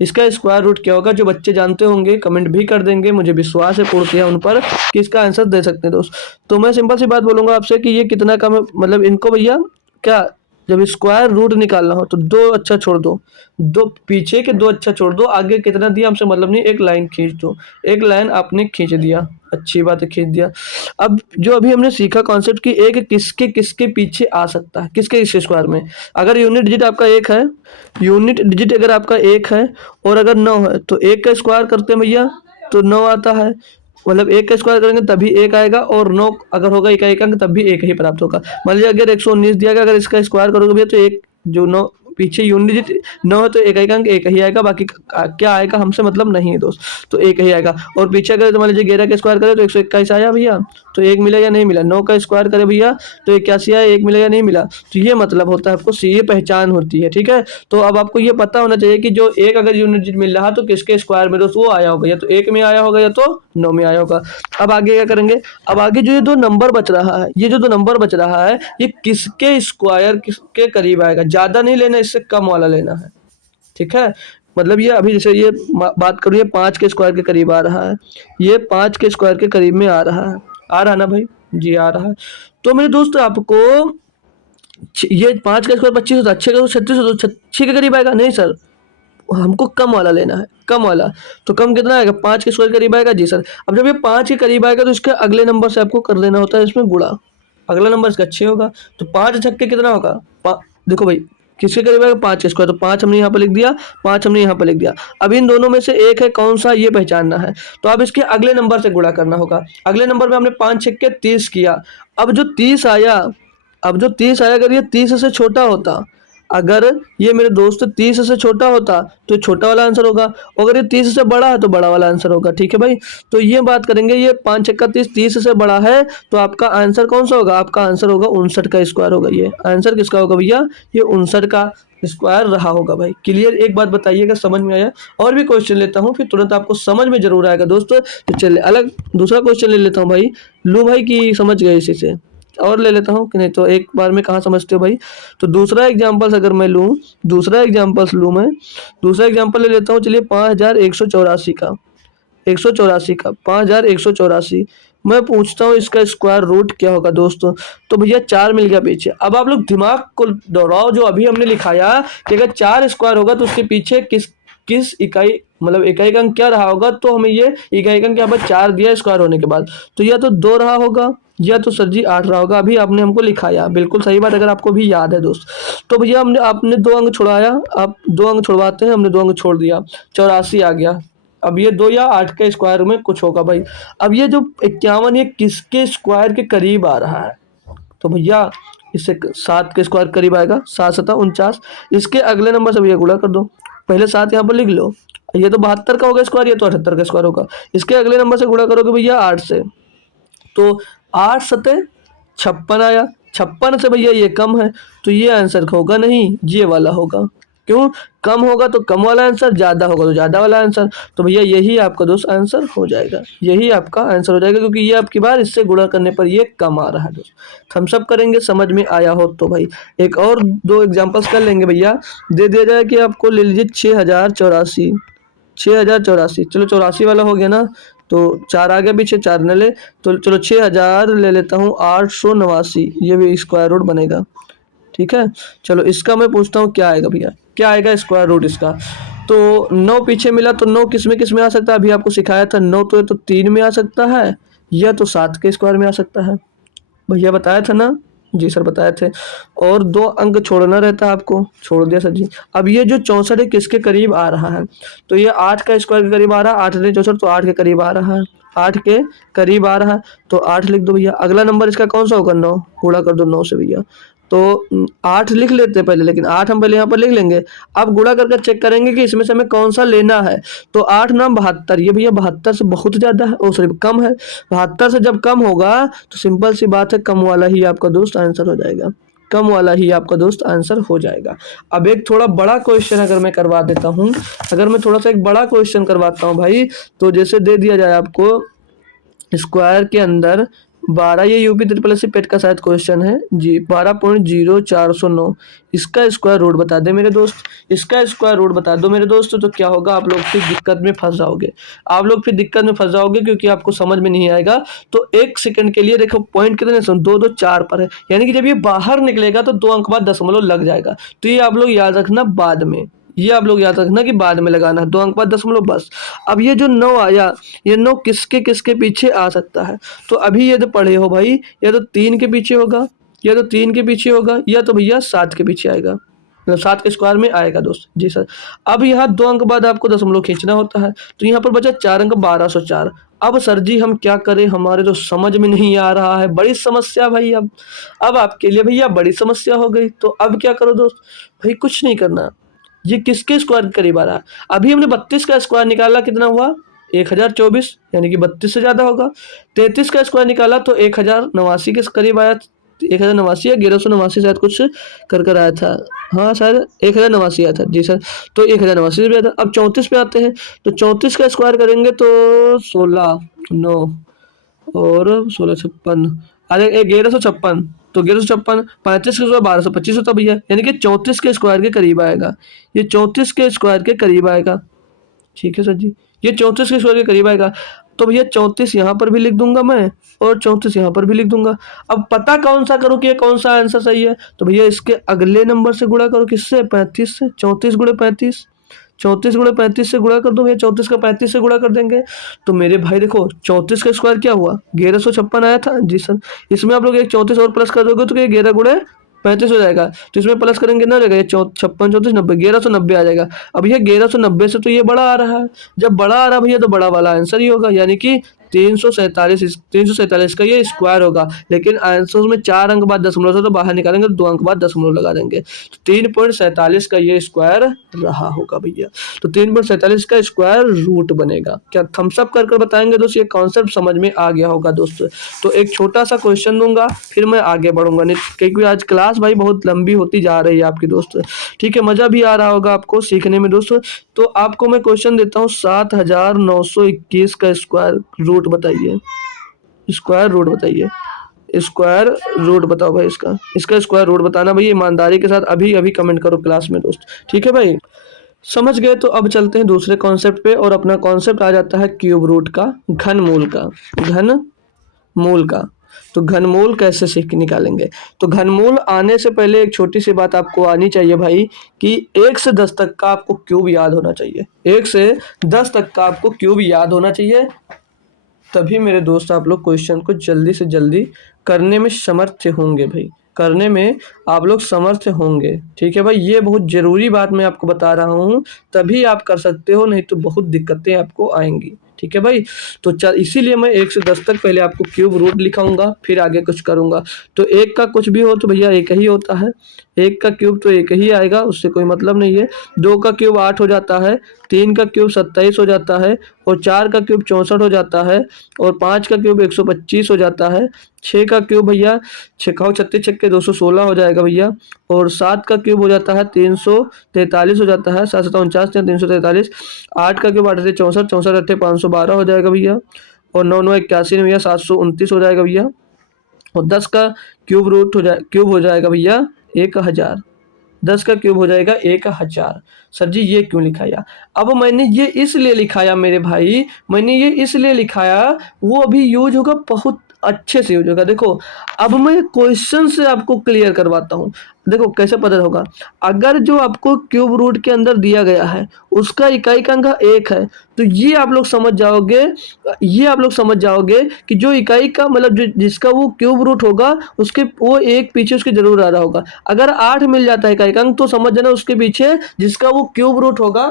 इसका स्क्वायर रूट क्या होगा, जो बच्चे जानते होंगे कमेंट भी कर देंगे, मुझे विश्वास है पूर्णतः उन पर कि इसका आंसर दे सकते हैं दोस्त। तो मैं सिंपल सी बात बोलूंगा आपसे कि ये कितना कम है, मतलब इनको भैया क्या, जब स्क्वायर रूट निकालना हो तो 2 अच्छा छोड़ दो, 2 पीछे के 2 अच्छा छोड़ दो, आगे कितना दिया हमसे मतलब नहीं, एक लाइन खींच दो, एक लाइन आपने खींच दिया, अच्छी बात है खींच दिया। अब जो अभी हमने सीखा कॉन्सेप्ट कि एक किसके किसके पीछे आ सकता है, किसके इस स्क्वायर में। अगर यूनिट डिजिट आपका 1 है, यूनिट डिजिट अगर आपका 1 है और अगर 9 है, तो 1 का स्क्वायर करते हैं भैया तो 9 आता है, मतलब 1 का स्क्वायर करेंगे तभी 1 आएगा, और 9 अगर होगा इकाई का अंक तब भी 1 ही प्राप्त होगा। मान लीजिए अगर 119 दिया गया, अगर इसका स्क्वायर करोगे भैया तो एक जो 9 पीछे यूनिट डिजिट 9 है तो इकाई का अंक 1 ही आएगा, बाकी क्या आएगा हमसे मतलब नहीं है दोस्त, तो 1 ही आएगा। और पीछे अगर मान लीजिए 11 का स्क्वायर करे तो 121 आया भैया, तो 1 मिला या नहीं मिला। 9 का स्क्वायर करे भैया तो 81 आया, 1 मिला या नहीं मिला। तो ये मतलब होता है आपको, ये पहचान होती है, ठीक है। तो अब आपको ये पता होना चाहिए कि जो 1 अगर यूनिट डिजिट मिल रहा तो किसके स्क्वायर में दोस्त वो आया होगा, या तो 1 में आया होगा या तो 9 में आया होगा। अब आगे क्या करेंगे, अब आगे जो ये 2 नंबर बच रहा है, ये जो 2 नंबर बच रहा है ये किसके स्क्वायर किसके करीब आएगा, ज्यादा नहीं लेना, इससे कम वाला लेना है, ठीक है। मतलब ये अभी जैसे ये बात करूँ, ये 5 के स्क्वायर के करीब आ रहा है, ये 5 के स्क्वायर के करीब में आ रहा है ना भाई जी, आ रहा है। तो मेरे दोस्त आपको ये 5 का स्क्वायर 25 होता है, 6 का 36 होता है, 6 के करीब आएगा नहीं सर, हमको कम वाला लेना है, कम वाला। तो कम कितना आएगा, 5 के स्क्वायर करीब आएगा जी सर। अब जब ये 5 के करीब आएगा तो इसके अगले नंबर से आपको कर देना होता है इसमें गुणा, अगला नंबर इसका 6 होगा, तो 5 छक्के कितना होगा, देखो भाई किसके करीब आएगा, 5 के स्क्वायर, तो 5 हमने यहाँ पर लिख दिया, 5 हमने यहाँ पर लिख दिया। अब इन दोनों में से एक है कौन सा ये पहचानना है, तो अब इसके अगले नंबर से गुणा करना होगा। अगले नंबर में हमने 5 छक्के 30 किया, अब जो 30 आया, अगर ये 30 से छोटा होता, अगर ये मेरे दोस्त 30 से छोटा होता तो छोटा वाला आंसर होगा, अगर ये 30 से बड़ा है तो बड़ा वाला आंसर होगा, ठीक है भाई। तो ये बात करेंगे, ये 5 छक्का 30 से बड़ा है तो आपका आंसर कौन सा होगा, आपका आंसर होगा 59 का स्क्वायर होगा। ये आंसर किसका होगा भैया, ये 59 का स्क्वायर रहा होगा भाई। क्लियर, एक बात बताइएगा समझ में आया। और भी क्वेश्चन लेता हूँ फिर तुरंत आपको समझ में जरूर आएगा दोस्तों। तो चलिए अलग दूसरा क्वेश्चन ले लेता हूँ भाई, लूँ भाई कि समझ गए इसी से, और ले लेता हूँ कि नहीं तो एक बार में कहाँ समझते हो भाई। तो दूसरा एग्जांपल्स अगर मैं लूँ, दूसरा एग्जांपल ले लेता हूँ। चलिए 5184 का, 5184 का 5184। मैं पूछता हूँ इसका स्क्वायर रूट क्या होगा दोस्तों। तो भैया 4 मिल गया पीछे। अब आप लोग दिमाग को दौड़ाओ, जो अभी हमने लिखाया कि अगर 4 स्क्वायर होगा तो उसके पीछे किस किस इकाई मतलब इकाई का अंक क्या रहा होगा। तो हमें ये इकाई का अंक यहाँ पर 4 दिया स्क्वायर होने के बाद, तो या तो 2 रहा होगा या तो सर जी 8 रहा होगा। अभी आपने हमको लिखाया, बिल्कुल सही बात, अगर आपको भी याद है दोस्त। तो भैया हमने आपने 2 अंक छुड़ाया, आप 2 अंक छुड़वाते हैं, हमने 2 अंक छोड़ दिया, 84 आ गया। अब ये 2 या 8 के स्क्वायर में कुछ होगा भाई। अब ये जो 51 ये किसके स्क्वायर के करीब आ रहा है। तो भैया इससे 7 के स्क्वायर करीब आएगा, 7 7 49। इसके अगले नंबर से भैया गुणा कर दो, पहले 7 यहाँ पर लिख लो। ये तो 72 का होगा स्क्वायर, ये तो 78 का स्क्वायर होगा। इसके अगले नंबर से गुणा करोगे भैया 8 से, तो 8 सते 56 आया। 56 से भैया ये कम है, तो ये आंसर होगा नहीं, ये वाला होगा। क्यों? कम होगा तो कम वाला आंसर, ज़्यादा होगा तो ज़्यादा वाला आंसर। तो भैया यही आपका दोस्त आंसर हो जाएगा, यही आपका आंसर हो जाएगा, क्योंकि ये आपकी बार इससे गुणा करने पर ये कम आ रहा है दोस्त। थम्स अप करेंगे समझ में आया हो तो भाई। एक और 2 एग्जांपल्स कर लेंगे भैया। दे दिया जाए कि आपको ले लीजिए 6084, 6084, चलो 84 वाला हो गया ना, तो 4 आ गया पीछे, 4 न ले, तो चलो 6000 ले लेता हूँ 889, ये भी स्क्वायर रूट बनेगा। ठीक है, चलो इसका मैं पूछता हूँ क्या आएगा भैया, क्या आएगा स्क्वायर रूट इसका। तो 9 पीछे मिला, तो 9 किस में आ सकता है, अभी आपको सिखाया था 9 तो ये तो 3 में आ सकता है, या तो 7 के स्क्वायर में आ सकता है। भैया बताया था ना, जी सर बताए थे। और 2 अंक छोड़ना रहता है आपको, छोड़ दिया सर जी। अब ये जो 64 है किसके करीब आ रहा है, तो ये 8 का स्क्वायर के करीब आ रहा है, 8 ने 64 तो 8 के करीब आ रहा है, 8 के करीब आ रहा है, तो 8 लिख दो भैया। अगला नंबर इसका कौन सा होगा, 9, गुणा कर दो 9 से भैया। तो 8 लिख लेते हैं पहले, लेकिन 8 हम पहले यहाँ पर लिख लेंगे। अब गुणा करके चेक करेंगे कि इसमें से हमें कौन सा लेना है। तो 8 9 72, ये भैया 72 से बहुत ज़्यादा है, ओ सॉरी कम है। 72 से जब कम होगा तो सिंपल सी बात है, कम वाला ही आपका दोस्त आंसर हो जाएगा, कम वाला ही आपका दोस्त आंसर हो जाएगा। अब एक थोड़ा बड़ा क्वेश्चन अगर मैं करवा देता हूँ, अगर मैं थोड़ा सा एक बड़ा क्वेश्चन करवाता हूँ भाई, तो जैसे दे दिया जाए आपको स्क्वायर के अंदर 12, ये यूपी ट्रिपल एस पेट का शायद क्वेश्चन है जी, 12.0409, इसका स्क्वायर रूट बता दे मेरे दोस्त, इसका स्क्वायर रूट बता दो मेरे दोस्त। तो क्या होगा, आप लोग फिर दिक्कत में फंस जाओगे, आप लोग फिर दिक्कत में फंस जाओगे, क्योंकि आपको समझ में नहीं आएगा। तो 1 सेकंड के लिए देखो पॉइंट कितने, 2 2 4 पर है, यानी कि जब ये बाहर निकलेगा तो 2 अंक बाद दशमलव लग जाएगा। तो ये आप लोग याद रखना बाद में, ये आप लोग याद रखना कि बाद में लगाना है, 2 अंक बाद दशमलव बस। अब ये जो 9 आया, ये 9 किसके किसके पीछे आ सकता है। तो अभी ये तो पढ़े हो भाई, या तो 3 के पीछे होगा, या तो 3 के पीछे होगा, या तो भैया 7 के पीछे आएगा, मतलब 7 के स्क्वायर में आएगा दोस्त। जी सर। अब यहाँ 2 अंक बाद आपको दशमलव खींचना होता है, तो यहाँ पर बचा 4 अंक 1204। अब सर जी हम क्या करें, हमारे तो समझ में नहीं आ रहा है, बड़ी समस्या भाई। अब आपके लिए भैया बड़ी समस्या हो गई। तो अब क्या करो दोस्त, भाई कुछ नहीं करना, ये किसके स्क्वायर के करीब आ रहा है। अभी हमने 32 का स्क्वायर निकाला, कितना हुआ 1024, यानी कि 32 से ज़्यादा होगा। 33 का स्क्वायर निकाला तो 1089 के करीब आया, 1089 या 1189 शायद कुछ कर आया था, हाँ शायद 1089 आया था जी सर। तो 1089 से भी आता। अब 34 पे आते हैं, तो 34 का स्क्वायर करेंगे तो 16 9 और 16 56, अरे 1156, तो 1156 35 के स्क्वायर 1225 होता भैया, यानी कि 34 के स्क्वायर के करीब आएगा, ये 34 के स्क्वायर के करीब आएगा। ठीक है सर जी, ये 34 के स्क्वायर के करीब आएगा। तो भैया 34 यहाँ पर भी लिख दूंगा मैं, और 34 यहाँ पर भी लिख दूंगा। अब पता कौन सा करूँ कि कौन सा आंसर सही है, तो भैया इसके अगले नंबर से गुणा करो, किससे, 35 से। 34 गुणे 35, 34 गुणे 35 से गुणा कर दो भैया, 34 का 35 से गुणा कर देंगे। तो मेरे भाई देखो 34 का स्क्वायर क्या हुआ, 1156 आया था जी सर। इसमें आप लोग एक 34 और प्लस कर दोगे तो ये 11 गुणे 35 हो जाएगा, तो इसमें प्लस करेंगे ना, जाएगा ये 56 34 90, 1190 आ जाएगा। अब ये 1190 से तो ये बड़ा आ रहा है, जब बड़ा आ रहा है भैया तो बड़ा वाला आंसर ही होगा, यानी कि 347 का ये स्क्वायर होगा। लेकिन आंसर में 4 अंक बाद दशमलव से तो बाहर निकालेंगे, तो 2 अंक बाद दशमलव लगा देंगे, तो 3.47 का ये स्क्वायर रहा होगा भैया। तो 3.47 का स्क्वायर रूट बनेगा। क्या थम्स अप कर बताएंगे दोस्त, ये कॉन्सेप्ट समझ में आ गया होगा दोस्त। तो एक छोटा सा क्वेश्चन दूंगा, फिर मैं आगे बढ़ूंगा, नहीं क्योंकि आज क्लास भाई बहुत लंबी होती जा रही है आपकी दोस्त। ठीक है, मजा भी आ रहा होगा आपको सीखने में दोस्त। तो आपको मैं क्वेश्चन देता हूँ, 7921 का स्क्वायर रूट बताइए, स्क्वायर रूट बताइए, स्क्वायर रूट बताओ भाई, इसका स्क्वायर रूट बताना भाई, ईमानदारी के साथ अभी अभी कमेंट करो क्लास में दोस्त। ठीक है भाई, समझ गए? तो अब चलते हैं दूसरे कॉन्सेप्ट पे, और अपना कॉन्सेप्ट आ जाता है क्यूब रूट का, घनमूल का। घनमूल का, तो घनमूल कैसे सीख निकालेंगे? तो घनमूल आने से पहले एक छोटी सी बात आपको आनी चाहिए भाई, कि 1 से 10 तक का आपको क्यूब याद होना चाहिए। 1 से 10 तक का आपको क्यूब याद होना चाहिए, तभी मेरे दोस्त आप लोग क्वेश्चन को जल्दी से जल्दी करने में समर्थ होंगे भाई, करने में आप लोग समर्थ होंगे। ठीक है भाई, ये बहुत ज़रूरी बात मैं आपको बता रहा हूँ, तभी आप कर सकते हो, नहीं तो बहुत दिक्कतें आपको आएंगी। ठीक है भाई, तो चल इसीलिए मैं 1 से 10 तक पहले आपको क्यूब रूट लिखाऊंगा, फिर आगे कुछ करूंगा। तो 1 का कुछ भी हो तो भैया 1 ही होता है, 1 का क्यूब तो 1 ही आएगा, उससे कोई मतलब नहीं है। 2 का क्यूब 8 हो जाता है, 3 का क्यूब 27 हो जाता है, और 4 का क्यूब 64 हो जाता है, और 5 का क्यूब 125 हो जाता है। 6 का क्यूब भैया 6 खाओ 36 छक्के 216 हो जाएगा भैया, और 7 का क्यूब हो जाता है 343 हो जाता है, 7 7 49 343। 8 का क्यूब 8 से 64, 64 8 512 हो जाएगा भैया, और 9 9 81 में भैया 729 हो जाएगा भैया, और 10 का क्यूब हो जाएगा भैया 1000। 10 का क्यूब हो जाएगा 1000। सर जी ये क्यों लिखाया? अब मैंने ये इसलिए लिखाया मेरे भाई, मैंने ये इसलिए लिखाया, वो अभी यूज होगा, बहुत अच्छे से यूज होगा। देखो अब मैं क्वेश्चन से आपको क्लियर करवाता हूँ। देखो कैसे पता होगा, अगर जो आपको क्यूब रूट के अंदर दिया गया है उसका इकाई का अंक 1 है, तो ये आप लोग समझ जाओगे, ये आप लोग समझ जाओगे कि जो इकाई का मतलब जो जिसका वो क्यूब रूट होगा उसके वो एक पीछे उसके जरूर आ रहा होगा। अगर 8 मिल जाता है इकाई का अंक, तो समझ जाना उसके पीछे जिसका वो क्यूब रूट होगा,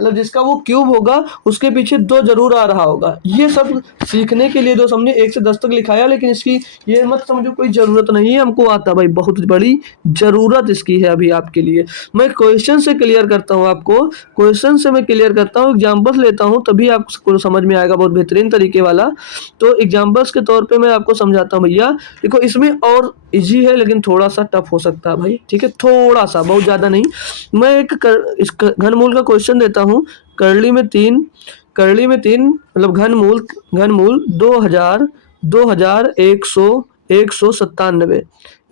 मतलब जिसका वो क्यूब होगा उसके पीछे 2 जरूर आ रहा होगा। ये सब सीखने के लिए दोस्त हमने 1 से 10 तक लिखाया, लेकिन इसकी ये मत समझो कोई ज़रूरत नहीं है, हमको आता भाई, बहुत बड़ी ज़रूरत इसकी है अभी आपके लिए। मैं क्वेश्चन से क्लियर करता हूँ आपको, क्वेश्चन से मैं क्लियर करता हूँ, एग्जाम्पल्स लेता हूँ, तभी आपको समझ में आएगा बहुत बेहतरीन तरीके वाला। तो एग्जाम्पल्स के तौर पे मैं आपको समझाता हूँ भैया। देखो इसमें और इजी है, लेकिन थोड़ा सा टफ हो सकता है भाई, ठीक है, थोड़ा सा, बहुत ज़्यादा नहीं। मैं इस घनमूल का क्वेश्चन देता हूँ। करली में तीन मतलब घनमूल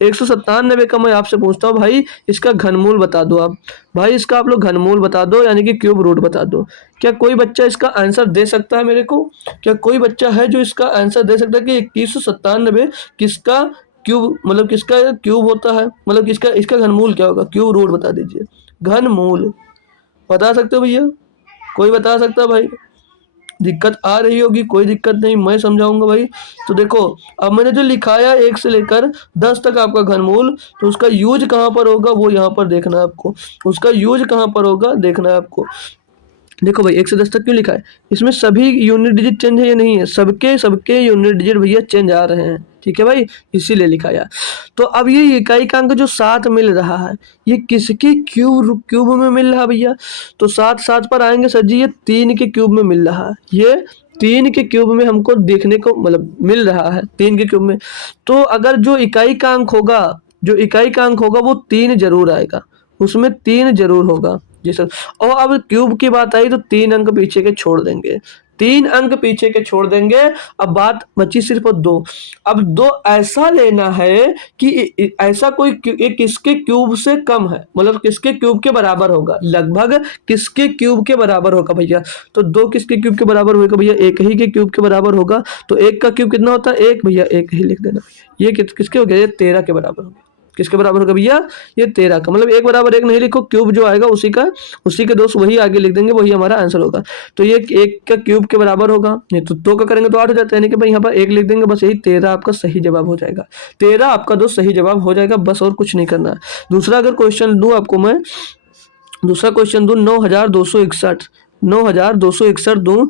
197 का मैं आपसे पूछता हूँ भाई, इसका घनमूल बता दो आप। भाई इसका आप लोग घनमूल बता दो, यानी कि क्यूब रूट बता दो। क्या कोई बच्चा इसका आंसर दे सकता है मेरे को? क्या कोई बच्चा है जो इसका आंसर दे सकता है कि 2197 किसका क्यूब, मतलब किसका क्यूब होता है, मतलब किसका, इसका घनमूल क्या होगा? क्यूब रूट बता दीजिए। घनमूल बता सकते हो भैया? कोई बता सकता है भाई? दिक्कत आ रही होगी, कोई दिक्कत नहीं, मैं समझाऊंगा भाई। तो देखो अब मैंने जो लिखाया 1 से लेकर 10 तक आपका घनमूल, तो उसका यूज कहाँ पर होगा वो यहाँ पर देखना है आपको, उसका यूज कहाँ पर होगा देखना है आपको। देखो भाई 1 से 10 तक क्यों लिखा है? इसमें सभी यूनिट डिजिट चेंज है या नहीं है? सबके सबके यूनिट डिजिट भैया चेंज आ रहे हैं, ठीक है भाई, इसीलिए लिखाया। तो अब ये इकाई का अंक जो 7 मिल रहा है, ये किसके क्यूब में मिल रहा है भैया? तो 7 7 पर आएंगे सर जी, ये 3 के क्यूब में मिल रहा है, ये 3 के क्यूब में हमको देखने को मतलब मिल रहा है, 3 के क्यूब में। तो अगर जो इकाई का अंक होगा, जो इकाई का अंक होगा वो 3 जरूर आएगा, उसमें 3 जरूर होगा जी सर। और अब क्यूब की बात आई तो 3 अंक पीछे के छोड़ देंगे, 3 अंक पीछे के छोड़ देंगे। अब बात बची सिर्फ 2। अब 2 ऐसा लेना है कि ऐसा कोई ये किसके क्यूब से कम है, मतलब किसके क्यूब के बराबर होगा, लगभग किसके क्यूब के बराबर होगा भैया। तो 2 किसके क्यूब के बराबर होगा भैया? 1 ही के क्यूब के बराबर होगा। तो 1 का क्यूब कितना होता है? 1 भैया, 1 ही लिख देना भैया। ये किसके हो गया? ये 13 के बराबर हो गया। किसके बराबर होगा भैया? ये 13 का, मतलब 1 बराबर 1 नहीं लिखो, क्यूब जो आएगा उसी के दोस्त वही आगे लिख देंगे, वही हमारा आंसर होगा। तो ये 1 का क्यूब के बराबर होगा, नहीं तो 2 का करेंगे तो 8 हो जाता है, यानी कि भाई यहाँ पर 1 लिख देंगे, बस यही 13 आपका सही जवाब हो जाएगा। 13 आपका दोस्त सही जवाब हो जाएगा, बस और कुछ नहीं करना है। दूसरा अगर क्वेश्चन दूं आपको मैं, दूसरा क्वेश्चन दूं 9261 दूं,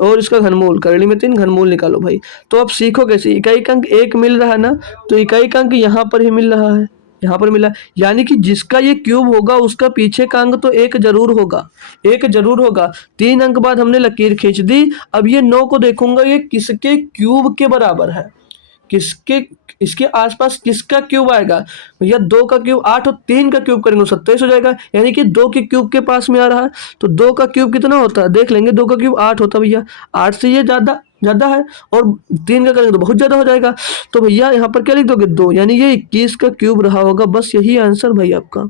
और इसका घनमूल करली में 3 घनमूल निकालो भाई। तो आप सीखो कैसे, इकाई का अंक 1 मिल रहा है ना, तो इकाई का अंक यहाँ पर ही मिल रहा है, यहाँ पर मिला, यानी कि जिसका ये क्यूब होगा उसका पीछे का अंक तो 1 जरूर होगा, 1 जरूर होगा। 3 अंक बाद हमने लकीर खींच दी। अब ये 9 को देखूंगा ये किसके क्यूब के बराबर है, किसके, इसके आसपास किसका क्यूब आएगा भैया? 2 का क्यूब 8 और 3 का क्यूब करेंगे 27 हो जाएगा, यानी कि 2 के क्यूब के पास में आ रहा है। तो 2 का क्यूब कितना होता है देख लेंगे, 2 का क्यूब 8 होता है भैया, 8 से ये ज्यादा है, और 3 का करेंगे तो बहुत ज्यादा हो जाएगा। तो भैया यहाँ पर क्या लिख दोगे? 2, यानी ये 21 का क्यूब रहा होगा। बस यही आंसर भाई आपका,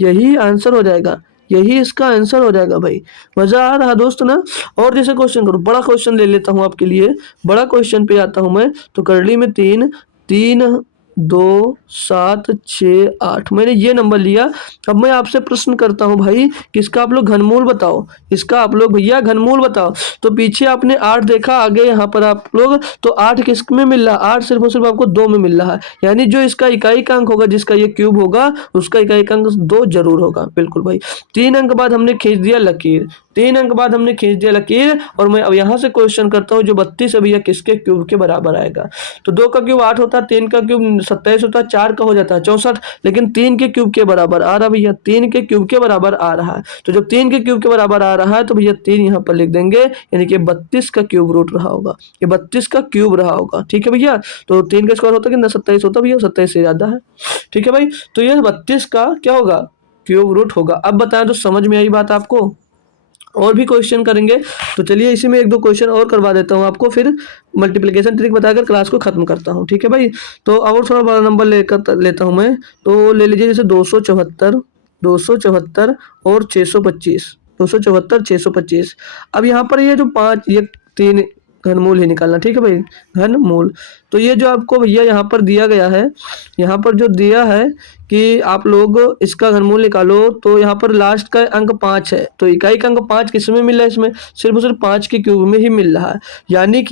यही आंसर हो जाएगा। यही इसका आंसर हो जाएगा भाई। मजा आ रहा दोस्त ना। और जैसे क्वेश्चन करो, बड़ा क्वेश्चन ले लेता हूँ आपके लिए, बड़ा क्वेश्चन पे आता हूँ मैं। तो करली में 3 3 2 7 6 8 मैंने ये नंबर लिया। अब मैं आपसे प्रश्न करता हूँ भाई कि इसका आप लोग घनमूल बताओ, इसका आप लोग भैया घनमूल बताओ। तो पीछे आपने 8 देखा, आगे यहाँ पर आप लोग तो 8 किस में मिल रहा है, 8 सिर्फ और सिर्फ आपको 2 में मिल रहा है। यानी जो इसका इकाई का अंक होगा, जिसका ये क्यूब होगा, उसका इकाई का अंक 2 जरूर होगा। बिल्कुल भाई। 3 अंक बाद हमने खींच दिया लकीर, 3 अंक बाद हमने खींच दिया लकीर। और मैं अब यहाँ से क्वेश्चन करता हूँ, जो 32 है भैया किसके क्यूब के बराबर आएगा। तो 2 का क्यूब 8 होता है, 3 का क्यूब 27 होता है, 4 का हो जाता है 64, लेकिन 3 के क्यूब के बराबर आ रहा भैया, 3 के क्यूब के बराबर आ रहा है। तो जब 3 के क्यूब के बराबर आ रहा है तो भैया 3 यहाँ पर लिख देंगे, यानी कि 32 का क्यूब रूट रहा होगा, ये 32 का क्यूब रहा होगा। ठीक है भैया। तो 3 का स्क्वायर होता है कि 27 होता है भैया, 27 से ज्यादा है। ठीक है भाई। तो ये 32 का क्या होगा, क्यूब रूट होगा। अब बताएं तो समझ में आई बात आपको। और भी क्वेश्चन करेंगे, तो चलिए इसी में 1-2 क्वेश्चन और करवा देता हूँ आपको, फिर मल्टीप्लिकेशन ट्रिक बताकर क्लास को खत्म करता हूँ। ठीक है भाई। तो और थोड़ा बड़ा नंबर लेकर लेता हूँ मैं। तो ले लीजिए जैसे 274 और 625, 274 625। अब यहाँ पर ये जो 5 ये 3 घनमूल ही निकालना। ठीक है भाई, घनमूल। तो ये जो आपको भैया यहाँ पर दिया गया है, यहाँ पर जो दिया है कि आप लोग इसका घनमूल निकालो, तो यहाँ पर लास्ट का अंक 5 है। तो इकाई का अंक 5 किस में मिल रहा है, इसमें सिर्फ और सिर्फ 5 के क्यूब में ही मिल रहा है। यानी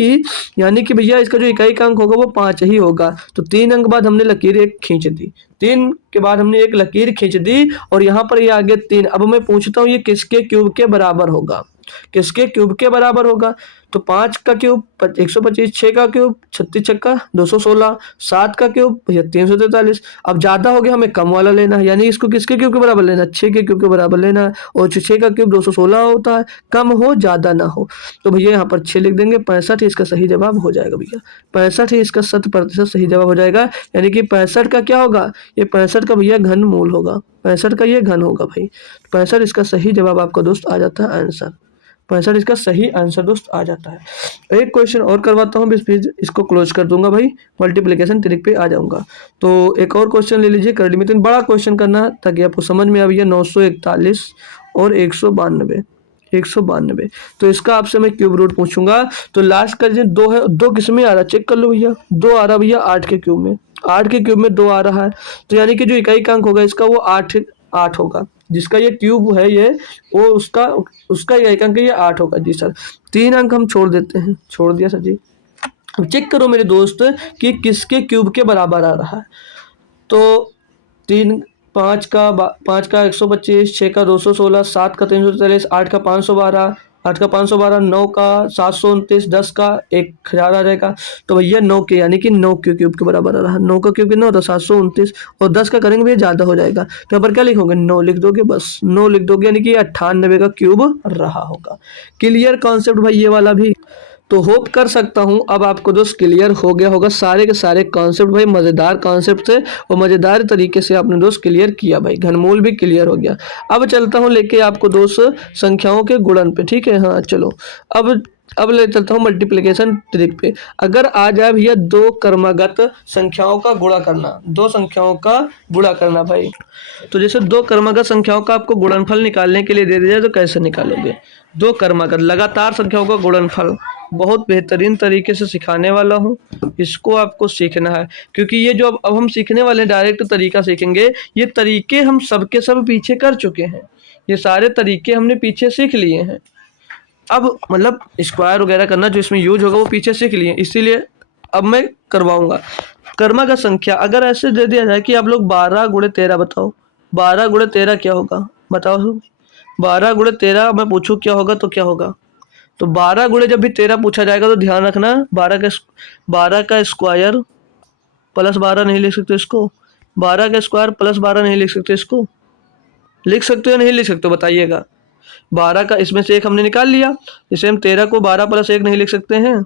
कि भैया इसका जो इकाई का अंक होगा वो 5 ही होगा। तो 3 अंक बाद हमने लकीर एक खींच दी, 3 के बाद हमने एक लकीर खींच दी, और यहाँ पर ये आगे 3। अब मैं पूछता हूँ ये किसके क्यूब के बराबर होगा, किसके क्यूब के बराबर होगा। तो 5 का क्यूब 125, 6 का क्यूब 36 छक्का 216, 7 का क्यूब भैया 343। अब ज्यादा हो गया, हमें कम वाला लेना है, यानी इसको किसके क्यूब के बराबर लेना है, 6 के क्यूब के बराबर लेना है। और 6 का क्यूब 216 होता है, कम हो ज्यादा ना हो। तो भैया यहाँ पर 6 लिख देंगे, 65 ही इसका सही जवाब हो जाएगा भैया, 65 ही इसका 100% सही जवाब हो जाएगा। यानी कि 65 का क्या होगा, ये 65 का भैया घन मूल होगा, 65 का ये घन होगा भाई। 65 इसका सही जवाब आपका दोस्त आ जाता है आंसर, 65 इसका सही आंसर दोस्त आ जाता है। एक क्वेश्चन और करवाता हूँ, फिर इसको क्लोज कर दूंगा भाई, मल्टीप्लिकेशन ट्रिक पे आ जाऊंगा। तो एक और क्वेश्चन ले लीजिए, कर ली में बड़ा क्वेश्चन करना है ताकि आपको समझ में आ भैया। 941 और 192, 192। तो इसका आपसे मैं क्यूब रूट पूछूंगा। तो लास्ट का जो 2 है, 2 किस में आ रहा है चेक कर लो भैया, 2 आ रहा भैया 8 के क्यूब में, 8 के क्यूब में 2 आ रहा है। तो यानी कि जो इकाई का अंक होगा इसका वो 8 होगा, जिसका ये क्यूब है ये, वो उसका इकाई का अंक ये 8 होगा। जी सर, 3 अंक हम छोड़ देते हैं, छोड़ दिया सर जी। अब चेक करो मेरे दोस्त कि किसके क्यूब के बराबर आ रहा है। तो 5 का 125, 6 का 216, 7 का 343, 8 का 512, 8 का 512, 9 का 729, 10 का 1000 आ जाएगा। तो भैया 9 के, यानी कि 9 के क्यूब के बराबर आ रहा है। 9 का क्यूब कितना होता है 729, और 10 का करेंगे भैया ज़्यादा हो जाएगा। तो यहाँ पर क्या लिखोगे, 9 लिख दोगे, बस 9 लिख दोगे, यानी कि 98 का क्यूब रहा होगा। क्लियर कॉन्सेप्ट भाई ये वाला भी। तो होप कर सकता हूं अब आपको दोस्त क्लियर हो गया होगा सारे के सारे कॉन्सेप्ट भाई, मज़ेदार कॉन्सेप्ट थे और मज़ेदार तरीके से आपने दोस्त क्लियर किया भाई। घनमूल भी क्लियर हो गया। अब चलता हूं लेके आपको दोस्त संख्याओं के गुणन पे। ठीक है, हाँ चलो अब ले चलता हूँ मल्टीप्लिकेशन ट्रिक पे। अगर आ जाए भैया 2 क्रमागत संख्याओं का गुणा करना, 2 संख्याओं का गुणा करना भाई। तो जैसे 2 क्रमागत संख्याओं का आपको गुणनफल निकालने के लिए दे दिया तो कैसे निकालोगे। 2 क्रमागत लगातार संख्याओं का गुणनफल बहुत बेहतरीन तरीके से सिखाने वाला हूँ, इसको आपको सीखना है। क्योंकि ये जो अब हम सीखने वाले डायरेक्ट तरीका सीखेंगे, ये तरीके हम सबके सब पीछे कर चुके हैं, ये सारे तरीके हमने पीछे सीख लिए हैं। अब मतलब स्क्वायर वगैरह करना जो इसमें यूज होगा वो पीछे सीख लिए, इसीलिए अब मैं करवाऊंगा। क्रमागत संख्या अगर ऐसे दे दिया जाए कि आप लोग 12 गुणे 13 बताओ, 12 गुणे 13 क्या होगा बताओ। 12 गुणे 13 मैं पूछूं क्या होगा तो क्या होगा। तो 12 गुणे जब भी 13 पूछा जाएगा तो ध्यान रखना 12 का स्क्वायर प्लस 12 नहीं लिख सकते इसको, 12 का स्क्वायर प्लस 12 नहीं लिख सकते इसको, लिख सकते हो नहीं लिख सकते हो बताइएगा। 12 का इसमें से एक हमने निकाल लिया, इसे हम 13 को 12 प्लस 1 नहीं लिख सकते हैं,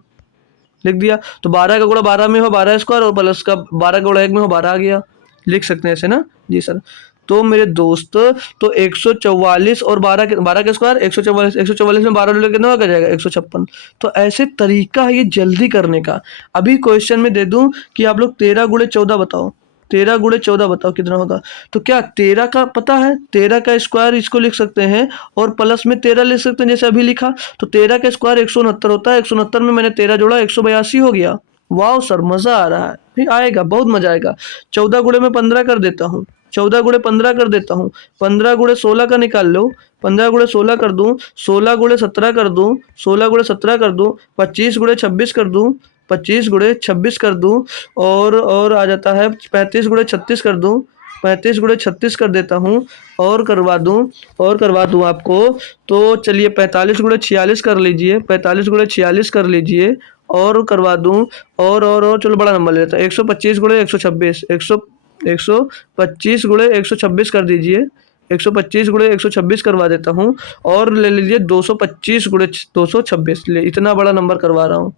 लिख दिया। तो 12 का गुणा 12 में हो 12 स्क्वायर, और प्लस का 12 का गुणा 1 में हो 12 आ गया, लिख सकते हैं ऐसे ना। जी सर। तो मेरे दोस्त तो 144 और 12 के स्क्वायर 144 में 12 जोड़ कितना हो जाएगा 156। तो ऐसे तरीका है ये जल्दी करने का। अभी क्वेश्चन में दे दूं कि आप लोग 13 गुणे 14 बताओ, 13 गुणे 14 बताओ कितना होगा। तो क्या 13 का पता है, 13 का स्क्वायर इसको लिख सकते हैं और प्लस में 13 लिख सकते हैं जैसे अभी लिखा। तो 13 का स्क्वायर 169 होता है, 169 में मैंने 13 जोड़ा 182 हो गया। वाह सर मजा आ रहा है, फिर आएगा बहुत मजा आएगा। 14 गुणे में 15 कर देता हूँ, 14 गुणे 15 कर देता हूँ, 15 गुणे 16 का निकाल लो, 15 गुणे 16 कर दूं, 16 गुणे 17 कर दूं, 16 गुणे 17 कर दूं, 25 गुणे 26 कर दूं, 25 गुणे 26 कर दूं, और आ जाता है 35 गुणे 36 कर दूं, 35 गुणे 36 कर देता हूँ, और करवा दूं आपको। तो चलिए 45 गुणे 46 कर लीजिए, 45 गुणे 46 कर लीजिए, और करवा दूं, और चलो बड़ा नंबर ले लेता हूँ, 125 गुणे 126, 125 गुणे 126 कर दीजिए, 125 गुणे 126 करवा देता हूँ, और ले लीजिए 225 गुणे 226, ले इतना बड़ा नंबर करवा रहा हूँ,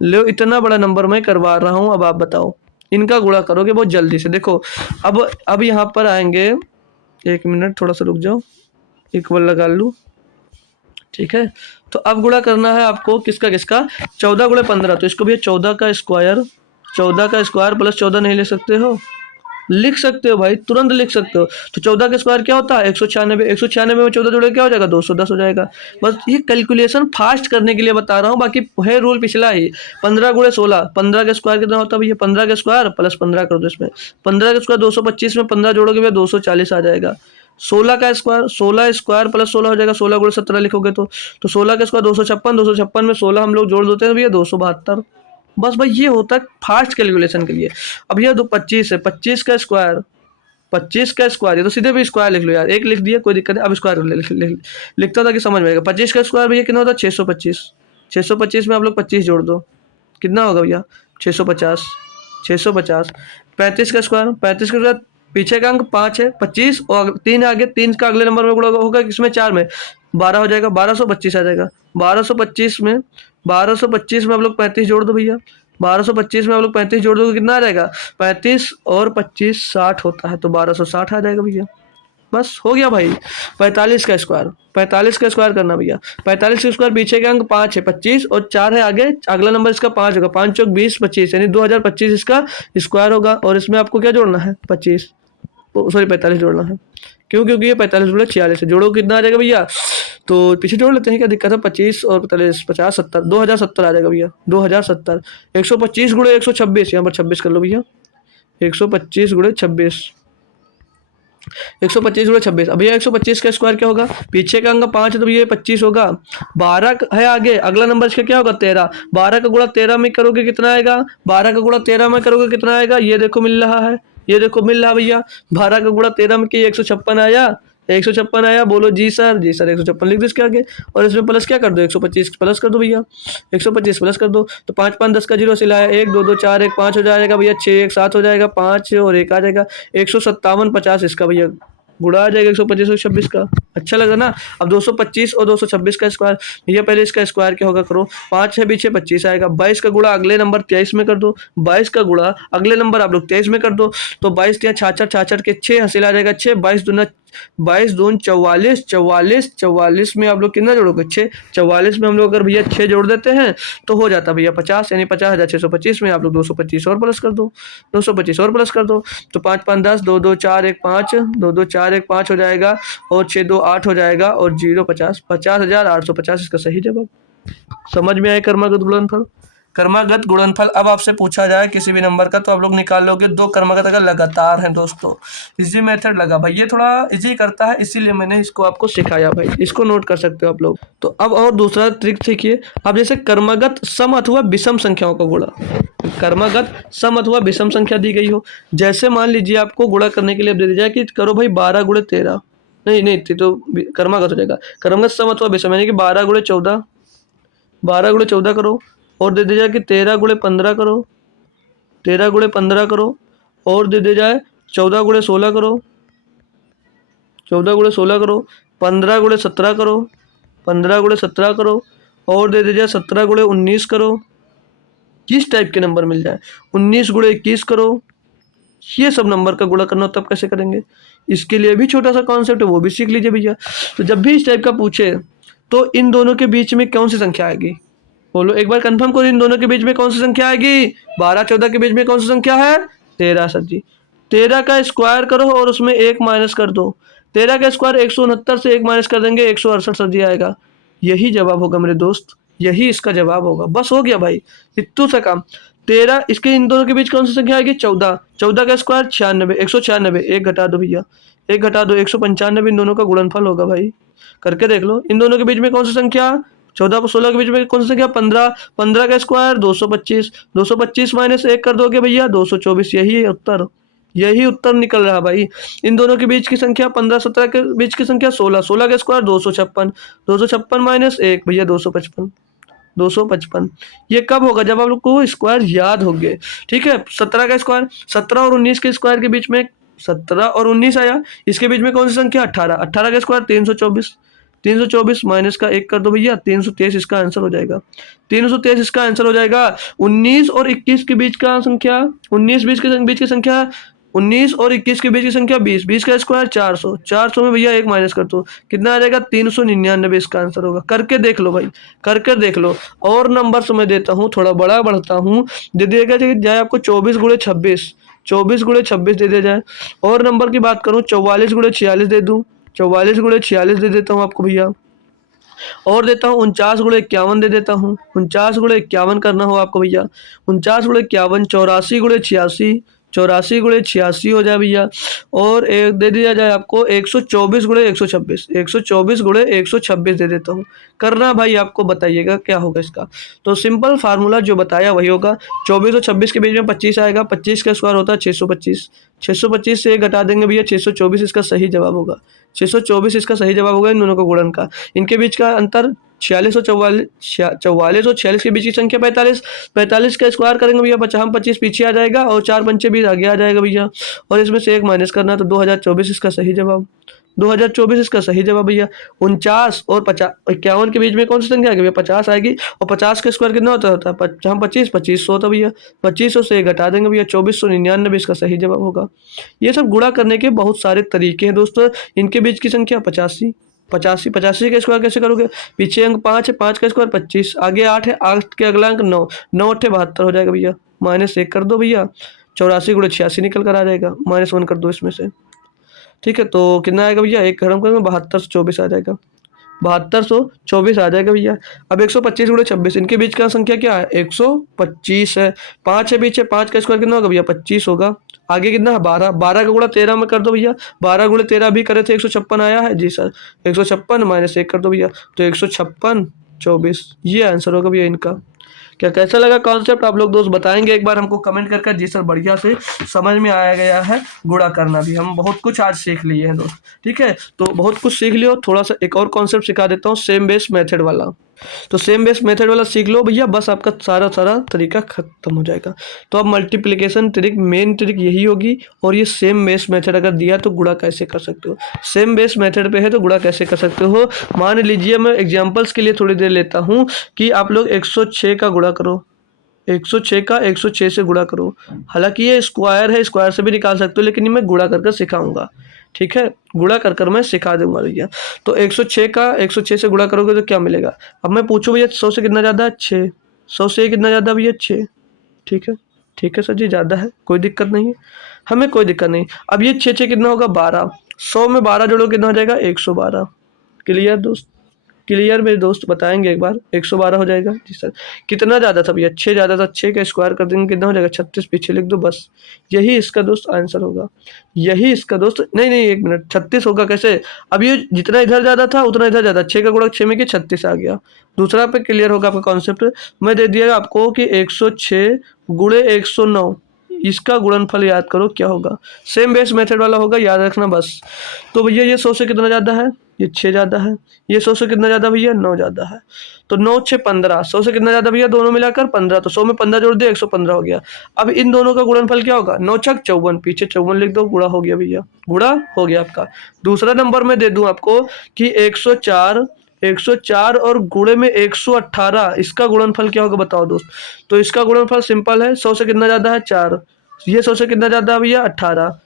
लो इतना बड़ा नंबर मैं करवा रहा हूँ। अब आप बताओ इनका गुणा करोगे बहुत जल्दी से। देखो अब यहाँ पर आएंगे, 1 मिनट थोड़ा सा रुक जाओ, एक बार लगा लूँ, ठीक है। तो अब गुणा करना है आपको किसका किसका, 14 गुणे 15, तो इसको भी 14 का स्क्वायर, 14 का स्क्वायर प्लस 14 नहीं ले सकते हो, लिख सकते हो भाई, तुरंत लिख सकते हो। तो 14 का स्क्वायर क्या होता है 196, 196 में 14 जोड़े क्या हो जाएगा 210 हो जाएगा। बस ये कैलकुलेशन फास्ट करने के लिए बता रहा हूँ, बाकी है रूल पिछला ही। 15 गुणे 16, 15 का स्क्वायर कितना होता है भैया, 15 का स्क्वायर प्लस 15 कर दो इसमें, 15 का स्क्वायर 225 में 15 जोड़ोगे भैया 240 आ जाएगा। 16 का स्क्वायर, 16 स्क्वायर प्लस 16 हो जाएगा, 16 गुणे 17 लिखोगे तो 16 का स्क्वायर 256, 256 में 16 हम लोग जोड़ देते हैं भैया 272। बस भाई ये होता है फास्ट कैलकुलेशन के लिए। अब ये 25 है, 25 का स्क्वायर, 25 का स्क्वायर, ये तो सीधे भी स्क्वायर लिख लो यार, एक लिख दिया कोई दिक्कत नहीं, अब स्क्वायर लिखता था कि समझ में आएगा। 25 का स्क्वायर भैया कितना होता है 625, 625 में आप लोग 25 जोड़ दो, कितना होगा भैया 650, 650। 35 का स्क्वायर, 35 के स्क्वायर पीछे का अंक 5 है, 25 और 3 आगे, 3 का अगले नंबर में गुणा होगा किसमें 4 में, 12 हो जाएगा, 1225 आ जाएगा। 1225 में आप लोग 35 जोड़ दो भैया, 1225 में आप लोग 35 जोड़ दो कितना आ जाएगा, 35 और 25 60 होता है, तो 1260 आ जाएगा भैया। बस हो गया भाई। 45 का स्क्वायर, 45 का स्क्वायर करना भैया, 45 का स्क्वायर पीछे का अंक 5 है, 25 और 4 है आगे, अगला नंबर इसका 5 होगा, 5 चौक 20, 25 यानी 2025 इसका स्क्वायर होगा। और इसमें आपको क्या जोड़ना है 25, सॉरी 45 जोड़ना है, क्यों, क्योंकि ये 45 जोड़े 46 है, जोड़ो कितना आ जाएगा भैया, तो पीछे जोड़ लेते हैं क्या दिक्कत है, 25 और 45 50 70, 2070 आ जाएगा भैया, 2070। 125 गुणे 126, यहाँ पर 26 कर लो भैया, 125 गुणे 26, 125 गुणे 26। अब भैया 125 का स्क्वायर क्या होगा, पीछे का अंक 5 है तो ये 25 होगा, 12 है आगे, अगला नंबर इसका क्या होगा 13, 12 का गुणा 13 में करोगे कितना आएगा, 12 का गुणा 13 में करोगे कितना आएगा, ये देखो मिल रहा है, ये देखो मिल रहा भैया, 12 का गुणा 13 में कि 156 आया, 156 आया, बोलो जी सर, जी सर 156 लिख दो इसके आगे, और इसमें प्लस क्या कर दो 125 प्लस कर दो भैया, 125 प्लस कर दो, तो 5 5 10 का जीरो सिलाया, 1 2 2 4 1 5 हो जाएगा भैया, 6 1 7 हो जाएगा, 5 और 1 आ जाएगा, 157 50 इसका भैया गुणा आ जाएगा 125 और 26 का। अच्छा लगा ना। अब 225 और 226 का स्क्वायर, ये पहले इसका स्क्वायर क्या होगा करो, 5 है पीछे 25 आएगा, 22 का गुणा अगले नंबर 23 में कर दो, 22 का गुणा अगले नंबर आप लोग 23 में कर दो, तो 22 या 66 के 6 हासिल आ जाएगा, 6 22 दूना 44, 44 44 में आप लोग कितना जोड़ोगे 6, 44 में हम लोग अगर भैया 6 जोड़ देते हैं तो हो जाता भैया 50, यानी 50,625 में आप लोग 225 और प्लस कर दो, 225 और प्लस कर दो, तो 5 5 10 2 2 4 1 5, 2 2 4 1 5 हो जाएगा, और 6 2 8 हो जाएगा, और 0 50, 50,850 इसका सही जवाब। समझ में आए कर्मागत गुणनफल, कर्मागत गुणनफल। अब आपसे पूछा जाए किसी भी नंबर का तो आप लोग निकाल लोगे, दो कर्मागत अगर लगातार हैं दोस्तों, इजी मेथड लगा भाई, ये थोड़ा इजी करता है इसीलिए मैंने इसको आपको सिखाया भाई, इसको नोट कर सकते हो आप लोग। तो अब और दूसरा ट्रिक सीखिए। अब जैसे कर्मागत सम अथवा विषम संख्याओं का गुणा, कर्मागत सम अथवा विषम संख्या दी गई हो, जैसे मान लीजिए आपको गुणा करने के लिए दे दिया जाए कि करो भाई 12 गुणे 13, नहीं तो कर्मागत हो जाएगा, कर्मागत सम अथवा विषम यानी कि 12 गुणे 14, 12 गुणे 14 करो, और दे दिया जाए कि 13 गुणे 15 करो, 13 गुणे 15 करो, और दे दिया जाए 14 गुणे 16 करो, 14 गुणे 16 करो, 15 गुणे 17 करो, 15 गुणे 17 करो, और दे दिया जाए 17 गुणे 19 करो, किस टाइप के नंबर मिल जाए, 19 गुणे 21 करो, ये सब नंबर का गुणा करना हो तब कैसे करेंगे, इसके लिए भी छोटा सा कॉन्सेप्ट है वो भी सीख लीजिए भैया। तो जब भी इस टाइप का पूछे तो इन दोनों के बीच में कौन सी संख्या आएगी, बोलो एक बार कंफर्म करो, इन दोनों के बीच में कौन सी संख्या आएगी, 12 14 के बीच में कौन सी संख्या है 13 सर जी, 13 का स्क्वायर करो और उसमें 1 माइनस कर दो। 13 का स्क्वायर 169 से 1 माइनस कर देंगे 168 सर जी आएगा। यही जवाब होगा मेरे दोस्त, यही इसका जवाब होगा। बस हो गया भाई, इतू सा काम। 13 इसके इन दोनों के बीच कौन सी संख्या आएगी? 14। 14 का स्क्वायर 96, 196, एक घटा दो भैया, एक घटा दो, 195 इन दोनों का गुणनफल होगा भाई। करके देख लो इन दोनों के बीच में कौन सी संख्या, 14 और 16 के बीच में कौन सी संख्या? 15। 15 का स्क्वायर 225, 225 माइनस 1 कर दोगे भैया 224। यही है उत्तर, यही उत्तर निकल रहा भाई। इन दोनों के बीच की संख्या 15 17 के बीच की संख्या 16, 16 का स्क्वायर 256, 256 माइनस 1 भैया 255, 255। ये कब होगा? जब आप लोग को स्क्वायर याद होंगे। ठीक है, 17 का स्क्वायर, 17 और 19 के स्क्वायर के बीच में 17 और 19 आया, इसके बीच में कौन सी संख्या? 18। 18 का स्क्वायर 324, 324 माइनस का 1 कर दो भैया 323 इसका आंसर हो जाएगा। 323 इसका आंसर हो जाएगा। 19 और 21 के बीच का संख्या, 19 20 के बीच की संख्या, 19 और 21 के बीच की संख्या 20, 20 का स्क्वायर 400, 400 में भैया 1 माइनस कर दो, कितना आ जाएगा? 399 इसका आंसर होगा। करके देख लो भाई, करके देख लो। और नंबर मैं देता हूँ, थोड़ा बड़ा बढ़ता हूँ, दे दिया जाए आपको 24 गुणे 26, 24 गुणे 26 दे दिया जाए। और नंबर की बात करूँ 44 गुणे 46 दे दूँ, 44 गुणे 46 दे देता हूँ आपको भैया। और देता हूँ 49 गुणे 51 दे देता हूँ, 49 गुणे 51 करना हो आपको भैया, 49 गुणे 51, 84 गुणे 86, 84 गुणे 86 हो जाए भैया। और एक दे दिया जाए आपको 124 गुणे 126, 124 गुणे 126 दे देता हूँ। करना भाई आपको, बताइएगा क्या होगा इसका। तो सिंपल फार्मूला जो बताया वही होगा। 24 और 26 के बीच में 25 आएगा, 25 का स्क्वायर होता है 625, 625 से घटा देंगे भैया 624 इसका सही जवाब होगा, 624 इसका सही जवाब होगा इन दोनों का गुणन का। इनके बीच का अंतर 46 और 44, 44 और 46 के बीच की संख्या 45, 45 का स्क्वायर करेंगे भैया 25 पीछे आ जाएगा और 4 पंचे 20 आगे आ जाएगा भैया। और इसमें से 1 माइनस करना तो 2024 इसका सही जवाब, 2024 इसका सही जवाब भैया। 49 और 51 के बीच में कौन सी संख्या आएगी भैया? 50 आएगी। और 50 का स्क्वायर कितना होता है? 25, 2500 होता भैया, 2500 से घटा देंगे भैया 2499 इसका सही जवाब होगा। ये सब गुणा करने के बहुत सारे तरीके हैं दोस्तों। इनके बीच की संख्या 85, 85, 85 का स्क्वायर कैसे करोगे? पीछे अंक 5 है, 5 का स्क्वायर 25, आगे 8 है, 8 के अगला अंक 9, 9 8 72 हो जाएगा भैया। माइनस 1 कर दो भैया, 84 गुणे 86 निकल कर आ जाएगा, -1 कर दो इसमें से। ठीक है, तो कितना आएगा भैया? एक खत्म करेंगे 7224 आ जाएगा, 7224 आ जाएगा भैया। अब 125 गुणे 26 इनके बीच का संख्या क्या है? 125 है। 5 है पीछे, 5 का स्क्वायर कितना होगा भैया? 25 होगा। आगे कितना है? 12, 12 का गुणा 13 में कर दो भैया, 12 गुणे 13 भी करे थे 156 आया है जी सर, 156 माइनस 1 कर दो भैया तो 156 24, ये आंसर होगा भैया इनका। क्या कैसा लगा कॉन्सेप्ट? आप लोग दोस्त बताएंगे एक बार हमको कमेंट करके। जी सर बढ़िया से समझ में आया गया है, गुणा करना भी हम बहुत कुछ आज सीख लिए हैं दोस्त। ठीक है, तो बहुत कुछ सीख लियो। थोड़ा सा एक और कॉन्सेप्ट सिखा देता हूँ, सेम बेस मेथड वाला। तो सेम बेस मेथड वाला सीख लो भैया, बस आपका सारा तरीका खत्म हो जाएगा। तो अब मल्टीप्लिकेशन ट्रिक, मेन ट्रिक यही होगी। और ये सेम बेस मेथड अगर दिया तो गुणा कैसे कर सकते हो, सेम बेस मेथड पे है तो गुणा कैसे कर सकते हो। मान लीजिए मैं एग्जांपल्स के लिए थोड़ी देर लेता हूँ कि आप लोग 106 का गुणा करो, 106 का 106 से गुणा करो। हालांकि ये स्क्वायर है, स्क्वायर से भी निकाल सकते हो, लेकिन ये मैं गुणा कर सिखाऊंगा। ठीक है, गुणा कर मैं सिखा दूंगा भैया। तो 106 का 106 से गुणा करोगे तो क्या मिलेगा? अब मैं पूछूं भैया 100 से कितना ज़्यादा है? 6। 100 से कितना ज़्यादा भैया? 6। ठीक है, ठीक है सर जी, ज़्यादा है, कोई दिक्कत नहीं है, हमें कोई दिक्कत नहीं। अब ये 6 कितना होगा? 12। 100 में 12 जोड़ो कितना हो जाएगा? 112। क्लियर दोस्त? क्लियर मेरे दोस्त बताएंगे एक बार? 112 हो जाएगा जी सर। कितना ज़्यादा था भैया? 6 ज़्यादा था, 6 का स्क्वायर कर देंगे कितना हो जाएगा? 36 पीछे लिख दो बस। यही इसका दोस्त आंसर होगा, यही इसका दोस्त। नहीं एक मिनट, 36 होगा कैसे? अब ये जितना इधर ज़्यादा था उतना इधर ज़्यादा, 6 का गुणा 6 में 36 आ गया। दूसरा पे क्लियर होगा आपका कॉन्सेप्ट। मैं दे दिया आपको कि 106 गुणे 109, इसका गुणनफल याद करो क्या होगा। सेम बेस मेथड वाला होगा, याद रखना बस। तो भैया ये 100 से कितना ज़्यादा है? ये 6 ज़्यादा है। ये 100 से कितना ज़्यादा भैया? 9 ज़्यादा है। तो 9 6 15, 100 से कितना ज़्यादा भैया? दोनों मिलाकर 15, तो 100 में 15 जोड़ दिया 115 हो गया। अब इन दोनों का गुणनफल क्या होगा? 9 छक 54, पीछे 54 लिख दो, गुणा हो गया भैया, गुणा हो गया आपका। दूसरा नंबर में दे दूं आपको कि 104 और गुणे में 118, इसका गुणनफल क्या होगा बताओ दोस्त। तो इसका गुणनफल सिंपल है, 100 से कितना ज़्यादा है? 4। ये 100 से कितना ज़्यादा है भैया? 18।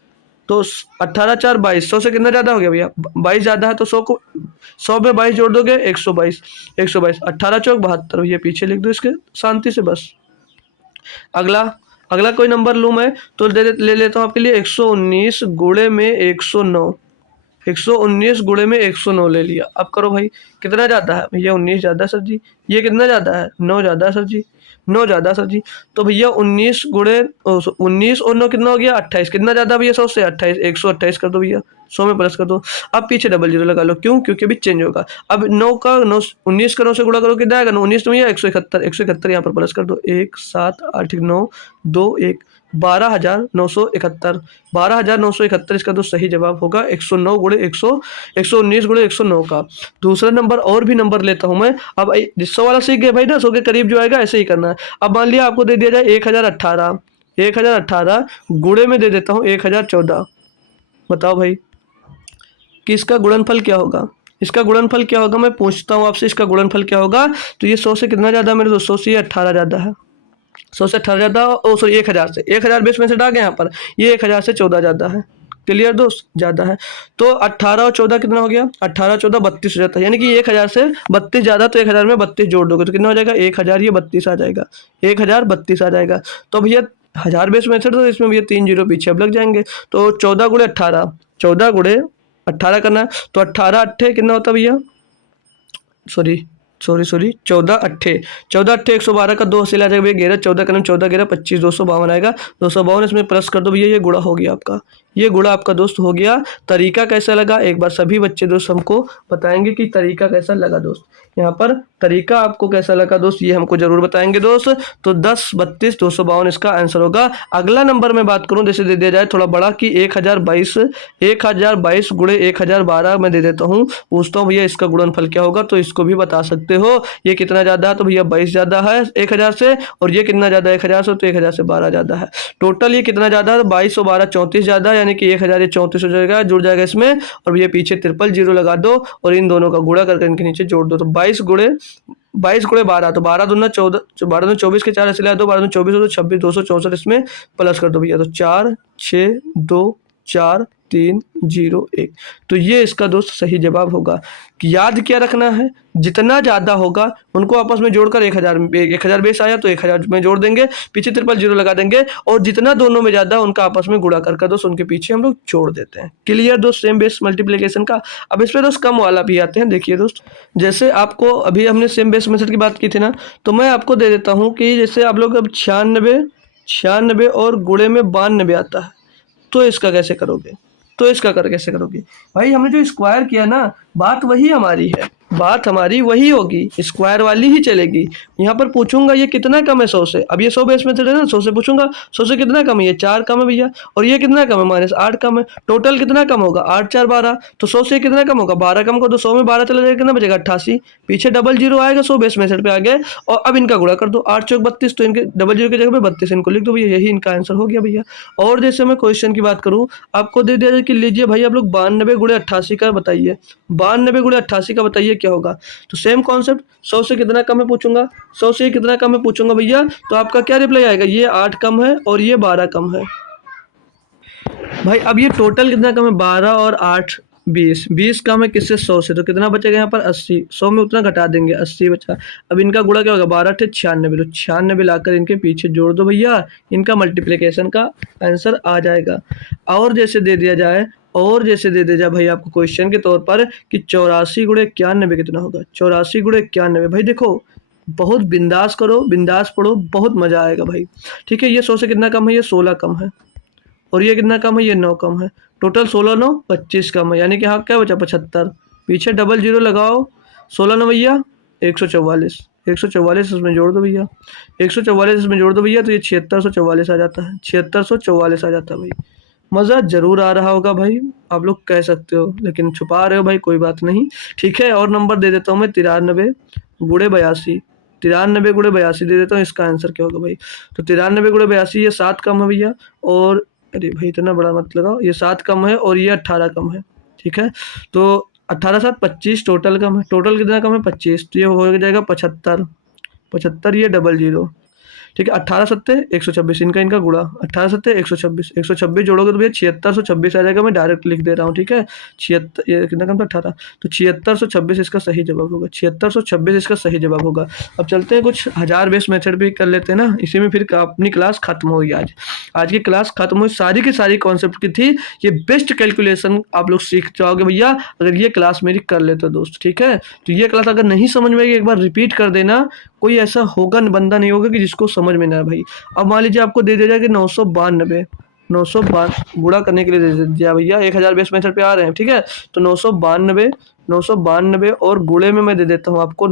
तो 18 4 22, 100 से कितना ज़्यादा हो गया भैया? 22 ज़्यादा है, तो 100 में 22 जोड़ दोगे 122, 18 चौक 72, ये पीछे लिख दो इसके शांति से बस। अगला अगला कोई नंबर लूँ मैं तो ले लेता हूँ आपके लिए 119 गुणे में 109। 119 गुणे में 109 ले लिया। अब करो भाई, कितना ज़्यादा है भैया? 19 ज़्यादा सर जी। ये कितना ज़्यादा है? 9 ज़्यादा सर जी। 9 ज़्यादा सर जी। तो भैया 19 गुणे 19 और 9 कितना हो गया? 28। कितना ज़्यादा भैया 100 से? 28। 128 कर दो भैया, 100 में प्लस कर दो। अब पीछे डबल जीरो लगा लो, क्यों? क्योंकि अभी चेंज होगा। अब 9 का 9 19 का 9 से गुणा करो, कितना आएगा? 19 में भैया 171। 171 यहाँ पर प्लस कर दो। 1 7 8 9 2 1 12,971। 12,971 इसका तो सही जवाब होगा। 109 गुणे 100 119 गुणे 109 का। दूसरा नंबर और भी नंबर लेता हूं मैं। अब 100 वाला सीख गए भाई ना, 100 के करीब जो आएगा ऐसे ही करना है। अब मान लिया आपको दे दिया जाए 1018। 1018 गुणे में दे देता हूँ 1014। बताओ भाई कि इसका गुणनफल क्या होगा? इसका गुणनफल क्या होगा? मैं पूछता हूँ आपसे, इसका गुणनफल क्या होगा? तो ये 100 से कितना ज़्यादा मेरे दोस्तों? 100 से 18 ज़्यादा है। 100 से 18 ज़्यादा, ओ सॉरी 1000 से। 1000 बेस में से आ गया यहाँ पर। ये 1000 से 14 ज़्यादा है। क्लियर दोस्त? ज़्यादा है। तो 18 और 14 कितना हो गया? 18 14 32 हो जाता है। यानी कि 1000 से 32 ज़्यादा, तो 1000 में 32 जोड़ दोगे तो कितना हो जाएगा? 1000 ये 32 आ जाएगा। 1032 आ जाएगा। तो भैया 1000 बेस मेथड, तो इसमें भैया 3 जीरो पीछे अब लग जाएंगे। तो 14 गुणे 18, 14 गुणे 18 करना है। तो 18 अट्ठे कितना होता है भैया? सॉरी सॉरी सॉरी 14 अट्ठे 14 अट्ठे 112 का 2 हासिल आ जाएगा भैया 11। 14 का 14 11 25 252 आएगा। 252 इसमें प्लस कर दो भैया, ये गुणा हो गया आपका। ये गुणा आपका दोस्त हो गया। तरीका कैसा लगा एक बार सभी बच्चे दोस्त हमको बताएंगे कि तरीका कैसा लगा दोस्त। यहाँ पर तरीका आपको कैसा लगा दोस्त, ये हमको जरूर बताएंगे दोस्त। तो 10 32 252 इसका आंसर होगा। अगला नंबर में बात करूं, जैसे दे दिया जाए थोड़ा बड़ा कि 1022 गुणे 1012 मैं दे देता हूँ। पूछता हूँ भैया इसका गुणनफल क्या होगा, तो इसको भी बता सकते हो। ये कितना ज्यादा है? तो भैया 22 ज्यादा है 1000 से। और ये कितना ज्यादा है 1000 से? तो 1000 से 12 ज्यादा है। टोटल ये कितना ज्यादा है? 22 और 12 34 ज्यादा है। यानी कि 1000 ये 34 हो जाएगा, जुड़ जाएगा इसमें। और ये पीछे ट्रिपल जीरो लगा दो और इन दोनों का गुणा करके इनके नीचे जोड़ दो। तो 22 गुणे 12, तो 12 दूना 14, 12 दूना 24 के 4 ऐसे ला दो, 12 दूना 24 हो तो 26 264 इसमें प्लस कर दो भैया। तो 4 6 2 4 3 0 1। तो ये इसका दोस्त सही जवाब होगा। कि याद क्या रखना है? जितना ज़्यादा होगा उनको आपस में जोड़कर 1000 बेस आया तो 1000 में जोड़ देंगे, पीछे ट्रिपल जीरो लगा देंगे। और जितना दोनों में ज़्यादा उनका आपस में गुणा कर दोस्त उनके पीछे हम लोग जोड़ देते हैं। क्लियर दोस्त? सेम बेस मल्टीप्लिकेशन का। अब इस पर दोस्त कम वाला भी आते हैं। देखिए दोस्त, जैसे आपको अभी हमने सेम बेस मेथड की बात की थी ना, तो मैं आपको दे देता हूँ कि जैसे आप लोग अब 96 और गुणे में 92 आता है, तो इसका कैसे करोगे? तो इसका कर कैसे करोगे भाई? हमने जो स्क्वायर किया ना, बात वही हमारी है, बात हमारी वही होगी, स्क्वायर वाली ही चलेगी। यहाँ पर पूछूंगा ये कितना कम है 100 से। अब ये 100 बेस मेथड है ना, 100 से पूछूंगा 100 से कितना कम है? ये 4 कम है भैया। और ये कितना कम है? -8 कम है। टोटल कितना कम होगा? 8 4 12। तो 100 से कितना कम होगा? 12 कम को तो 100 में 12 चला जाएगा, कितना बचेगा? 88। पीछे डबल जीरो आएगा 100 बेस मेथड पे आ गए। और अब इनका गुणा कर दो, 8 चौक 32, तो इनके डबल जीरो की जगह पे 32 इनको लिख दो भैया, यही इनका आंसर हो गया भैया। और जैसे मैं क्वेश्चन की बात करूँ, आपको दे दिया जाए कि लीजिए भाई आप लोग 92 गुणे 88 का बताइए। 92 गुणे 88 का बताइए क्या होगा? तो सेम कॉन्सेप्ट, 100 से कितना कम है पूछूंगा, 100 से कितना कम है पूछूंगा भैया, तो आपका क्या रिप्लाई आएगा? ये 8 कम है और ये 12 कम है। भाई अब ये टोटल कितना कम है? 12 और 8 20 कम है किससे? 100 से। तो कितना बचेगा यहाँ पर? 80। 100 में उतना घटा देंगे, 80 बचा। अब इनका गुणा क्या होगा? 12 थे 96, तो 96 लाकर इनके पीछे जोड़ दो भैया, इनका मल्टीप्लिकेशन का आंसर आ जाएगा। और जैसे दे दिया जाए भाई आपको क्वेश्चन के तौर पर कि 84 गुणे 91 कितना होगा? 84 गुणे 91 भाई देखो, बहुत बिंदास करो, बिंदास पढ़ो, बहुत मजा आएगा भाई। ठीक है, ये 100 से कितना कम है? ये 16 कम है। और ये कितना कम है? ये 9 कम है। टोटल 16 9 25 कम है। यानी कि हाँ क्या बचा? 75। पीछे डबल जीरो लगाओ, 16 9 भैया 144। 144 इसमें जोड़ दो भैया, 144 इसमें जोड़ दो भैया, तो ये 7644 आ जाता है। 7644 आ जाता है भाई। मज़ा जरूर आ रहा होगा भाई, आप लोग कह सकते हो, लेकिन छुपा रहे हो भाई, कोई बात नहीं। ठीक है, और नंबर दे देता हूँ मैं 93 गुणे 82। 93 गुणे 82 दे देता हूँ, इसका आंसर क्या होगा भाई? तो 93 गुणे 82, ये 7 कम है भैया। और अरे भाई इतना बड़ा मत लगाओ, ये 7 कम है और ये 18 कम है। ठीक है, तो 18 7 25, टोटल कम है। टोटल कितना कम है? 25। तो ये हो जाएगा 75। 75 ये डबल जीरो। ठीक है। 18 सत्ते 126, इनका गुणा 18 सत्ते 126, 126 जोड़ोगे तो भैया 7626 आ जाएगा। मैं डायरेक्ट लिख दे रहा हूँ, ठीक है। 76, ये कितना कम था 18, तो 7626 इसका सही जवाब होगा। 7626 इसका सही जवाब होगा। अब चलते हैं कुछ हजार बेस मेथड भी कर लेते हैं ना, इसी में फिर अपनी क्लास खत्म होगी। आज की क्लास खत्म हुई, सारी की सारी कॉन्सेप्ट की थी। ये बेस्ट कैलकुलेशन आप लोग सीख जाओगे भैया अगर ये क्लास मेरी कर लेते हो दोस्त, ठीक है। तो ये क्लास अगर नहीं समझ में आई एक बार रिपीट कर देना, कोई ऐसा होगा बंदा नहीं होगा कि जिसको समझ में ना आए भाई। अब मान लीजिए आपको दे दिया जाए कि 992 गुणा करने के लिए दे दिया भैया, 1000 बेस मेथड पे आ रहे हैं, ठीक है। तो 992 और गुणे में मैं दे देता हूँ आपको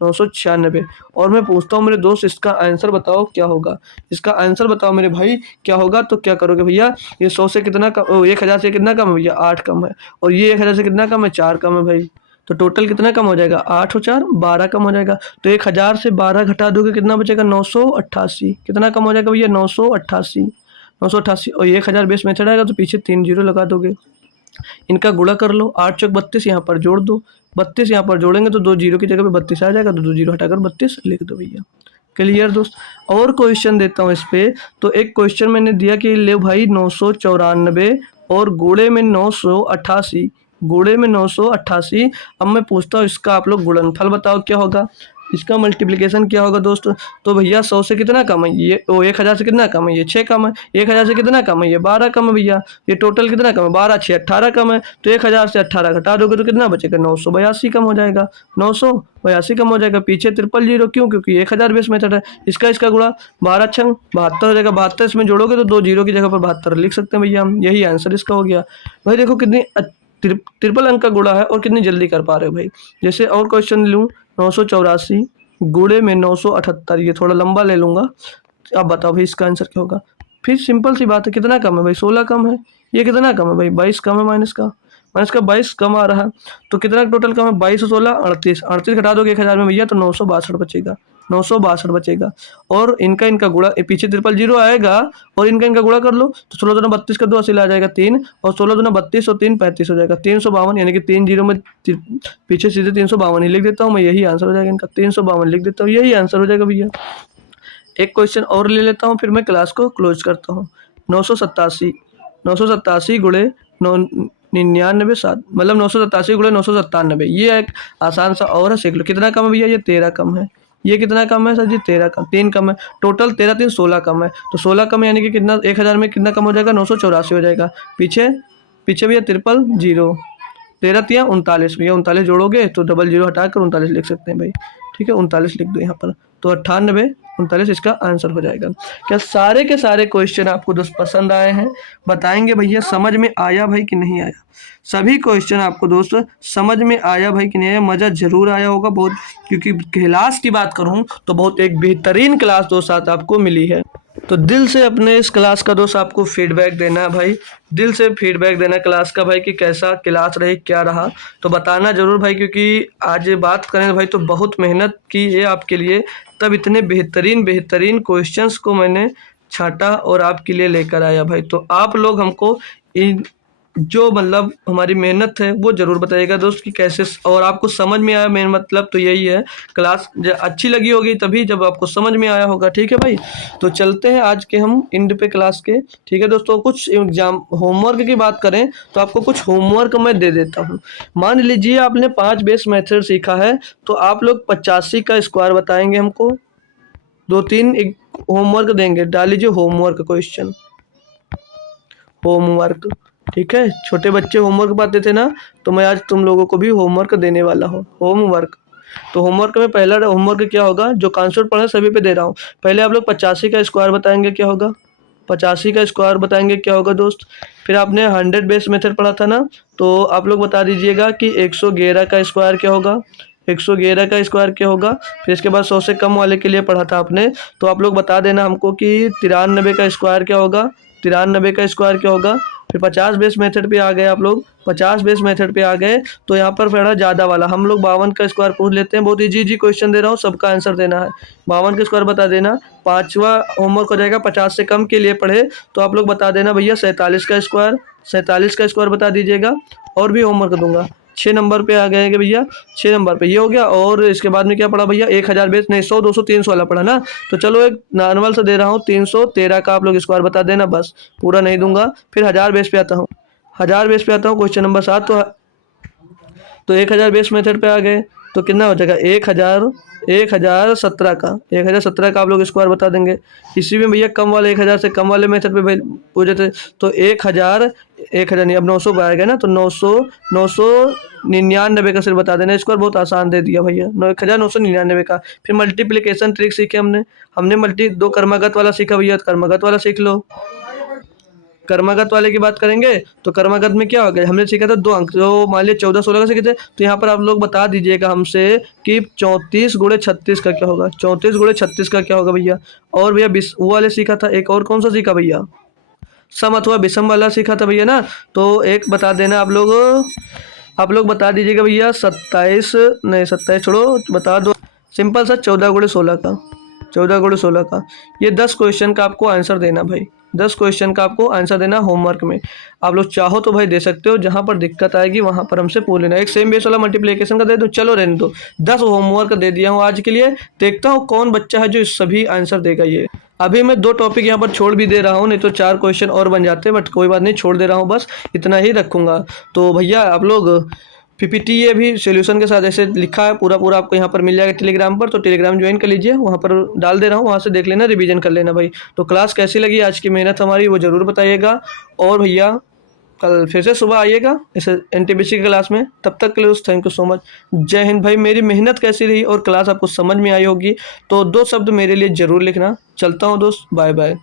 996 और मैं पूछता हूँ मेरे दोस्त इसका आंसर बताओ क्या होगा। इसका आंसर बताओ मेरे भाई क्या होगा। तो क्या करोगे भैया, ये 100 से कितना कम, 1000 से कितना कम है भैया, 8 कम है। और ये 1000 से कितना कम है, 4 कम है भाई। तो टोटल कितना कम हो जाएगा, 8 और 4 12 कम हो जाएगा। तो 1000 से 12 घटा दोगे कितना बचेगा, 988। कितना कम हो जाएगा भैया, 988। और 1000 बेस मेथड आएगा तो पीछे 3 जीरो लगा दोगे। इनका गुणा कर लो, 8 चौक 32, यहाँ पर जोड़ दो। 32 यहाँ पर जोड़ेंगे तो 2 जीरो की जगह पे 32 आ जाएगा, तो 2 जीरो हटाकर 32 लिख दो भैया। क्लियर दोस्त। और क्वेश्चन देता हूँ इस पे। तो एक क्वेश्चन मैंने दिया कि ले भाई 994 और गुणे में 988, गुणे में 988। अब मैं पूछता हूँ इसका आप लोग गुणनफल बताओ क्या होगा, इसका मल्टीप्लिकेशन क्या होगा दोस्त। तो भैया 100 से कितना कम है ये, 1000 से कितना कम है ये, 6 कम है। 1000 से कितना कम है ये, 12 कम है भैया। ये टोटल कितना कम है, 12 6 18 कम है। तो 1000 से 18 घटा दोगे तो कितना बचेगा, 982 कम हो जाएगा। 982 कम हो जाएगा। पीछे 000 क्यों, क्योंकि 1000 बेस मेथड है। इसका गुणा 12 छंग 72 हो जाएगा। 72 इसमें जोड़ोगे तो 2 जीरो की जगह पर 72 लिख सकते हैं भैया हम। यही आंसर इसका हो गया भाई। देखो कितनी ट्रिपल अंक का गुणा है और कितनी जल्दी कर पा रहे हो भाई। जैसे और क्वेश्चन लूँ, 984 गुणे में 978, ये थोड़ा लंबा ले लूँगा। अब बताओ भाई इसका आंसर क्या होगा। फिर सिंपल सी बात है, कितना कम है भाई, 16 कम है। ये कितना कम है भाई, 22 कम है। माइनस का 22 कम आ रहा है। तो कितना टोटल कम है, 22 और 16 38। 38 घटा दोगे 1000 में भैया तो 962 बचेगा। 962 बचेगा। और इनका गुणा, पीछे 000 आएगा और इनका गुणा कर लो तो 16 दूना 32 का 2 हासिल आ जाएगा 3, और 16 दूना 32 और 3 35 हो जाएगा। 352, यानी कि 3 जीरो में पीछे सीधे 352 ही लिख देता हूँ मैं। यही आंसर हो जाएगा इनका, 352 लिख देता हूँ, यही आंसर हो जाएगा भैया। एक क्वेश्चन और ले लेता हूँ फिर मैं क्लास को क्लोज करता हूँ। 987 गुणे 999 मतलब 987 गुणे 997। ये एक आसान सा और है, सीख लो। कितना कम है भैया, ये 13 कम है। ये कितना कम है सर जी, 13 कम, 3 कम है। टोटल 13 3 16 कम है। तो 16 कम है यानी कि कितना, 1000 में कितना कम हो जाएगा, 984 हो जाएगा। पीछे भैया 000, 13 3 39 भैया। 39 जोड़ोगे तो 00 हटाकर 39 लिख सकते हैं भाई, ठीक है। 39 लिख दो यहाँ पर, तो 98 39 इसका आंसर हो जाएगा। क्या सारे के सारे क्वेश्चन आपको दोस्त पसंद आए हैं, बताएंगे भैया समझ में आया भाई कि नहीं आया। सभी क्वेश्चन आपको दोस्त समझ में आया भाई कि नहीं आया, मज़ा जरूर आया होगा बहुत, क्योंकि क्लास की बात करूँ तो बहुत एक बेहतरीन क्लास दोस्त आज आपको मिली है। तो दिल से अपने इस क्लास का दोस्त आपको फीडबैक देना है भाई, दिल से फीडबैक देना क्लास का भाई कि कैसा क्लास रही, क्या रहा, तो बताना ज़रूर भाई। क्योंकि आज ये बात करें भाई तो बहुत मेहनत की है आपके लिए, तब इतने बेहतरीन क्वेश्चंस को मैंने छांटा और आपके लिए लेकर आया भाई। तो आप लोग हमको इन जो मतलब हमारी मेहनत है वो ज़रूर बताइएगा दोस्त कि कैसे, और आपको समझ में आया। मेन मतलब तो यही है, क्लास अच्छी लगी होगी तभी जब आपको समझ में आया होगा, ठीक है भाई। तो चलते हैं आज के हम एंड पे क्लास के, ठीक है दोस्तों। कुछ एग्जाम होमवर्क की बात करें तो आपको कुछ होमवर्क मैं दे देता हूँ। मान लीजिए आपने 5 बेस मेथड सीखा है, तो आप लोग 85 का स्क्वायर बताएंगे हमको। 2-3 एक होमवर्क देंगे, डाल लीजिए होमवर्क क्वेश्चन, होमवर्क, ठीक है। छोटे बच्चे होमवर्क पाते थे ना, तो मैं आज तुम लोगों को भी होमवर्क देने वाला हूँ, होमवर्क। तो होमवर्क में पहला होमवर्क क्या होगा, जो कॉन्सेप्ट पढ़े सभी पे दे रहा हूँ। पहले आप लोग 85 का स्क्वायर बताएंगे क्या होगा, 85 का स्क्वायर बताएंगे क्या होगा दोस्त। फिर आपने 100 बेस मेथड पढ़ा था ना, तो आप लोग बता दीजिएगा कि 111 का स्क्वायर क्या होगा, 111 का स्क्वायर क्या होगा। फिर इसके बाद 100 से कम वाले के लिए पढ़ा था आपने, तो आप लोग बता देना हमको कि 93 का स्क्वायर क्या होगा, 93 का स्क्वायर क्या होगा। फिर 50 बेस मेथड पे आ गए आप लोग, 50 बेस मेथड पे आ गए तो यहाँ पर पड़ा ज़्यादा वाला, हम लोग 52 का स्क्वायर पूछ लेते हैं। बहुत इजी क्वेश्चन दे रहा हूँ, सबका आंसर देना है। 52 का स्क्वायर बता देना। 5वां होमवर्क हो जाएगा, 50 से कम के लिए पढ़े तो आप लोग बता देना भैया 47 का स्क्वायर, 47 का स्क्वायर बता दीजिएगा। और भी होमवर्क दूंगा, 6 नंबर पे आ गए कि भैया 6 नंबर पे ये हो गया। और इसके बाद में क्या पड़ा भैया 1000 बेस नहीं 100 200 300 वाला पड़ा ना। तो चलो एक नॉर्मल सा दे रहा हूँ 313 का आप लोग स्क्वायर बता देना बस, पूरा नहीं दूंगा। फिर 1000 बेस पे आता हूँ, 1000 बेस पे आता हूँ क्वेश्चन नंबर 7। तो 1000 बेस मेथड पे आ गए तो कितना हो जाएगा 1017 का 1017 का आप लोग स्क्वायर बता देंगे। इसी में भैया कम वाले 1000 से कम वाले मेथड पे पूछे थे तो 1000 नहीं अब 900 पे आएगा ना, तो 999 का सिर्फ बता देना। स्क्वायर बहुत आसान दे दिया भैया 1999 का। फिर मल्टीप्लिकेशन ट्रिक सीखे हमने मल्टी दो कर्मागत वाला सीखा भैया, कर्मागत वाला सीख लो। कर्मागत वाले की बात करेंगे तो कर्मागत में क्या हो गया, हमने सीखा था 2 अंक, तो मान लिया 14 16 का सीखे थे। तो यहाँ पर आप लोग बता दीजिएगा हमसे कि 34 गुणे 36 का क्या होगा, 34 गुणे 36 का क्या होगा भैया। और भैया वो वाले सीखा था, एक और कौन सा सीखा भैया, सम अथवा विषम वाला सीखा था भैया ना। तो एक बता देना आप लोग बता दीजिएगा भैया 27 नहीं 27 छोड़ो बता दो, सिंपल सा 14 गुणे 16 का, 14 गुणे 16 का। ये 10 क्वेश्चन का आपको आंसर देना भाई, 10 क्वेश्चन का आपको आंसर देना होमवर्क में। आप लोग चाहो तो भाई दे सकते हो, जहां पर दिक्कत आएगी वहां पर हमसे पूछ लेना। एक सेम बेस वाला मल्टीप्लिकेशन का दे दो, चलो रहने दो, 10 होमवर्क दे दिया हूँ आज के लिए। देखता हूँ कौन बच्चा है जो इस सभी आंसर देगा। ये अभी मैं 2 टॉपिक यहाँ पर छोड़ भी दे रहा हूँ, नहीं तो 4 क्वेश्चन और बन जाते, बट कोई बात नहीं छोड़ दे रहा हूँ, बस इतना ही रखूँगा। तो भैया आप लोग पीपीटी ये भी सॉल्यूशन के साथ ऐसे लिखा है पूरा पूरा आपको यहाँ पर मिल जाएगा टेलीग्राम पर, तो टेलीग्राम ज्वाइन कर लीजिए, वहाँ पर डाल दे रहा हूँ, वहाँ से देख लेना, रिवीजन कर लेना भाई। तो क्लास कैसी लगी आज की मेहनत हमारी वो ज़रूर बताइएगा। और भैया कल फिर से सुबह आइएगा इस एनटीपीसी की क्लास में, तब तक के लिए थैंक यू सो मच। जय हिंद भाई। मेरी मेहनत कैसी रही और क्लास आपको समझ में आई होगी तो 2 शब्द मेरे लिए ज़रूर लिखना। चलता हूँ दोस्त, बाय बाय।